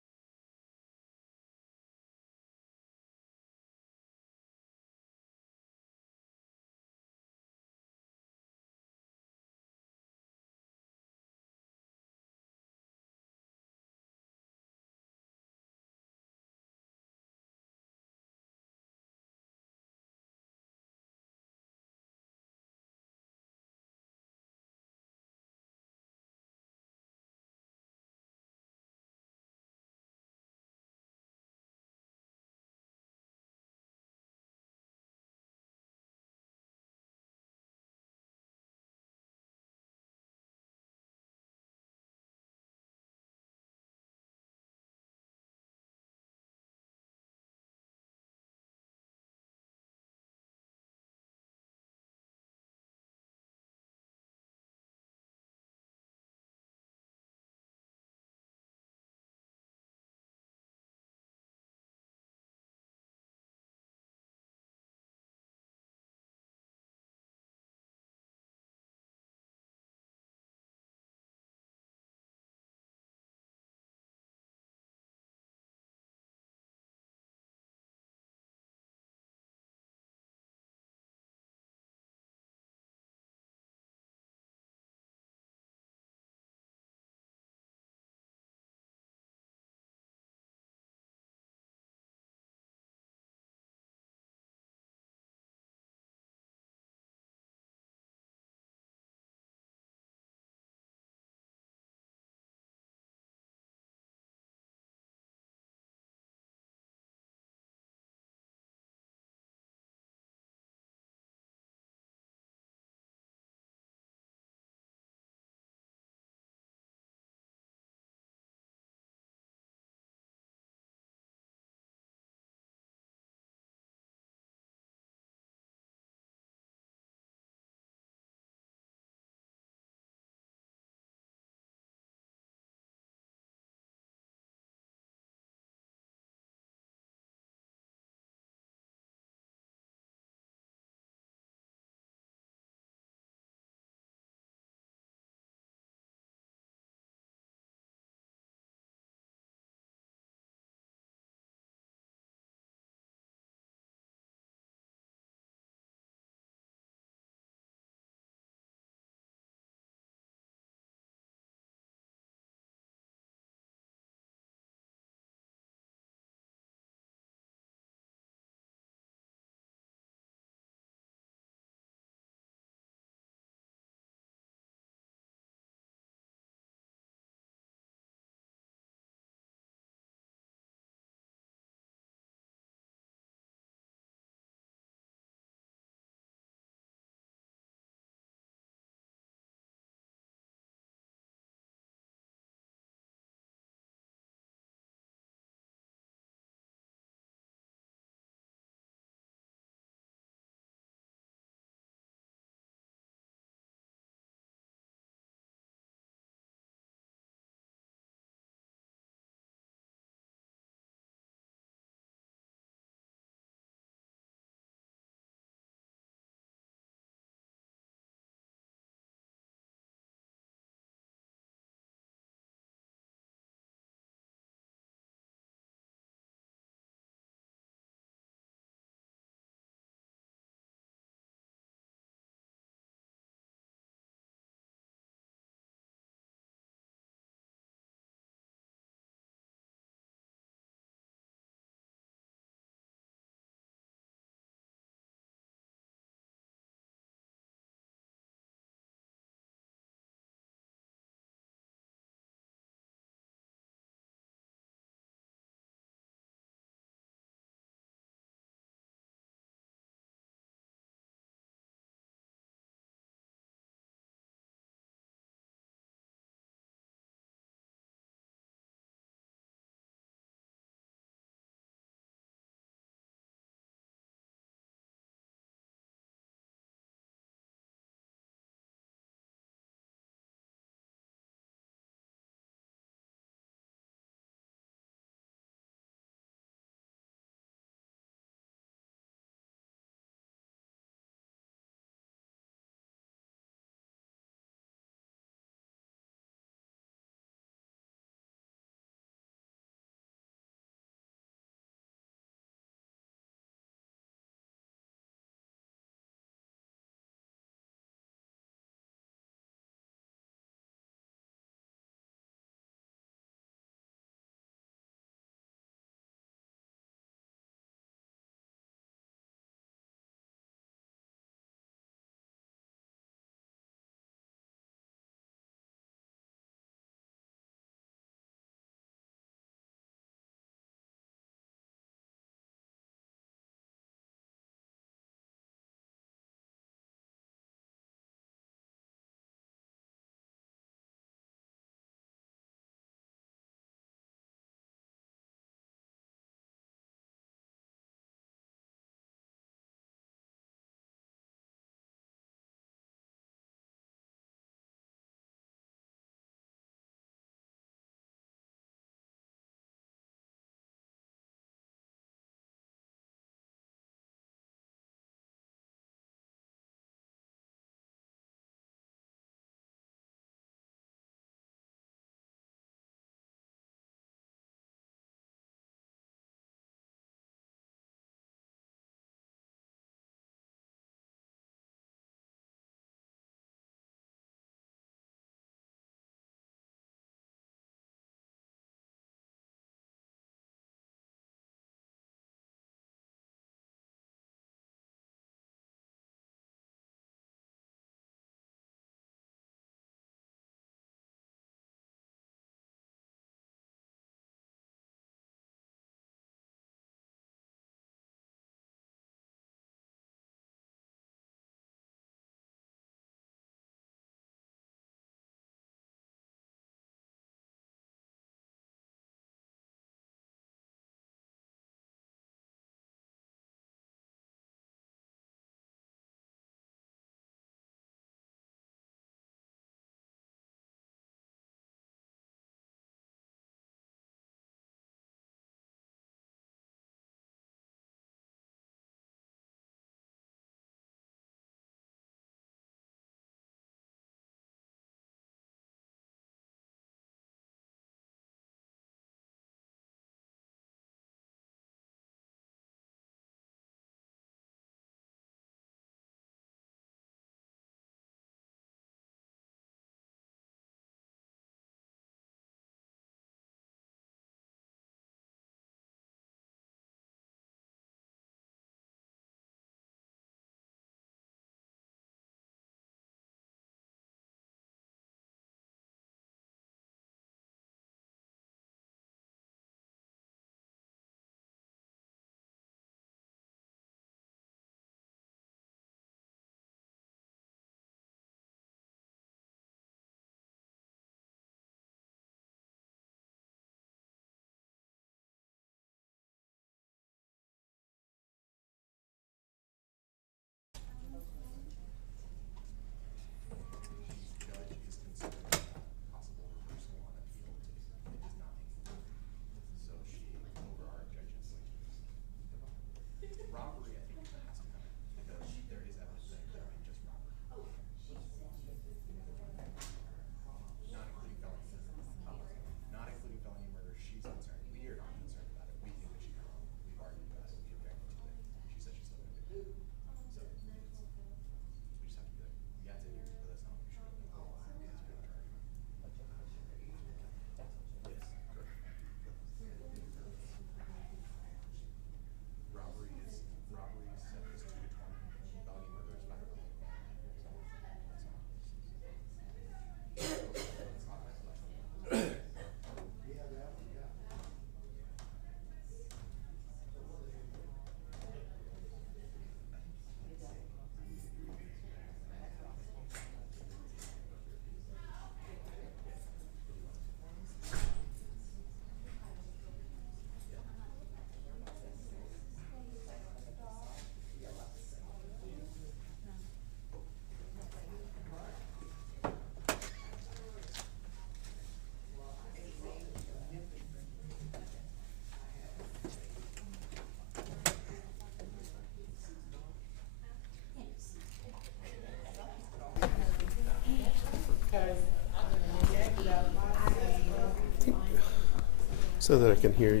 So that I can hear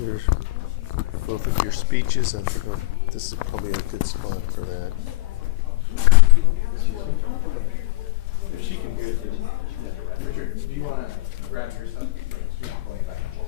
your, both of your speeches. I think this is probably a good spot for that. If she can hear it, Richard, do you want to grab your stuff? Going back and forth.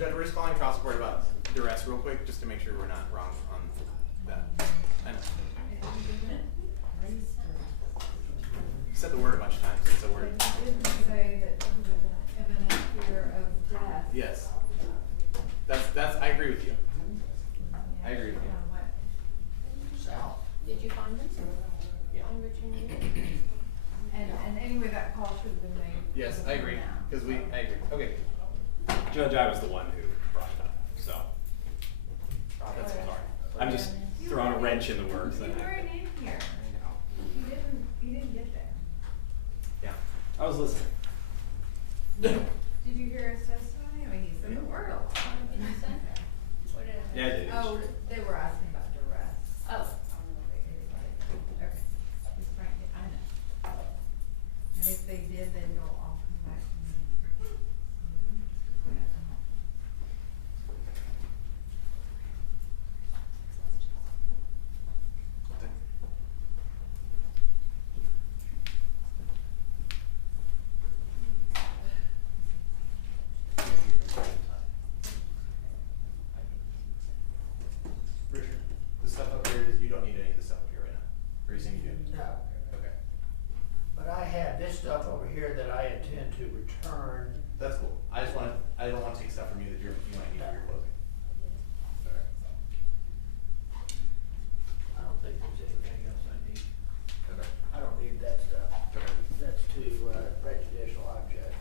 Judge, we're just calling trial support about duress real quick, just to make sure we're not wrong on that. I know. You said the word a bunch of times. It's a word. You didn't say that imminent fear of death. Yes. That's. I agree with you. I agree with you. South. Did you find them? Yeah. On Richard Newman? And anyway, that call should have been made. Yes, I agree. Because I agree. Okay. Judge, I was the one who brought it up, so. That's sorry. I'm just throwing a wrench in the works. You weren't in here. You didn't get there. Yeah, I was listening. Did you hear his testimony? I mean, he said the word a lot. In the center? What did I? Yeah, I did. Oh, they were asking about duress. Oh. Okay. Just trying to, I know. And if they did, then you'll all come back to me. Richard, the stuff up here, you don't need any of the stuff up here right now. Or you saying you do? No. Okay. But I have this stuff over here that I intend to return. That's cool. I don't want to take stuff from you that you might need for your closing. Okay. I don't think there's anything else I need. Okay. I don't need that stuff. Okay. That's too prejudicial object.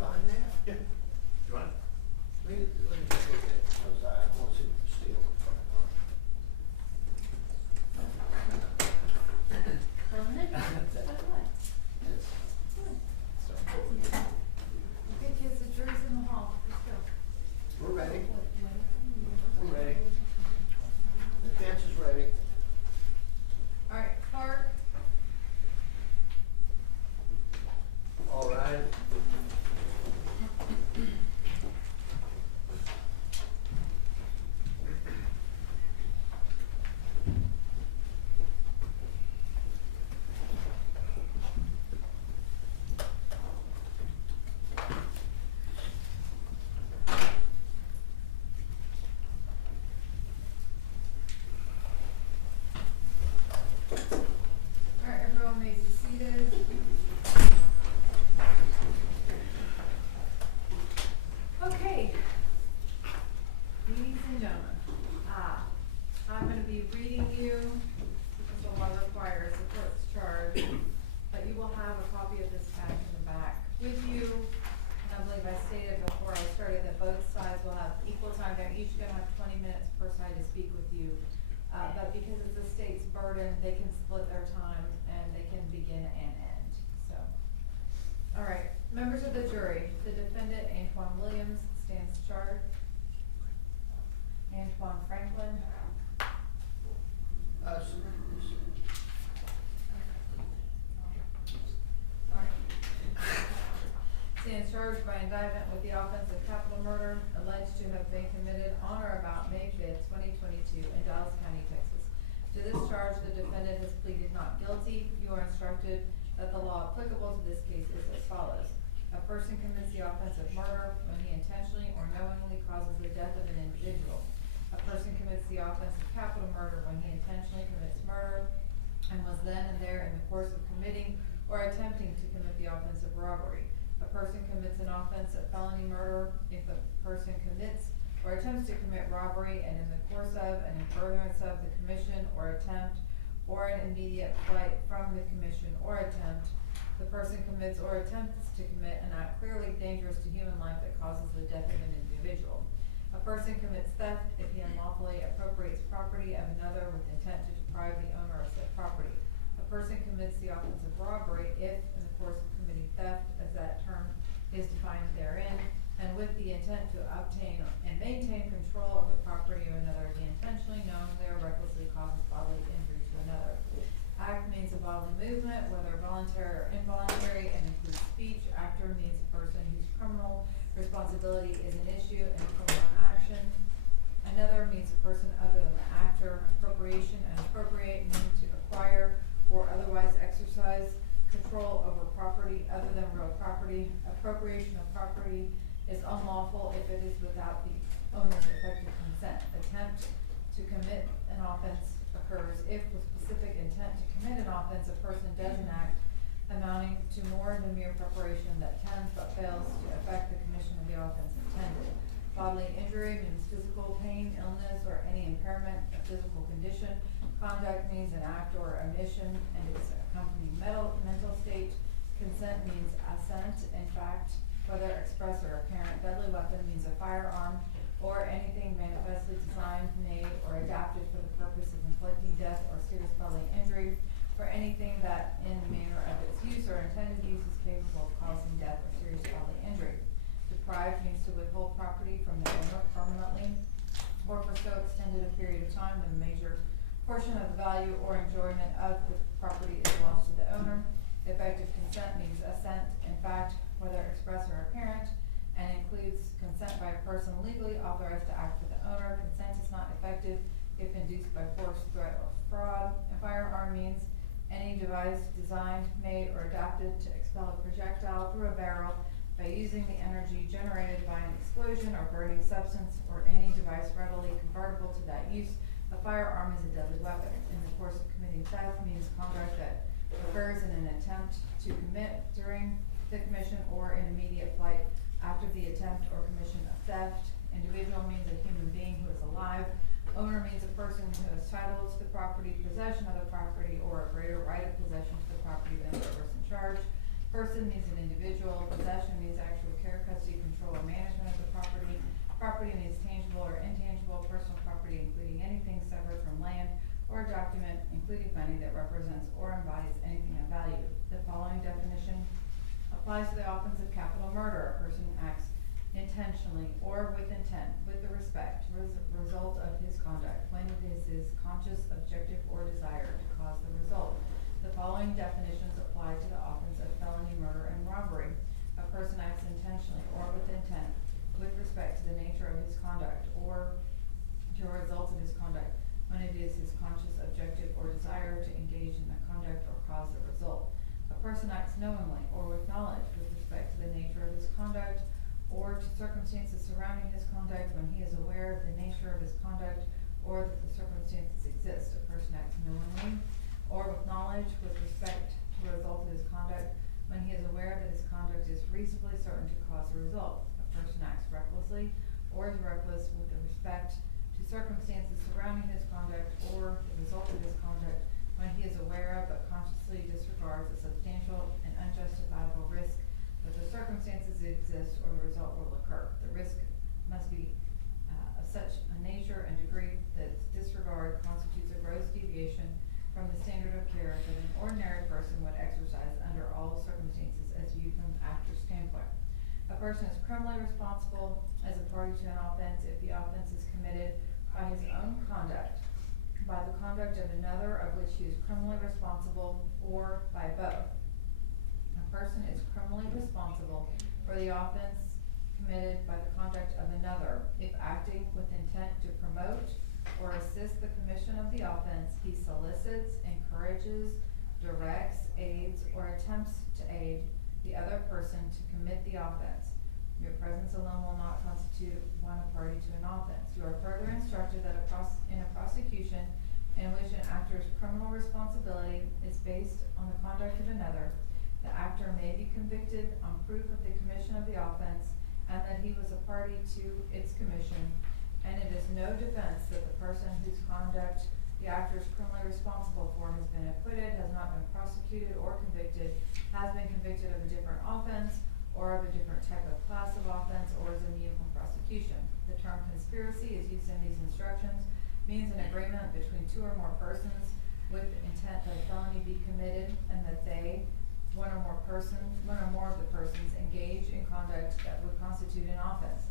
find that? Yeah. Do you want it? Let me just look at it, because I want to see what the steel looks like. Permanent? Okay, kids, the jury's in the hall, let's go. We're ready. We're ready. The fence is ready. All right, Clark. All right. All right, everyone may be seated. Okay. Ladies and gentlemen, I'm gonna be reading you, as the law requires, the court's charge, but you will have a copy of this back in the back with you. And I believe I stated before I started that both sides will have equal time. They're each gonna have 20 minutes per side to speak with you. But because it's the state's burden, they can split their time and they can begin and end, so. All right, members of the jury, the defendant, Antwan Williams, stands charged. Antwan Franklin. Stands charged by indictment with the offense of capital murder alleged to have been committed on or about May 5th, 2022 in Dallas County, Texas. To this charge, the defendant has pleaded not guilty. You are instructed that the law applicable to this case is as follows. A person commits the offense of murder when he intentionally or knowingly causes the death of an individual. A person commits the offense of capital murder when he intentionally commits murder and was then and there in the course of committing or attempting to commit the offense of robbery. A person commits an offense of felony murder if a person commits or attempts to commit robbery and in the course of and in furtherance of the commission or attempt or an immediate flight from the commission or attempt, the person commits or attempts to commit an act clearly dangerous to human life that causes the death of an individual. A person commits theft if he unlawfully appropriates property of another with intent to deprive the owner of said property. A person commits the offense of robbery if, in the course of committing theft, as that term is defined therein, and with the intent to obtain and maintain control of the property of another, he intentionally, knowingly, or recklessly causes bodily injury to another. Act means a bodily movement, whether voluntary or involuntary, and includes speech. Actor means a person whose criminal responsibility is an issue in a criminal action. Another means a person other than the actor. Appropriation and appropriate mean to acquire or otherwise exercise control over property other than real property. Appropriation of property is unlawful if it is without the owner's effective consent. Attempt to commit an offense occurs if, with specific intent to commit an offense, a person does an act amounting to more than mere preparation that tends but fails to effect the commission of the offense intended. Bodily injury means physical pain, illness, or any impairment of physical condition. Conduct means an act or omission and its accompanying mental state. Consent means assent. In fact, whether express or apparent. Deadly weapon means a firearm or anything manifestly designed, made, or adapted for the purpose of inflicting death or serious bodily injury, or anything that in the manner of its use or intended use is capable of causing death or serious bodily injury. Deprive means to withhold property from the owner permanently or for so extended a period of time that a major portion of the value or enjoyment of the property is lost to the owner. Effective consent means assent, in fact, whether express or apparent, and includes consent by a person legally authorized to act for the owner. Consent is not effective if induced by force, threat, or fraud. A firearm means any device designed, made, or adapted to expel a projectile through a barrel by using the energy generated by an explosion or burning substance, or any device readily convertible to that use. A firearm is a deadly weapon. In the course of committing theft means conduct that occurs in an attempt to commit during the commission or in immediate flight after the attempt or commission of theft. Individual means a human being who is alive. Owner means a person who has title to the property, possession of the property, or a greater right of possession to the property than the person charged. Person means an individual. Possession means actual carrying represents or embodies anything of value. The following definition applies to the offense of capital murder. A person acts intentionally or with intent, with the result of his conduct, when it is his conscious, objective, or desire to cause the result. The following definitions apply to the offense of felony murder and robbery. A person acts intentionally or with intent, with respect to the nature of his conduct, or to a result of his conduct, when it is his conscious, objective, or desire to engage in the conduct or cause the result. A person acts knowingly or with knowledge with respect to the nature of his conduct, or to circumstances surrounding his conduct, when he is aware of the nature of his conduct or that the circumstances exist. A person acts knowingly or with knowledge with respect to the result of his conduct, when he is aware that his conduct is reasonably certain to cause a result. A person acts recklessly or is reckless with respect to circumstances surrounding his conduct or the result of his conduct, when he is aware of but consciously disregards a substantial and unjustifiable risk that the circumstances exist or the result will occur. The risk must be of such a nature and degree that its disregard constitutes a gross deviation from the standard of care that an ordinary person would exercise under all circumstances as viewed from the actor's standpoint. A person is criminally responsible as a party to an offense if the offense is committed by his own conduct, by the conduct of another of which he is criminally responsible, or by both. A person is criminally responsible for the offense committed by the conduct of another if, acting with intent to promote or assist the commission of the offense, he solicits, encourages, directs, aids, or attempts to aid the other person to commit the offense. Your presence alone will not constitute one a party to an offense. You are further instructed that in a prosecution in which an actor's criminal responsibility is based on the conduct of another, the actor may be convicted on proof of the commission of the offense and that he was a party to its commission, and it is no defense that the person whose conduct the actor is criminally responsible for has been acquitted, has not been prosecuted or convicted, has been convicted of a different offense or of a different type of class of offense, or is immune from prosecution. The term conspiracy is used in these instructions means an agreement between two or more persons with intent that a felony be committed and that they, one or more of the persons, engage in conduct that would constitute an offense.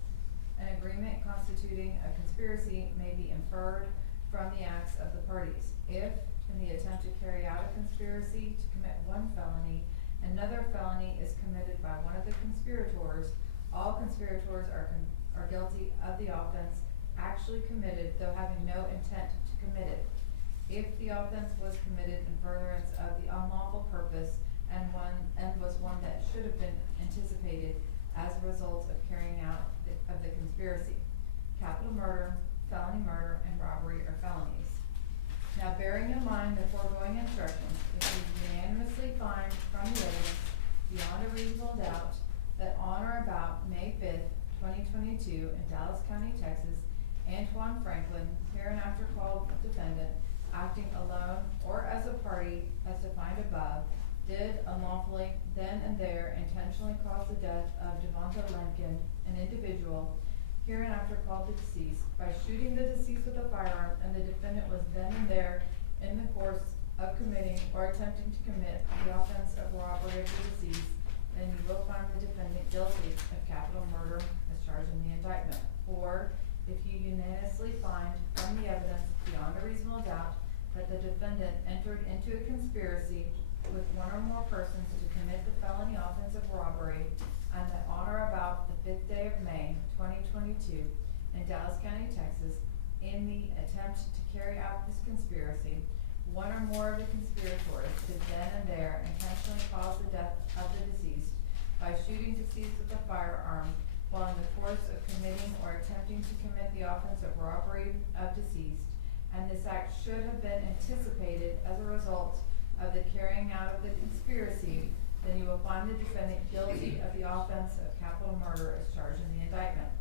An agreement constituting a conspiracy may be inferred from the acts of the parties. If, in the attempt to carry out a conspiracy to commit one felony, another felony is committed by one of the conspirators, all conspirators are guilty of the offense actually committed, though having no intent to commit it. If the offense was committed in furtherance of the unlawful purpose and was one that should have been anticipated as a result of carrying out of the conspiracy. Capital murder, felony murder, and robbery are felonies. Now, bearing in mind the foregoing instructions, if you unanimously find from the evidence beyond a reasonable doubt that on or about May 5th, 2022 in Dallas County, Texas, Antwan Franklin, hereinafter called defendant, acting alone or as a party as defined above, did unlawfully then and there intentionally cause the death of Lampkin, an individual, hereinafter called the deceased, by shooting the deceased with a firearm, and the defendant was then and there in the course of committing or attempting to commit the offense of robbery of the deceased, then you will find the defendant guilty of capital murder as charged in the indictment. Or, if you unanimously find from the evidence beyond a reasonable doubt that the defendant entered into a conspiracy with one or more persons to commit the felony offense of robbery, and that on or about the 5th day of May, 2022, in Dallas County, Texas, in the attempt to carry out this conspiracy, one or more of the conspirators did then and there intentionally cause the death of the deceased by shooting deceased with a firearm while in the course of committing or attempting to commit the offense of robbery of deceased, and this act should have been anticipated as a result of the carrying out of the conspiracy, then you will find the defendant guilty of the offense of capital murder as charged in the indictment.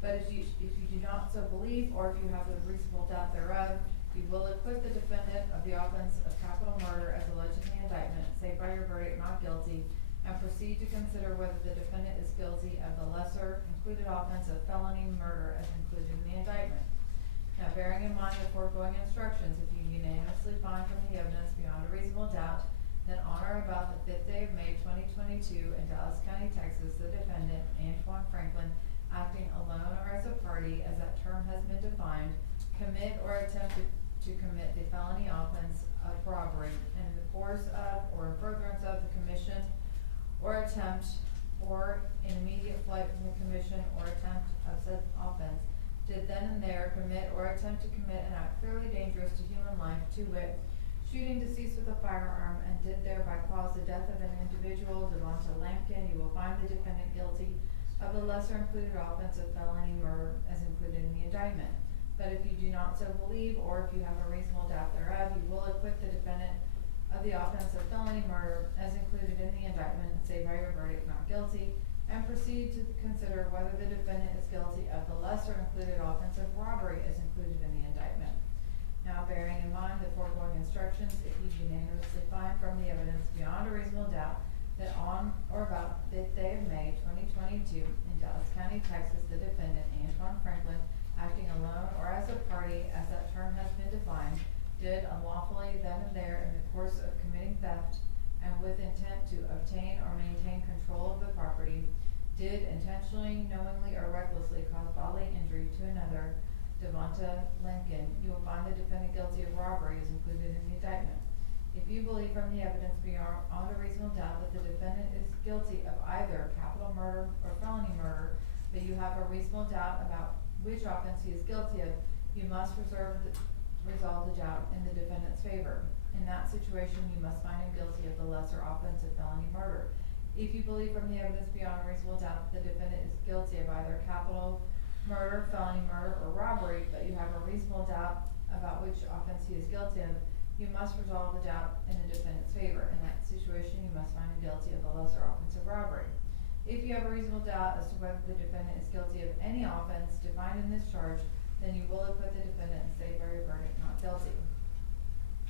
But if you do not so believe, or if you have a reasonable doubt thereof, you will acquit the defendant of the offense of capital murder as alleged in the indictment, say by your verdict not guilty, and proceed to consider whether the defendant is guilty of the lesser included offense of felony murder as included in the indictment. Now, bearing in mind the foregoing instructions, if you unanimously find from the evidence beyond a reasonable doubt that on or about the 5th day of May 2022 in Dallas County, Texas, the defendant, Antwan Franklin, acting alone or as a party, as that term has been defined, commit or attempt to commit the felony offense of robbery in the course of or in furtherance of the commission or attempt or in immediate flight from the commission or attempt of said offense, did then and there commit or attempt to commit an act clearly dangerous to human life, to wit, shooting deceased with a firearm, and did thereby cause the death of an individual, Lampkin, you will find the defendant guilty of the lesser included offense of felony murder as included in the indictment. But if you do not so believe, or if you have a reasonable doubt thereof, you will acquit the defendant of the offense of felony murder as included in the indictment and say by your verdict not guilty, and proceed to consider whether the defendant is guilty of the lesser included offense of robbery as included in the indictment. Now, bearing in mind the foregoing instructions, if you unanimously find from the evidence beyond a reasonable doubt that on or about the 5th day of May 2022 in Dallas County, Texas, the defendant, Antwan Franklin, acting alone or as a party, as that term has been defined, did unlawfully then and there in the course of committing theft and with intent to obtain or maintain control of the property, did intentionally, knowingly, or recklessly cause bodily injury to another, Lampkin, you will find the defendant guilty of robbery as included in the indictment. If you believe from the evidence beyond a reasonable doubt that the defendant is guilty of either capital murder or felony murder, but you have a reasonable doubt about which offense he is guilty of, you must resolve the doubt in the defendant's favor. In that situation, you must find him guilty of the lesser offense of felony murder. If you believe from the evidence beyond a reasonable doubt that the defendant is guilty of either capital murder, felony murder, or robbery, but you have a reasonable doubt about which offense he is guilty of, you must resolve the doubt in the defendant's favor. In that situation, you must find him guilty of the lesser offense of robbery. If you have a reasonable doubt as to whether the defendant is guilty of any offense defined in this charge, then you will acquit the defendant and say by your verdict not guilty.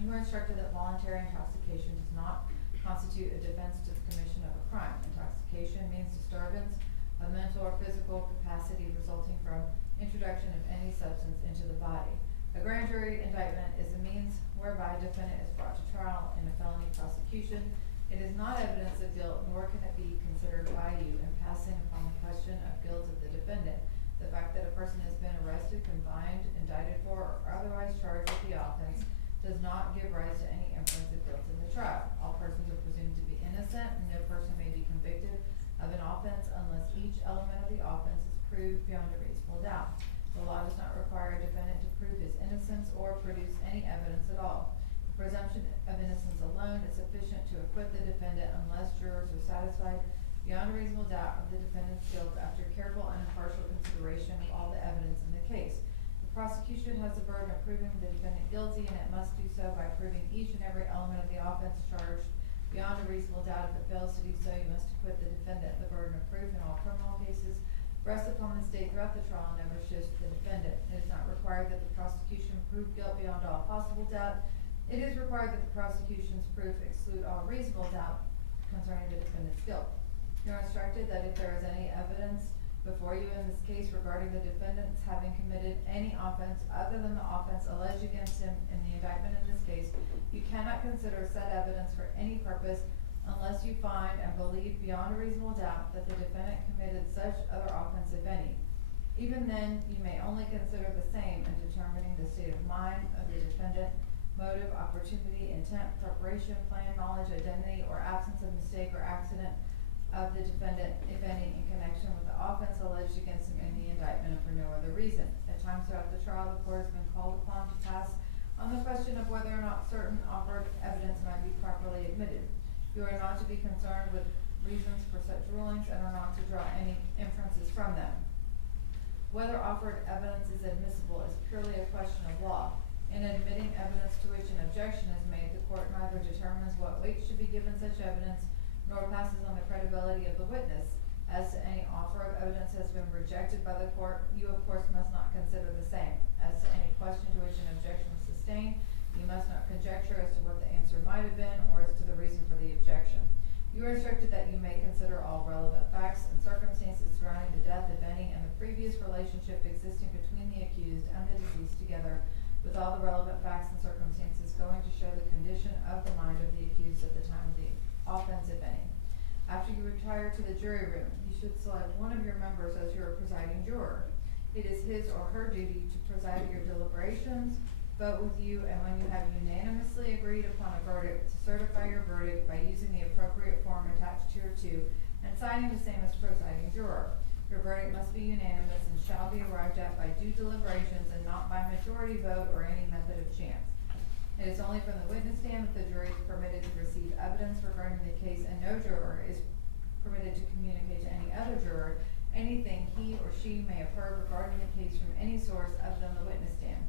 You are instructed that voluntary intoxication does not constitute a defense to the commission of a crime. Intoxication means disturbance of mental or physical capacity resulting from introduction of any substance into the body. A grand jury indictment is a means whereby a defendant is brought to trial in a felony prosecution. It is not evidence of guilt, nor can it be considered by you in passing upon the question of guilt of the defendant. The fact that a person has been arrested, confined, indicted for, or otherwise charged with the offense does not give rise to any inference of guilt in the trial. All persons are presumed to be innocent, and no person may be convicted of an offense unless each element of the offense is proved beyond a reasonable doubt. The law does not require a defendant to prove his innocence or produce any evidence at all. The presumption of innocence alone is sufficient to acquit the defendant unless jurors are satisfied beyond a reasonable doubt of the defendant's guilt after careful and impartial consideration of all the evidence in the case. The prosecution has the burden of proving the defendant guilty, and it must do so by proving each and every element of the offense charged beyond a reasonable doubt. If it fails to do so, you must acquit the defendant. The burden of proof in all criminal cases rests upon the state throughout the trial and never shifts to the defendant. It is not required that the prosecution prove guilt beyond all possible doubt. It is required that the prosecution's proof exclude all reasonable doubt concerning the defendant's guilt. You are instructed that if there is any evidence before you in this case regarding the defendant's having committed any offense other than the offense alleged against him in the indictment in this case, you cannot consider said evidence for any purpose unless you find and believe beyond a reasonable doubt that the defendant committed such other offense, if any. Even then, you may only consider the same in determining the state of mind of the defendant, motive, opportunity, intent, preparation, plan, knowledge, identity, or absence of mistake or accident of the defendant, if any, in connection with the offense alleged against him in the indictment and for no other reason. At times throughout the trial, the court has been called upon to pass on the question of whether or not certain offered evidence might be properly admitted. You are not to be concerned with reasons for such rulings and are not to draw any inferences from them. Whether offered evidence is admissible is purely a question of law. In admitting evidence to which an objection is made, the court neither determines what weight should be given such evidence nor passes on the credibility of the witness. As to any offer of evidence has been rejected by the court, you of course must not consider the same. As to any question to which an objection was sustained, you must not conjecture as to what the answer might have been or as to the reason for the objection. You are instructed that you may consider all relevant facts and circumstances surrounding the death, if any, and the previous relationship existing between the accused and the deceased together. together with all the relevant facts and circumstances going to show the condition of the mind of the accused at the time of the offense, if any. After you retire to the jury room, you should select one of your members as your presiding juror. It is his or her duty to preside at your deliberations, vote with you, and when you have unanimously agreed upon a verdict, to certify your verdict by using the appropriate form attached here to and signing the same as presiding juror. Your verdict must be unanimous and shall be arrived at by due deliberations and not by majority vote or any method of chance. It is only from the witness stand that the jury is permitted to receive evidence regarding the case, and no juror is permitted to communicate to any other juror anything he or she may have heard regarding the case from any source other than the witness stand.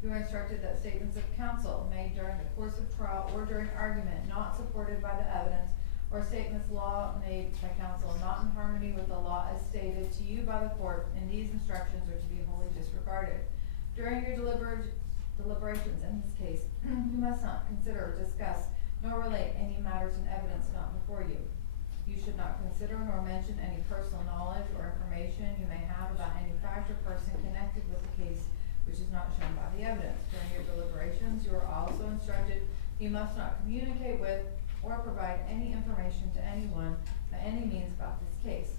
You are instructed that statements of counsel made during the course of trial or during argument not supported by the evidence, or statements law made by counsel not in harmony with the law as stated to you by the court in these instructions are to be wholly disregarded. During your deliberations in this case, you must not consider or discuss nor relate any matters and evidence not before you. You should not consider nor mention any personal knowledge or information you may have about any fact or person connected with the case which is not shown by the evidence. During your deliberations, you are also instructed you must not communicate with or provide any information to anyone by any means about this case.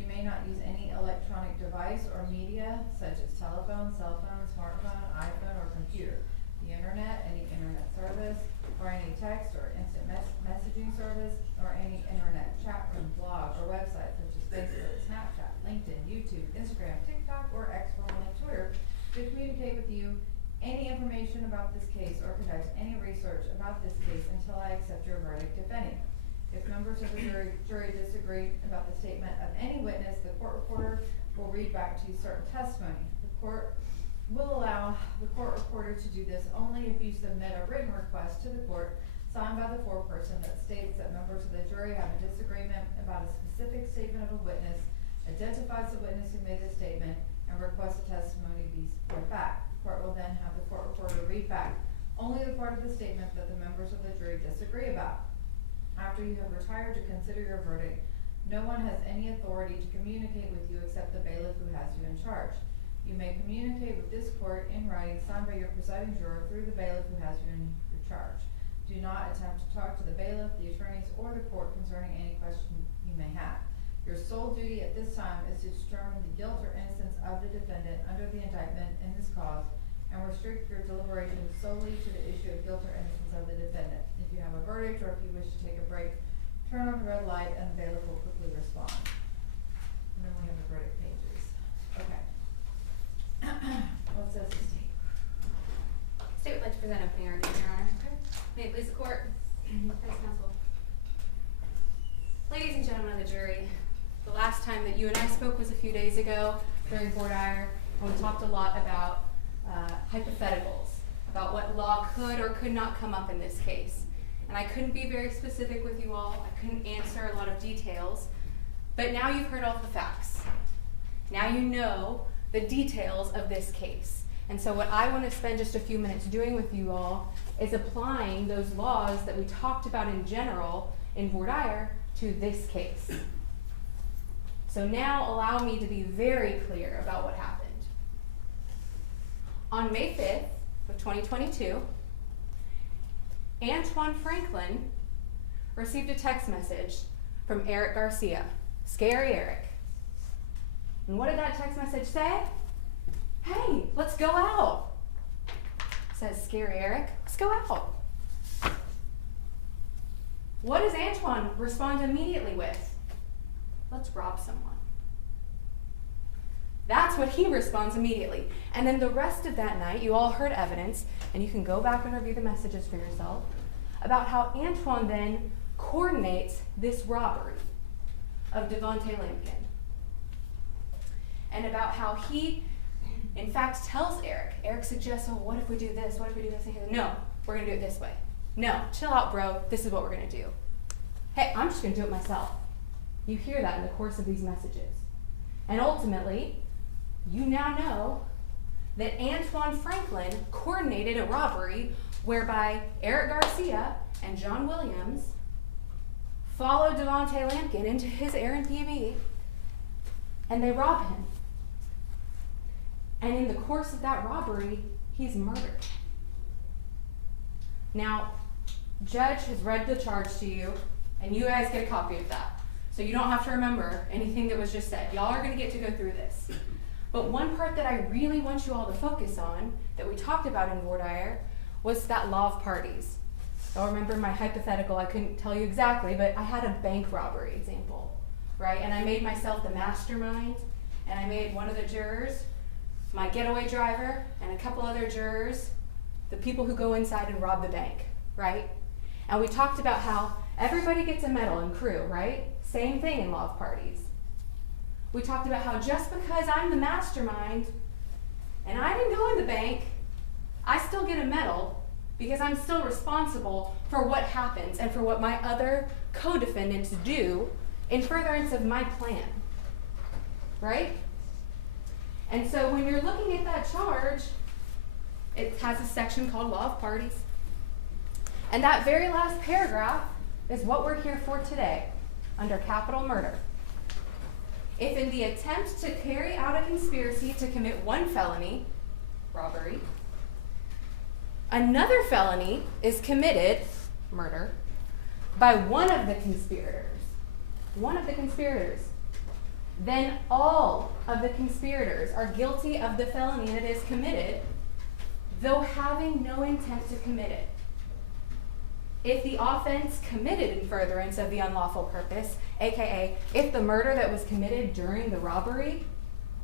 You may not use any electronic device or media such as telephone, cell phone, smartphone, iPhone, or computer, the internet, any internet service, or any text or instant messaging service, or any internet chat room, blog, or website such as Facebook, Snapchat, LinkedIn, YouTube, Instagram, TikTok, or X formerly Twitter to communicate with you any information about this case or conduct any research about this case until I accept your verdict, if any. If members of the jury disagree about the statement of any witness, the court reporter will read back to you certain testimony. The court will allow the court reporter to do this only if you submit a written request to the court signed by the foreperson that states that members of the jury have a disagreement about a specific statement of a witness, identifies the witness who made the statement, and requests the testimony be read back. The court will then have the court reporter read back only the part of the statement that the members of the jury disagree about. After you have retired to consider your verdict, no one has any authority to communicate with you except the bailiff who has you in charge. You may communicate with this court in writing signed by your presiding juror through the bailiff who has you in your charge. Do not attempt to talk to the bailiff, the attorneys, or the court concerning any question you may have. Your sole duty at this time is to determine the guilt or innocence of the defendant under the indictment in this cause, and restrict your deliberations solely to the issue of guilt or innocence of the defendant. If you have a verdict or if you wish to take a break, turn on the red light and the bailiff will quickly respond. And then we have the verdict pages. Okay. What says the state? State would like to present opening argument, Your Honor. Okay. May it please the court. Defense counsel. Ladies and gentlemen of the jury, the last time that you and I spoke was a few days ago during voir dire, and we talked a lot about hypotheticals, about what law could or could not come up in this case. And I couldn't be very specific with you all. I couldn't answer a lot of details. But now you've heard all the facts. Now you know the details of this case. And so what I want to spend just a few minutes doing with you all is applying those laws that we talked about in general in voir dire to this case. So now allow me to be very clear about what happened. On May 5th of 2022, Antwan Franklin received a text message from Erick Garcia, Scary Erick. And what did that text message say? Hey, let's go out. Says Scary Erick, let's go out. What does Antwan respond immediately with? Let's rob someone. That's what he responds immediately. And then the rest of that night, you all heard evidence, and you can go back and review the messages for yourself, about how Antwan then coordinates this robbery of Devontae Lampkin. And about how he, in fact, tells Erick. Erick suggests, oh, what if we do this? What if we do this? And he goes, no, we're going to do it this way. No, chill out, bro. This is what we're going to do. Hey, I'm just going to do it myself. You hear that in the course of these messages. And ultimately, you now know that Antwan Franklin coordinated a robbery whereby Erick Garcia and John Williams followed Devontae Lampkin into his Airbnb and they rob him. And in the course of that robbery, He's murdered. Now, judge has read the charge to you, and you guys get a copy of that. So you don't have to remember anything that was just said. Y'all are gonna get to go through this. But one part that I really want you all to focus on, that we talked about in voir dire, was that law of parties. Y'all remember my hypothetical, I couldn't tell you exactly, but I had a bank robbery example, right? And I made myself the mastermind, and I made one of the jurors my getaway driver, and a couple other jurors the people who go inside and rob the bank, right? And we talked about how everybody gets a medal in crew, right? Same thing in law of parties. We talked about how just because I'm the mastermind and I didn't go in the bank, I still get a medal because I'm still responsible for what happens and for what my other co-defendants do in furtherance of my plan, right? And so when you're looking at that charge, it has a section called law of parties. And that very last paragraph is what we're here for today under capital murder. If in the attempt to carry out a conspiracy to commit one felony, robbery, another felony is committed, murder, by one of the conspirators, then all of the conspirators are guilty of the felony that is committed, though having no intent to commit it. If the offense committed in furtherance of the unlawful purpose, aka if the murder that was committed during the robbery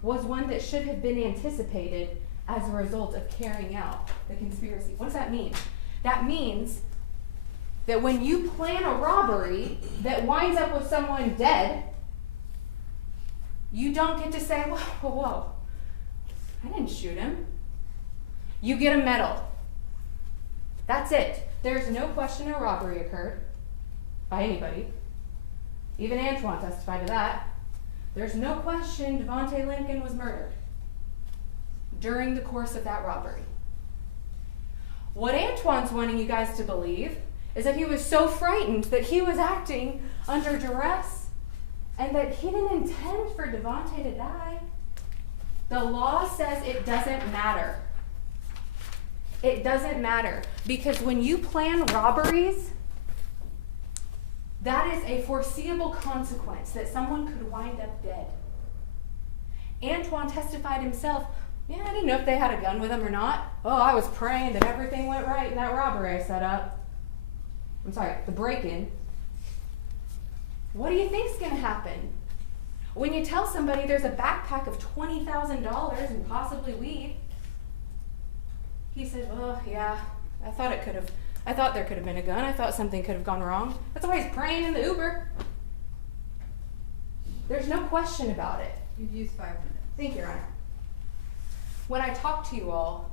was one that should have been anticipated as a result of carrying out the conspiracy. What does that mean? That means that when you plan a robbery that winds up with someone dead, you don't get to say, whoa, I didn't shoot him. You get a medal. That's it. There's no question a robbery occurred by anybody. Even Antwan testified to that. There's no question Devontae Lampkin was murdered during the course of that robbery. What Antwan's wanting you guys to believe is that he was so frightened that he was acting under duress and that he didn't intend for Devontae to die. The law says it doesn't matter. It doesn't matter, because when you plan robberies, that is a foreseeable consequence that someone could wind up dead. Antwan testified himself, yeah, I didn't know if they had a gun with them or not. Oh, I was praying that everything went right in that robbery I set up. I'm sorry, the break-in. What do you think's gonna happen? When you tell somebody there's a backpack of $20,000 and possibly weed, he said, well, yeah, I thought there could have been a gun. I thought something could have gone wrong. That's why he's praying in the Uber. There's no question about it. You've used 5 minutes. Thank you, Your Honor. When I talked to you all,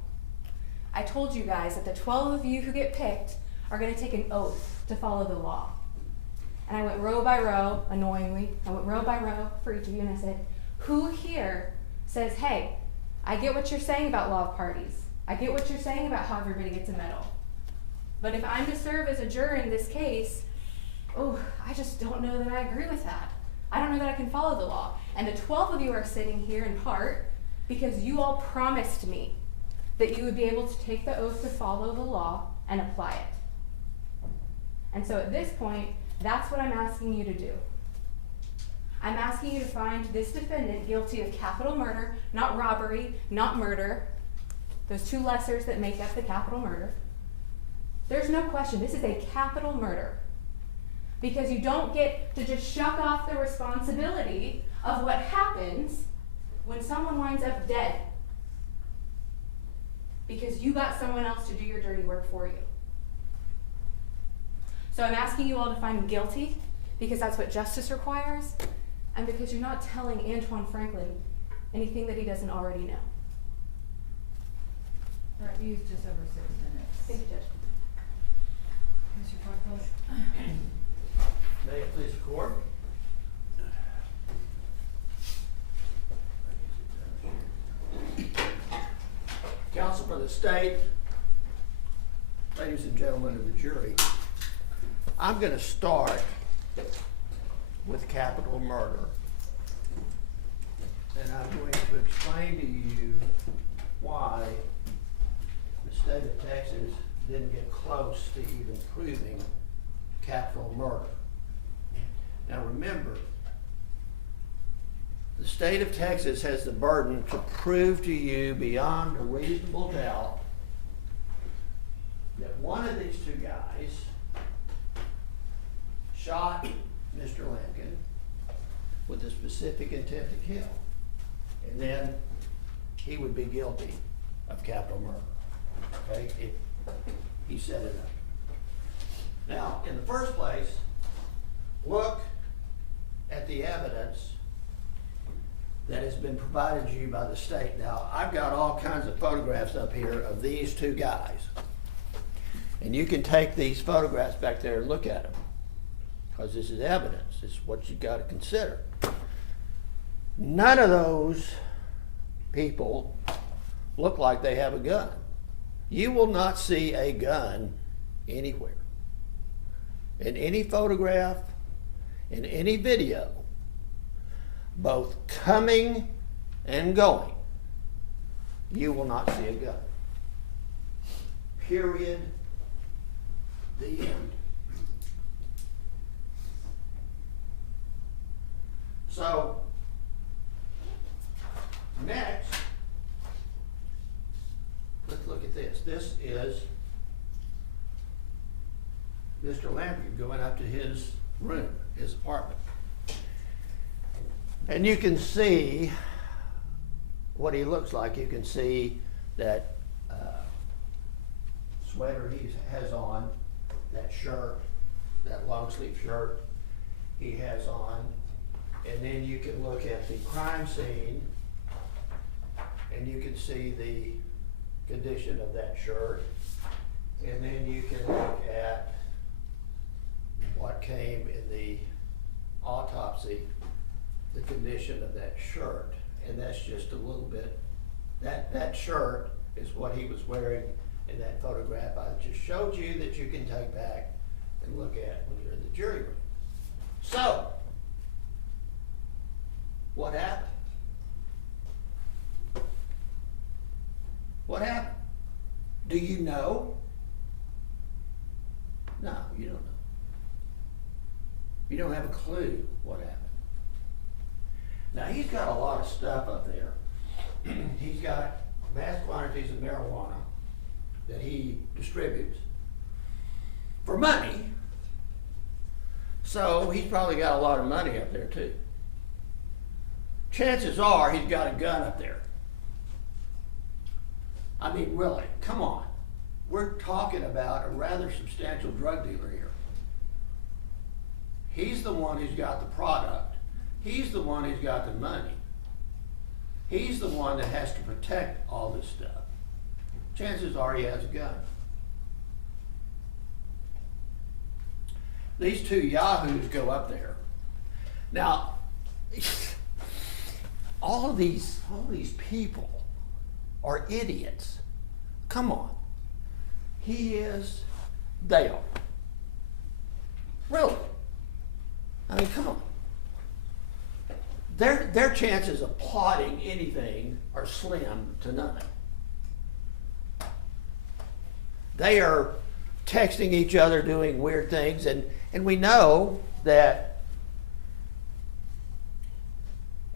I told you guys that the 12 of you who get picked are going to take an oath to follow the law. And I went row by row, annoyingly. I went row by row for each of you, and I said, who here says, hey, I get what you're saying about law of parties. I get what you're saying about how everybody gets a medal. But if I'm to serve as a juror in this case, I just don't know that I agree with that. I don't know that I can follow the law. And the 12 of you are sitting here in part because you all promised me that you would be able to take the oath to follow the law and apply it. And so at this point, that's what I'm asking you to do. I'm asking you to find this defendant guilty of capital murder, not robbery, not murder, those two lessers that make up the capital murder. There's no question, this is a capital murder. Because you don't get to just shuck off the responsibility of what happens when someone winds up dead. Because you got someone else to do your dirty work for you. So I'm asking you all to find him guilty, because that's what justice requires, and because you're not telling Antwan Franklin anything that he doesn't already know. All right, you used just over 6 minutes. Thank you, Judge. Mr. Parkville. May it please the court. Counsel for the state, ladies and gentlemen of the jury, I'm going to start with capital murder. And I'm going to explain to you why state of Texas didn't get close to even proving capital murder. Now remember, the state of Texas has the burden to prove to you beyond a reasonable doubt that one of these two guys shot Mr. Lampkin with a specific intent to kill. And then he would be guilty of capital murder. Okay? He set it up. Now, in the first place, look at the evidence that has been provided to you by the state. Now, I've got all kinds of photographs up here of these two guys. And you can take these photographs back there and look at them, because this is evidence. It's what you've got to consider. None of those people look like they have a gun. You will not see a gun anywhere. In any photograph, in any video, both coming and going, you will not see a gun. Period. The end. So, next, let's look at this. This is Mr. Lampkin going up to his room, his apartment. And you can see what he looks like. You can see that sweater he has on, that shirt, that long sleeve shirt he has on. And then you can look at the crime scene and you can see the condition of that shirt. And then you can look at what came in the autopsy, the condition of that shirt. And that's just a little bit, that shirt is what he was wearing in that photograph I just showed you, that you can take back and look at when you're in the jury room. So, what happened? What happened? Do you know? No, you don't know. You don't have a clue what happened. Now, he's got a lot of stuff up there. He's got vast quantities of marijuana that he distributes for money. So he's probably got a lot of money up there too. Chances are he's got a gun up there. I mean, really, come on. We're talking about a rather substantial drug dealer here. He's the one who's got the product. He's the one who's got the money. He's the one that has to protect all this stuff. Chances are he has a gun. These two yahoos go up there. Now, all these people are idiots. Come on. He is, they are. Really. I mean, come on. Their chances of plotting anything are slim to none. They are texting each other, doing weird things, and we know that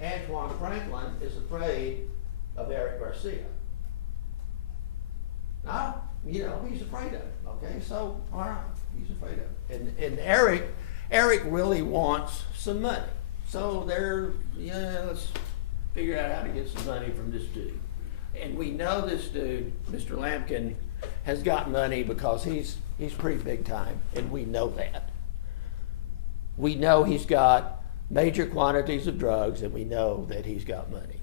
Antwan Franklin is afraid of Erick Garcia. Now, you know, he's afraid of it, okay? So, all right, he's afraid of it. And Erick really wants some money. So let's figure out how to get some money from this dude. And we know this dude, Mr. Lampkin, has got money because he's pretty big time, and we know that. We know he's got major quantities of drugs, and we know that he's got money.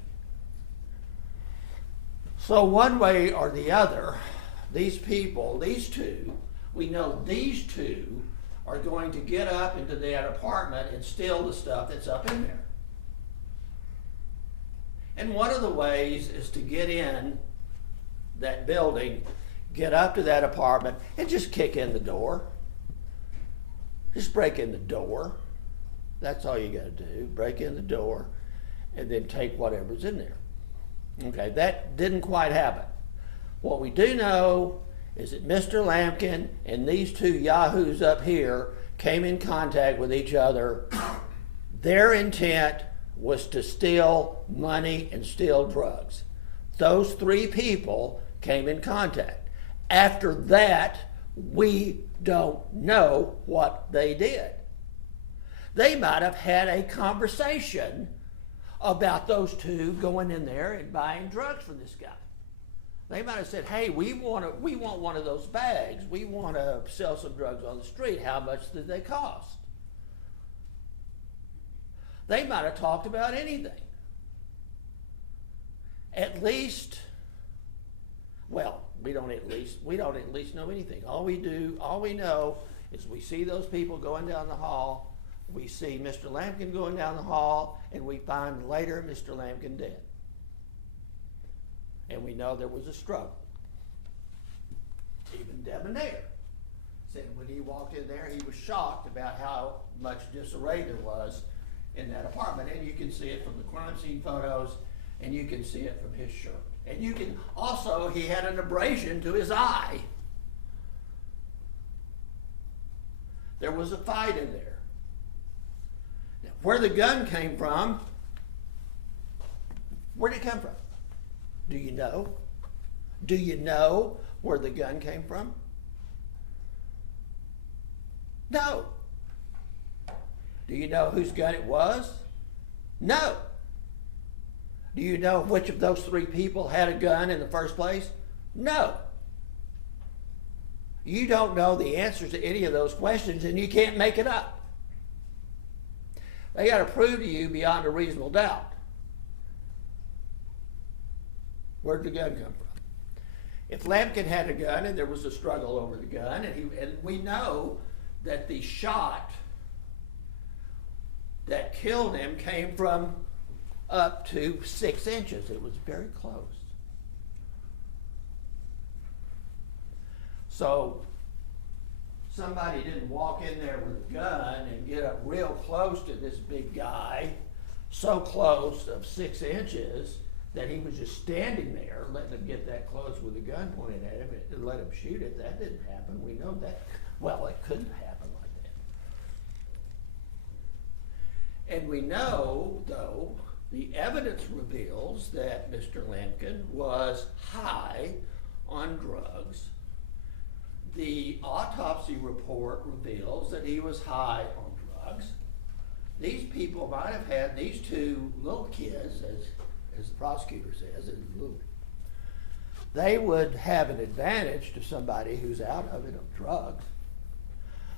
So one way or the other, these people, these two, we know these two are going to get up into that apartment and steal the stuff that's up in there. And one of the ways is to get in that building, get up to that apartment, and just kick in the door. Just break in the door. That's all you got to do. Break in the door and then take whatever's in there. Okay, that didn't quite happen. What we do know is that Mr. Lampkin and these two yahoos up here came in contact with each other. Their intent was to steal money and steal drugs. Those three people came in contact. After that, we don't know what they did. They might have had a conversation about those two going in there and buying drugs from this guy. They might have said, hey, we want one of those bags. We want to sell some drugs on the street. How much did they cost? They might have talked about anything. At least, well, we don't at least know anything. All we know is we see those people going down the hall. We see Mr. Lampkin going down the hall, and we find later Mr. Lampkin dead. And we know there was a struggle. Even Debonair said when he walked in there, he was shocked about how much disarray there was in that apartment. And you can see it from the crime scene photos, and you can see it from his shirt. And you can also, he had an abrasion to his eye. There was a fight in there. Now, where the gun came from, where did it come from? Do you know? Do you know where the gun came from? No. Do you know whose gun it was? No. Do you know which of those three people had a gun in the first place? No. You don't know the answers to any of those questions, and you can't make it up. They got to prove to you beyond a reasonable doubt. Where did the gun come from? If Lampkin had a gun and there was a struggle over the gun, and we know that the shot that killed him came from up to 6 inches. It was very close. So somebody didn't walk in there with a gun and get up real close to this big guy, so close of 6 inches that he was just standing there, letting him get that close with a gun pointed at him and let him shoot it. That didn't happen. We know that. Well, it couldn't happen like that. And we know, though, the evidence reveals that Mr. Lampkin was high on drugs. The autopsy report reveals that he was high on drugs. These people might have had, these two little kids, as the prosecutor says, they would have an advantage to somebody who's out of it of drugs.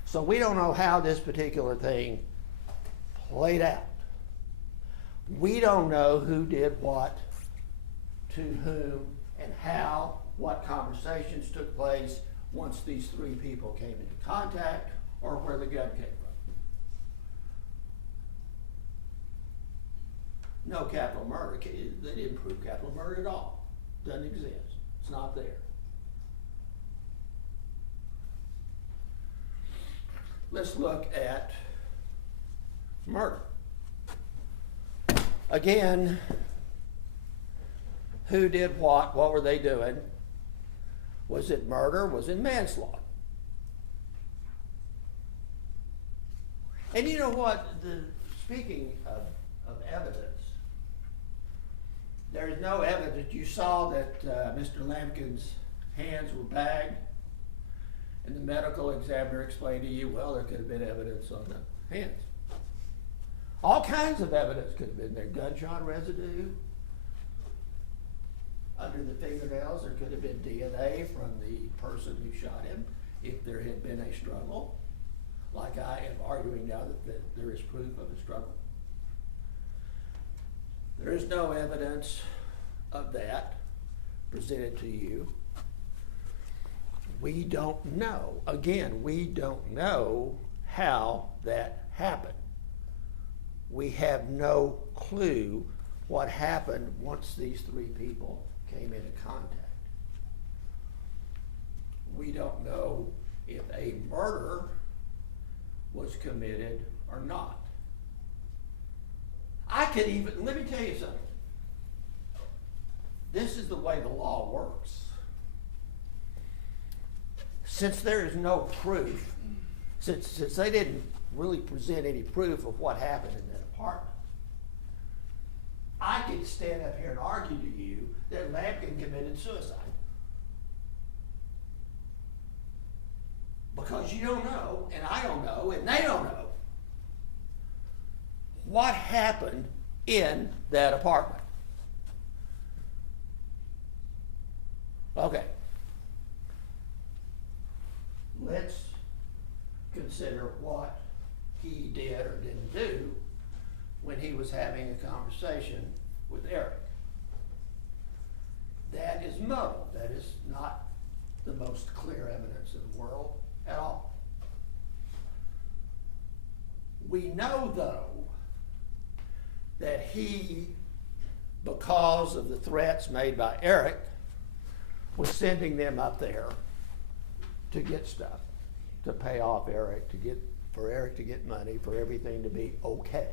So we don't know how this particular thing played out. We don't know who did what, to whom, and how, what conversations took place once these three people came into contact, or where the gun came from. No capital murder. They didn't prove capital murder at all. Doesn't exist. It's not there. Let's look at murder. Again, who did what? What were they doing? Was it murder? Was it manslaughter? And you know what? Speaking of evidence, there is no evidence. You saw that Mr. Lampkin's hands were bagged, and the medical examiner explained to you, well, there could have been evidence on the hands. All kinds of evidence could have been there. Gunshot residue under the fingernails. There could have been DNA from the person who shot him if there had been a struggle, like I am arguing now that there is proof of a struggle. There is no evidence of that presented to you. We don't know. Again, we don't know how that happened. We have no clue what happened once these three people came into contact. We don't know if a murder was committed or not. Let me tell you something. This is the way the law works. since there is no proof, since they didn't really present any proof of what happened in that apartment, I could stand up here and argue to you that Lampkin committed suicide. Because you don't know, and I don't know, and they don't know what happened in that apartment. Okay. Let's consider what he did or didn't do when he was having a conversation with Erick. That is muddled. That is not the most clear evidence in the world at all. We know, though, that he, because of the threats made by Erick, was sending them up there to get stuff, to pay off Erick, for Erick to get money, for everything to be okay,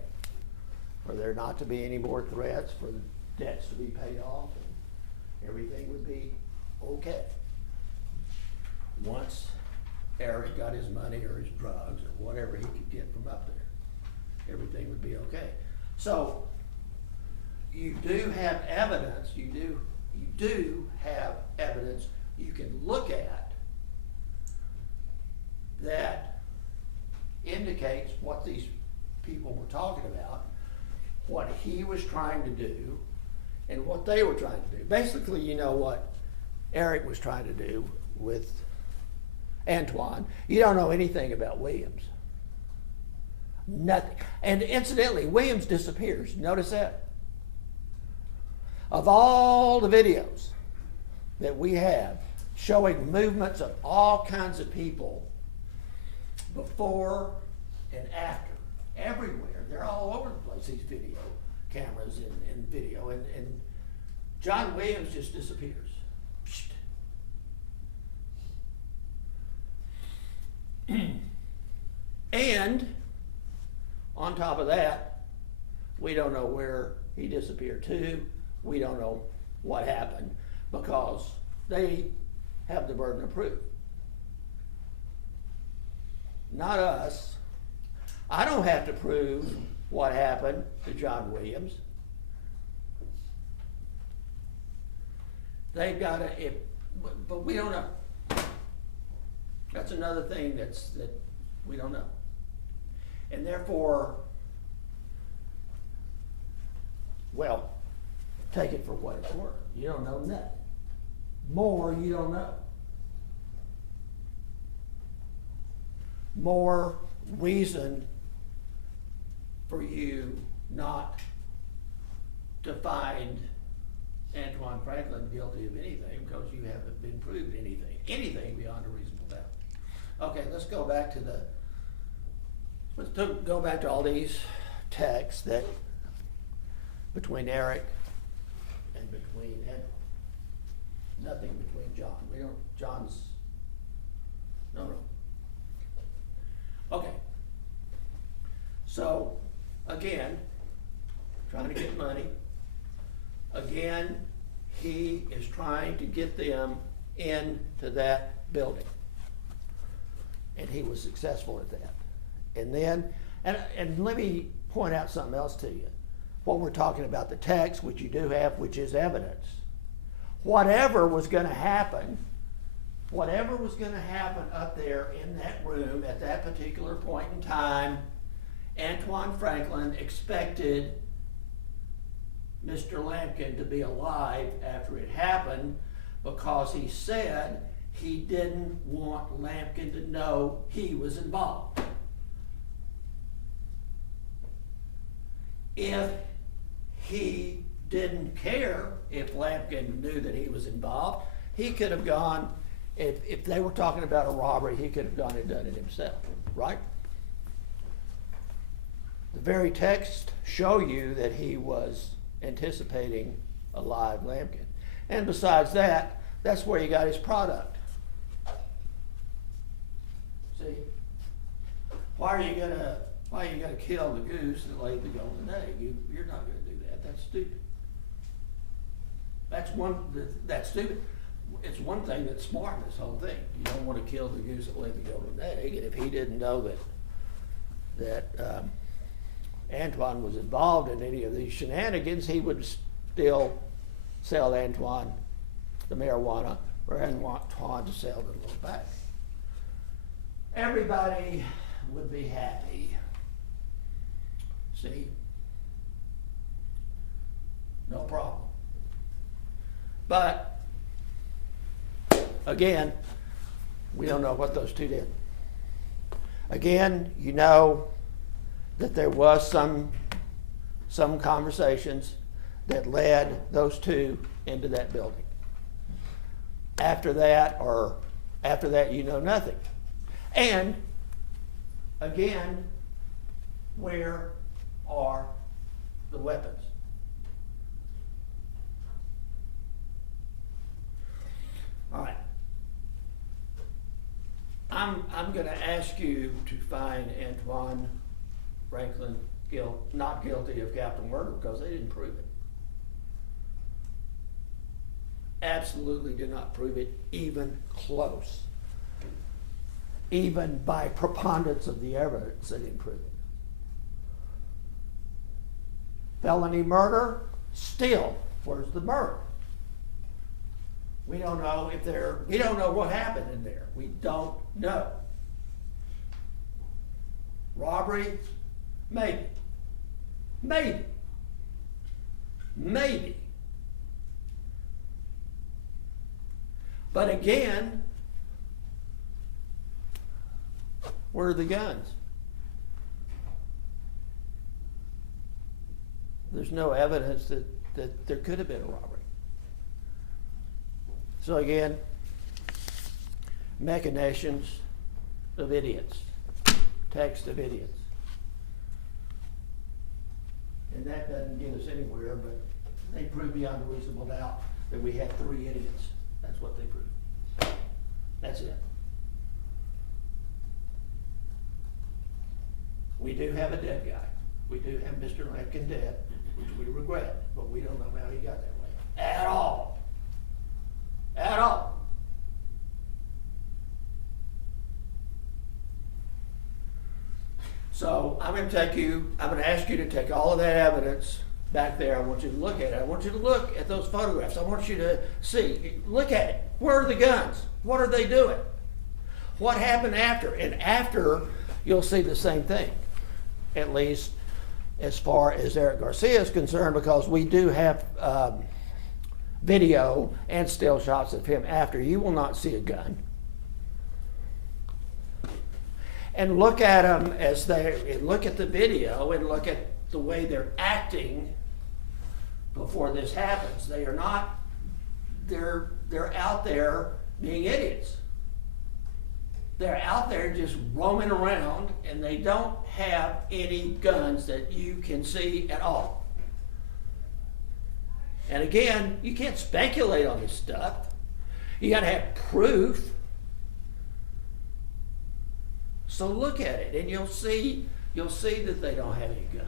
for there not to be any more threats, for the debts to be paid off, and everything would be okay. Once Erick got his money or his drugs or whatever he could get from up there, everything would be okay. So you do have evidence, you do have evidence you can look at that indicates what these people were talking about, what he was trying to do, and what they were trying to do. Basically, you know what Erick was trying to do with Antwan. You don't know anything about Williams. Nothing. And incidentally, Williams disappears. Notice that. Of all the videos that we have showing movements of all kinds of people before and after, everywhere, they're all over the place, these video cameras and video, and John Williams just disappears. And on top of that, we don't know where he disappeared to. We don't know what happened because they have the burden of proof. Not us. I don't have to prove what happened to John Williams. They've got to, but we don't know. That's another thing that we don't know. And therefore, well, take it for what it's worth. You don't know nothing. More you don't know. More reason for you not to find Antwan Franklin guilty of anything because you haven't been proved anything beyond a reasonable doubt. Okay, let's go back to all these texts that between Erick and between Antwan. Nothing between John. John's, no. Okay. So, again, trying to get money. Again, he is trying to get them into that building. And he was successful at that. And then, and let me point out something else to you. What we're talking about, the text, which you do have, which is evidence. Whatever was going to happen up there in that room at that particular point in time, Antwan Franklin expected Mr. Lampkin to be alive after it happened because he said he didn't want Lampkin to know he was involved. If he didn't care if Lampkin knew that he was involved, he could have gone, if they were talking about a robbery, he could have gone and done it himself, right? The very texts show you that he was anticipating a live Lampkin. And besides that, that's where he got his product. See? Why are you gonna kill the goose that laid the golden egg? You're not gonna do that. That's stupid. That's stupid. it's one thing that's smart in this whole thing. You don't want to kill the goose that laid the golden egg. And if he didn't know that Antwan was involved in any of these shenanigans, he would still sell Antwan the marijuana or Antwan to sell the little bag. Everybody would be happy. See? No problem. But, again, we don't know what those two did. Again, you know that there was some conversations that led those two into that building. After that, you know nothing. And, again, where are the weapons? All right. I'm going to ask you to find Antwan Franklin not guilty of capital murder because they didn't prove it. Absolutely did not prove it, even close. Even by preponderance of the evidence, they didn't prove it. Felony murder, still, where's the murder? We don't know we don't know what happened in there. We don't know. Robbery, maybe. Maybe. Maybe. But again, where are the guns? There's no evidence that there could have been a robbery. So again, machinations of idiots, text of idiots. And that doesn't get us anywhere, but they prove beyond a reasonable doubt that we have 3 idiots. That's what they prove. That's it. We do have a dead guy. We do have Mr. Lampkin dead, which we regret, but we don't know how he got that way. At all. At all. So I'm going to ask you to take all of that evidence back there. I want you to look at it. I want you to look at those photographs. I want you to see, look at it. Where are the guns? What are they doing? What happened after? And after, you'll see the same thing, at least as far as Erick Garcia is concerned, because we do have video and still shots of him after. You will not see a gun. And look at them look at the video and look at the way they're acting before this happens. They are not, they're out there being idiots. They're out there just roaming around and they don't have any guns that you can see at all. And again, you can't speculate on this stuff. You got to have proof. So look at it, and you'll see that they don't have any guns.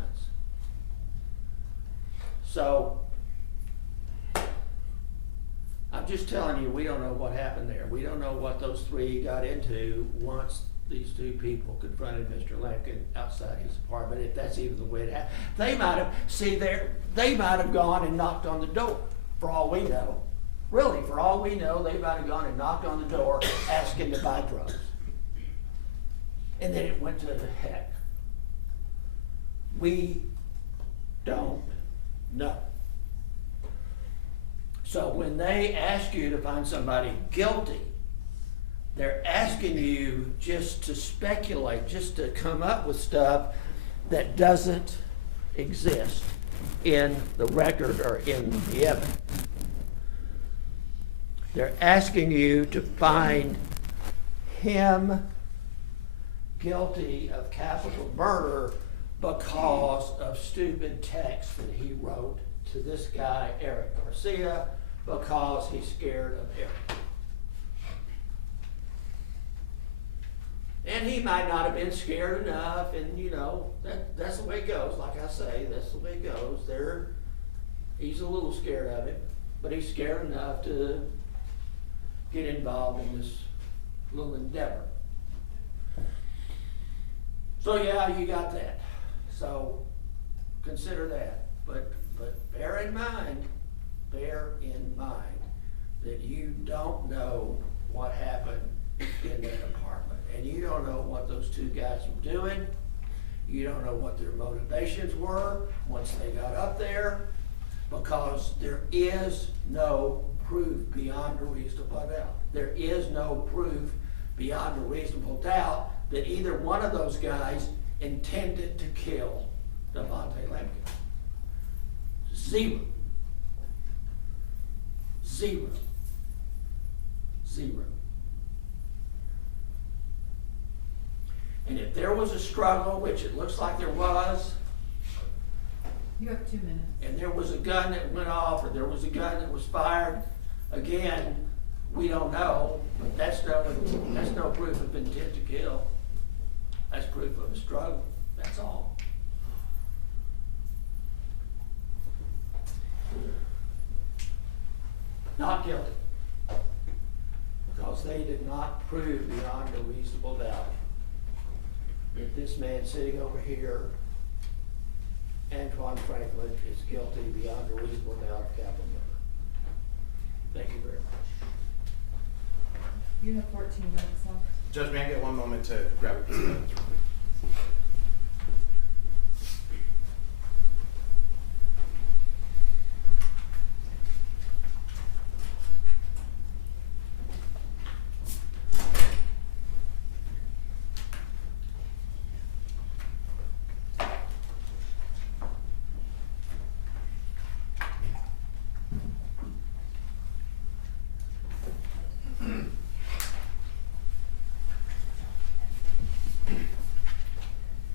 So I'm just telling you, we don't know what happened there. We don't know what those 3 got into once these 2 people confronted Mr. Lampkin outside his apartment, if that's even the way it happened. They might have gone and knocked on the door, for all we know. Really, for all we know, they might have gone and knocked on the door asking to buy drugs. And then it went to the heck. We don't know. So when they ask you to find somebody guilty, they're asking you just to speculate, just to come up with stuff that doesn't exist in the record or in the evidence. They're asking you to find him guilty of capital murder because of stupid text that he wrote to this guy, Erick Garcia, because he's scared of Erick. And he might not have been scared enough, and that's the way it goes. Like I say, that's the way it goes. He's a little scared of him, but he's scared enough to get involved in this little endeavor. So yeah, you got that. So consider that. But bear in mind that you don't know what happened in that apartment. And you don't know what those two guys were doing. You don't know what their motivations were once they got up there, because there is no proof beyond a reasonable doubt. There is no proof beyond a reasonable doubt that either one of those guys intended to kill Devontae Lampkin. Zero. Zero. Zero. And if there was a struggle, which it looks like there was, You have 2 minutes. and there was a gun that went off, or there was a gun that was fired, again, we don't know, but that's no proof of intent to kill. That's proof of a struggle, that's all. Not guilty, because they did not prove beyond a reasonable doubt that this man sitting over here, Antwan Franklin, is guilty beyond a reasonable doubt of capital murder. Thank you very much. You have 14 minutes left. Judge, may I get one moment to grab a piece of evidence?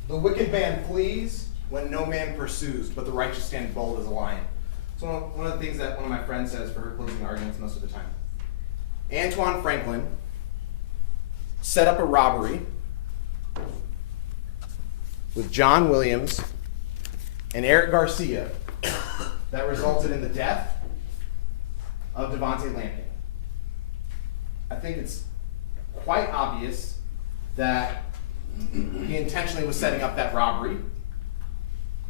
The wicked man flees when no man pursues, but the righteous stand bold as a lion. So one of the things that one of my friends says for her closing arguments most of the time. Antwan Franklin set up a robbery with John Williams and Erick Garcia that resulted in the death of Devontae Lampkin. I think it's quite obvious that he intentionally was setting up that robbery.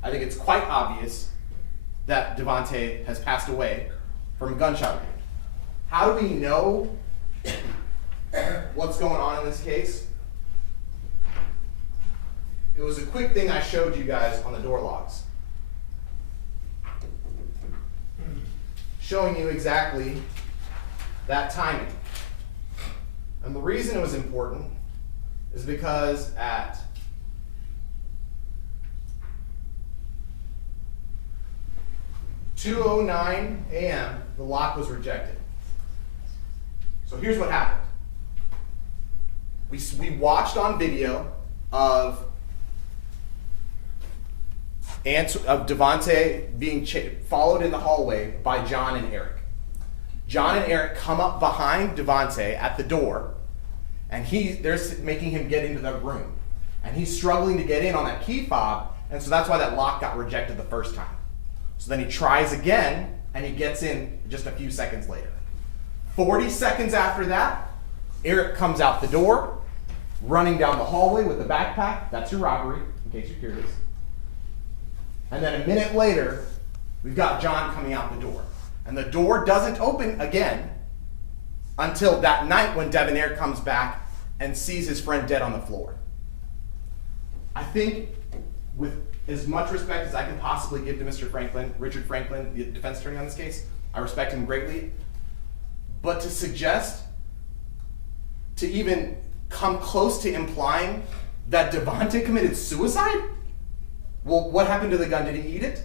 I think it's quite obvious that Devontae has passed away from a gunshot wound. How do we know what's going on in this case? It was a quick thing I showed you guys on the door logs, showing you exactly that timing. And the reason it was important is because at 2:09 a.m., the lock was rejected. So here's what happened. We watched on video of Devontae being followed in the hallway by John and Erick. John and Erick come up behind Devontae at the door, and they're making him get into the room. And he's struggling to get in on that key fob, and so that's why that lock got rejected the first time. So then he tries again, and he gets in just a few seconds later. 40 seconds after that, Erick comes out the door, running down the hallway with the backpack. That's your robbery, in case you're curious. And then a minute later, we've got John coming out the door. And the door doesn't open again until that night when Debonair comes back and sees his friend dead on the floor. I think, with as much respect as I can possibly give to Mr. Franklin, Richard Franklin, the defense attorney on this case, I respect him greatly. But to suggest, to even come close to implying that Devontae committed suicide? Well, what happened to the gun? Did he eat it?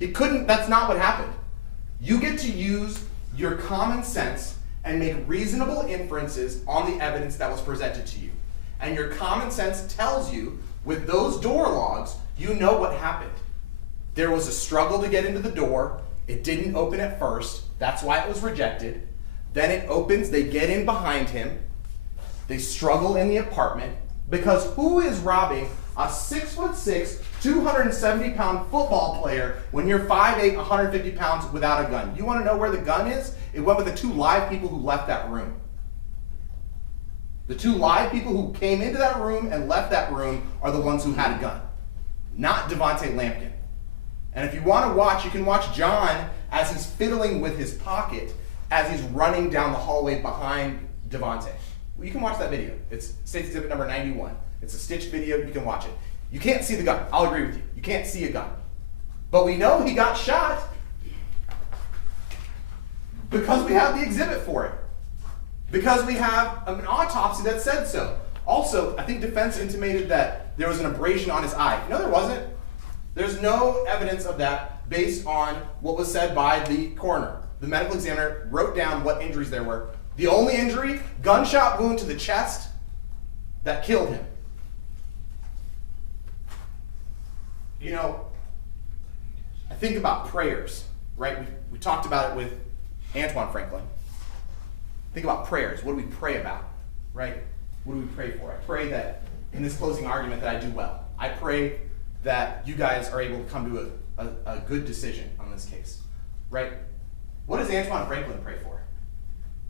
He couldn't, that's not what happened. You get to use your common sense and make reasonable inferences on the evidence that was presented to you. And your common sense tells you, with those door logs, you know what happened. There was a struggle to get into the door. It didn't open at first. That's why it was rejected. Then it opens, they get in behind him. They struggle in the apartment, because who is robbing a 6'6", 270-pound football player when you're 5'8", 150 pounds without a gun. You want to know where the gun is? It went with the 2 live people who left that room. The 2 live people who came into that room and left that room are the ones who had a gun, not Devontae Lampkin. And if you want to watch, you can watch John as he's fiddling with his pocket as he's running down the hallway behind Devontae. Well, you can watch that video. It's State's Exhibit number 91. It's a stitched video. You can watch it. You can't see the gun. I'll agree with you. You can't see a gun. But we know he got shot because we have the exhibit for it. Because we have an autopsy that said so. Also, I think defense intimated that there was an abrasion on his eye. No, there wasn't. There's no evidence of that based on what was said by the coroner. The medical examiner wrote down what injuries there were. The only injury, gunshot wound to the chest that killed him. You know, I think about prayers, right? We talked about it with Antwan Franklin. Think about prayers. What do we pray about, right? What do we pray for? I pray that in this closing argument that I do well. I pray that you guys are able to come to a good decision on this case, right? What does Antwan Franklin pray for?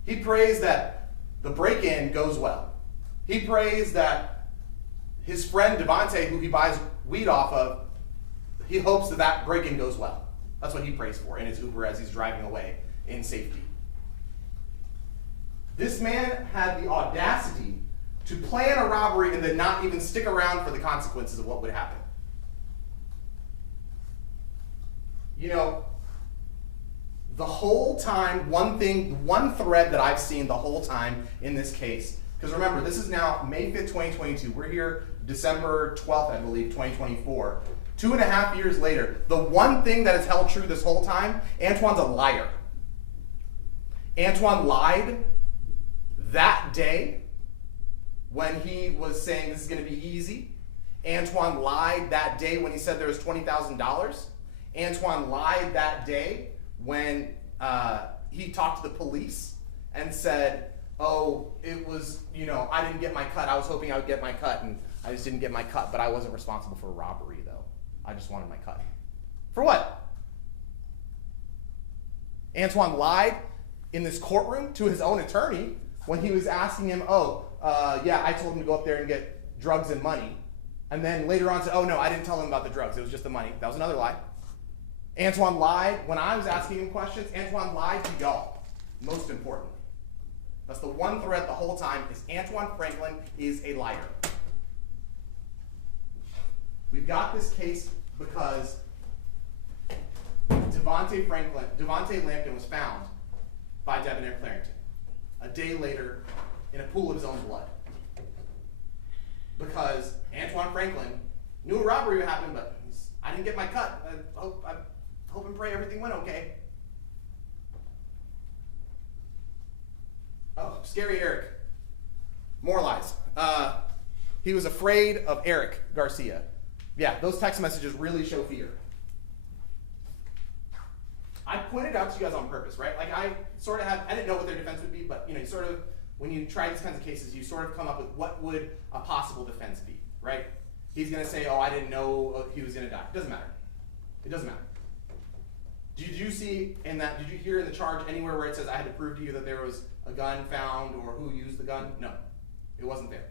He prays that the break-in goes well. He prays that his friend Devontae, who he buys weed off of, he hopes that that break-in goes well. That's what he prays for in his Uber as he's driving away in safety. This man had the audacity to plan a robbery and then not even stick around for the consequences of what would happen. You know, the whole time, one thread that I've seen the whole time in this case, because remember, this is now May 5th, 2022. We're here December 12th, I believe, 2024. 2.5 years later, the one thing that has held true this whole time, Antwan's a liar. Antwan lied that day when he was saying this is going to be easy. Antwan lied that day when he said there was $20,000. Antwan lied that day when he talked to the police and said, oh, it was, you know, I didn't get my cut. I was hoping I would get my cut, and I just didn't get my cut, but I wasn't responsible for a robbery, though. I just wanted my cut. For what? Antwan lied in this courtroom to his own attorney when he was asking him, yeah, I told him to go up there and get drugs and money. And then later on said, oh, no, I didn't tell him about the drugs. It was just the money. That was another lie. Antwan lied when I was asking him questions. Antwan lied to y'all, most importantly. That's the one thread the whole time is Antwan Franklin is a liar. We've got this case because Devontae Lampkin was found by Debonair Clarendon a day later in a pool of his own blood. Because Antwan Franklin knew a robbery would happen, but I didn't get my cut. I hope and pray everything went okay. Oh, scary Erick. More lies. He was afraid of Erick, Garcia. Yeah, those text messages really show fear. I pointed out to you guys on purpose, right? Like I didn't know what their defense would be, but you know, you sort of, when you try these kinds of cases, you sort of come up with what would a possible defense be, right? He's going to say, oh, I didn't know he was going to die. It doesn't matter. It doesn't matter. Did you hear in the charge anywhere where it says I had to prove to you that there was a gun found or who used the gun? No, it wasn't there.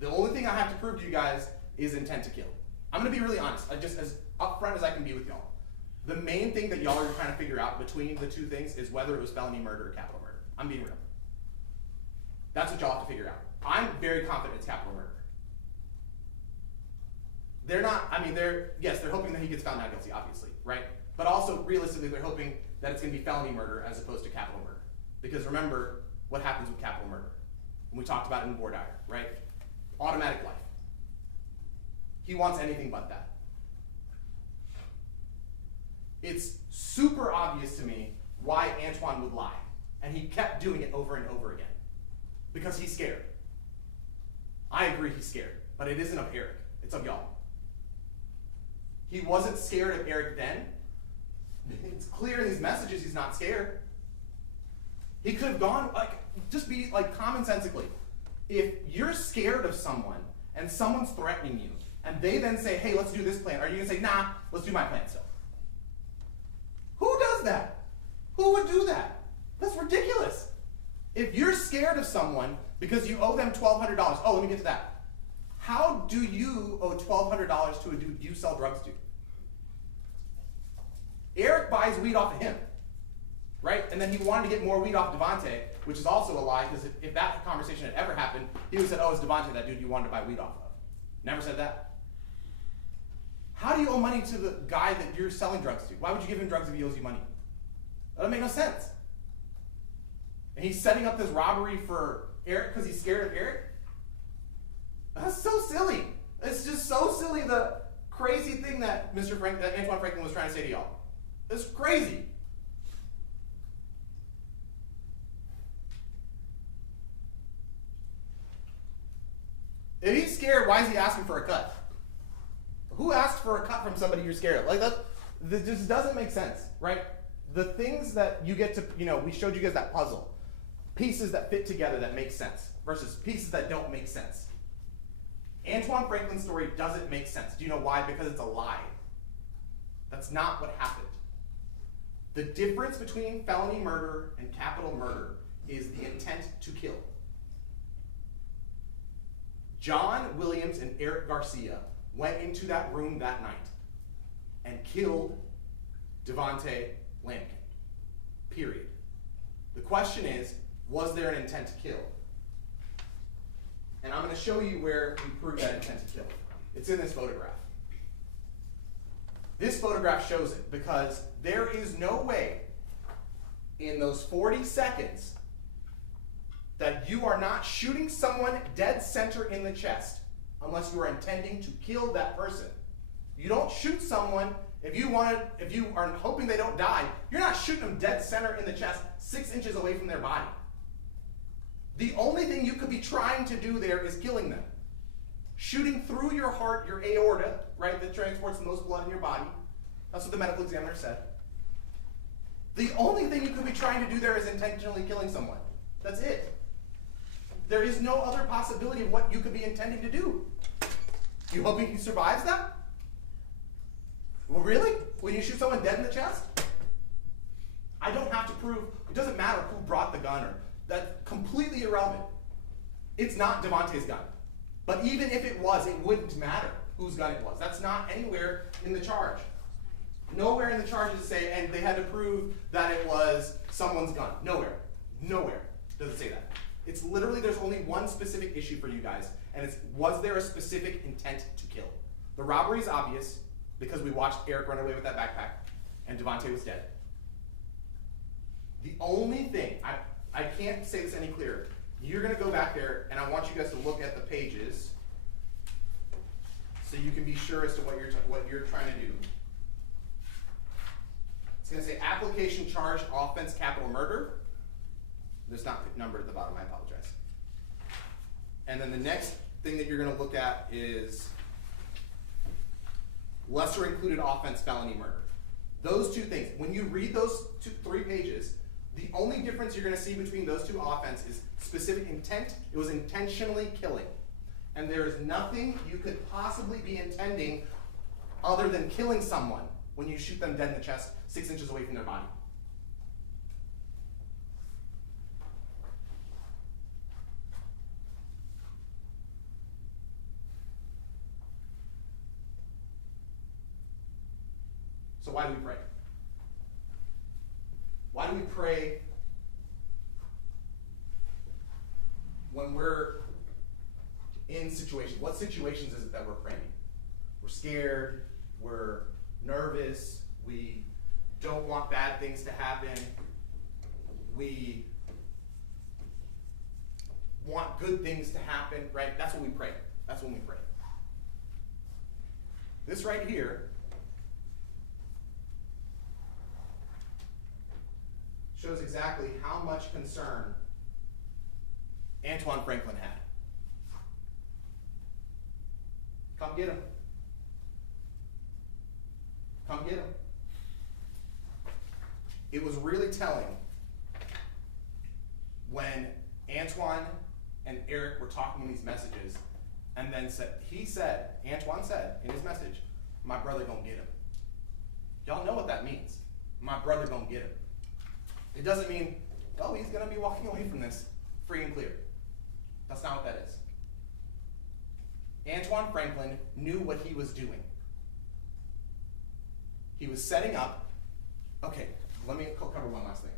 The only thing I have to prove to you guys is intent to kill. I'm going to be really honest, just as upfront as I can be with y'all. The main thing that y'all are trying to figure out between the two things is whether it was felony murder or capital murder. I'm being real. That's what y'all have to figure out. I'm very confident it's capital murder. They're hoping that he gets found not guilty, obviously, right? But also, realistically, they're hoping that it's going to be felony murder as opposed to capital murder. Because remember what happens with capital murder. And we talked about it in voir dire, right? Automatic life. He wants anything but that. It's super obvious to me why Antwan would lie. And he kept doing it over and over again. Because he's scared. I agree he's scared. But it isn't of Erick. It's of y'all. He wasn't scared of Erick then. It's clear in these messages he's not scared. He could have gone, just be commonsensically. If you're scared of someone and someone's threatening you and they then say, hey, let's do this plan, are you going to say, nah, let's do my plan still? Who does that? Who would do that? That's ridiculous. If you're scared of someone because you owe them $1,200, oh, let me get to that. How do you owe $1,200 to a dude you sell drugs to? Erick buys weed off of him, right? And then he wanted to get more weed off Devontae, which is also a lie, because if that conversation had ever happened, he would have said, oh, it's Devontae, that dude you wanted to buy weed off of. Never said that. How do you owe money to the guy that you're selling drugs to? Why would you give him drugs if he owes you money? That doesn't make no sense. And he's setting up this robbery for Erick because he's scared of Erick? That's so silly. It's just so silly, the crazy thing that Antwan Franklin was trying to say to y'all. It's crazy. If he's scared, why is he asking for a cut? Who asked for a cut from somebody you're scared of? Like that just doesn't make sense, right? The things that you get to, we showed you guys that puzzle. Pieces that fit together that make sense versus pieces that don't make sense. Antwan Franklin's story doesn't make sense. Do you know why? Because it's a lie. That's not what happened. The difference between felony murder and capital murder is the intent to kill. John Williams and Erick Garcia went into that room that night and killed Devontae Lampkin. Period. The question is, was there an intent to kill? And I'm going to show you where we prove that intent to kill. It's in this photograph. This photograph shows it because there is no way in those 40 seconds that you are not shooting someone dead center in the chest unless you are intending to kill that person. You don't shoot someone if you are hoping they don't die. You're not shooting them dead center in the chest 6 inches away from their body. The only thing you could be trying to do there is killing them. Shooting through your heart, your aorta, right, that transports the most blood in your body. That's what the medical examiner said. The only thing you could be trying to do there is intentionally killing someone. That's it. There is no other possibility of what you could be intending to do. You hoping he survives that? Well, really? When you shoot someone dead in the chest? I don't have to prove, it doesn't matter who brought the gun, or that's completely irrelevant. It's not Devontae's gun. But even if it was, it wouldn't matter whose gun it was. That's not anywhere in the charge. Nowhere in the charges say, and they had to prove that it was someone's gun. Nowhere. Nowhere does it say that. It's literally, there's only one specific issue for you guys, and it's, was there a specific intent to kill? The robbery is obvious, because we watched Erick run away with that backpack, and Devontae was dead. The only thing, I can't say this any clearer. You're going to go back there, and I want you guys to look at the pages so you can be sure as to what you're trying to do. It's going to say application charge offense capital murder. There's not numbered at the bottom, I apologize. And then the next thing that you're going to look at is lesser included offense felony murder. Those two things, when you read those 3 pages, the only difference you're going to see between those two offenses is specific intent. It was intentionally killing. And there is nothing you could possibly be intending other than killing someone when you shoot them dead in the chest 6 inches away from their body. So why do we pray? Why do we pray when we're in situations? What situations is it that we're praying? We're scared, we're nervous, we don't want bad things to happen, we want good things to happen, right? That's when we pray. That's when we pray. This right here shows exactly how much concern Antwan Franklin had. Come get him. Come get him. It was really telling when Antwan and Erick were talking in these messages and then Antwan said in his message, my brother gonna get him. Y'all know what that means. My brother gonna get him. It doesn't mean, oh, he's gonna be walking away from this free and clear. That's not what that is. Antwan Franklin knew what he was doing. He was setting up, okay, let me cover one last thing.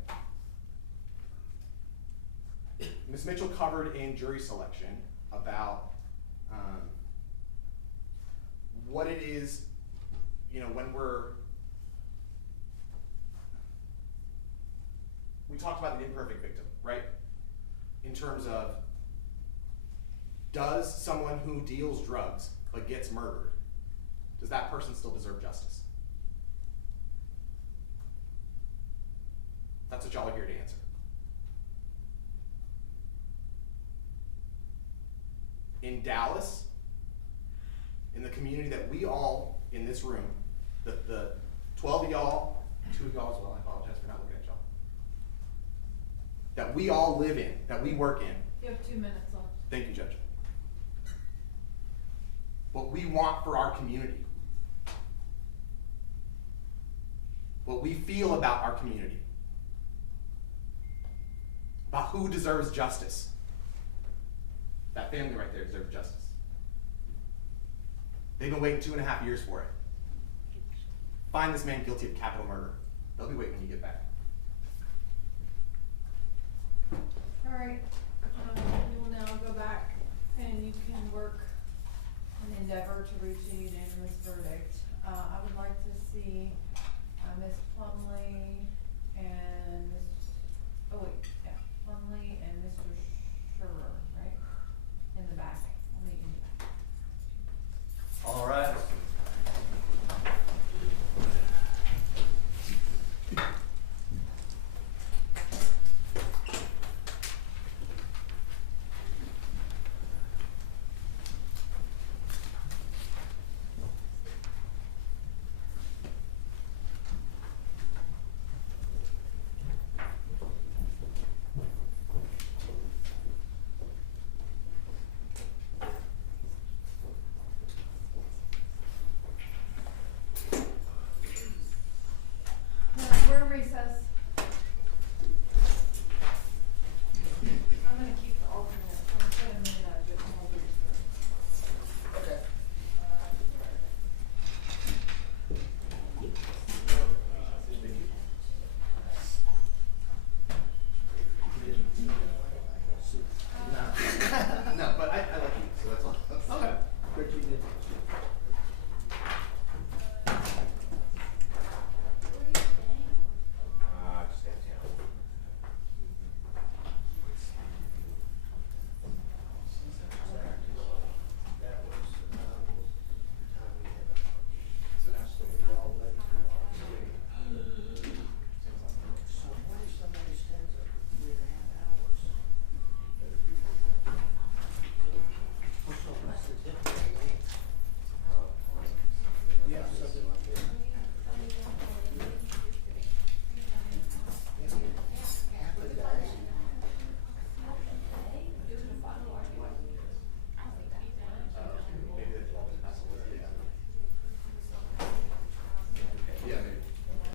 Ms. Mitchell covered in jury selection about what it is, when we talked about the imperfect victim, right? In terms of, does someone who deals drugs but gets murdered, does that person still deserve justice? That's what y'all are here to answer. In Dallas, in the community that we all in this room, the 12 of y'all, 2 of y'all as well, I apologize for not looking at y'all, that we all live in, that we work in. You have 2 minutes left. Thank you, Judge. What we want for our community, what we feel about our community, about who deserves justice. That family right there deserves justice. They've been waiting 2.5 years for it. Find this man guilty of capital murder. They'll be waiting when you get back. All right, we will now go back and you can work and endeavor to reach a unanimous verdict. I would like to see Ms. Plumley and Plumley and Mr. Scherer, right? In the back. I'll meet you in the back. All right. We're in recess.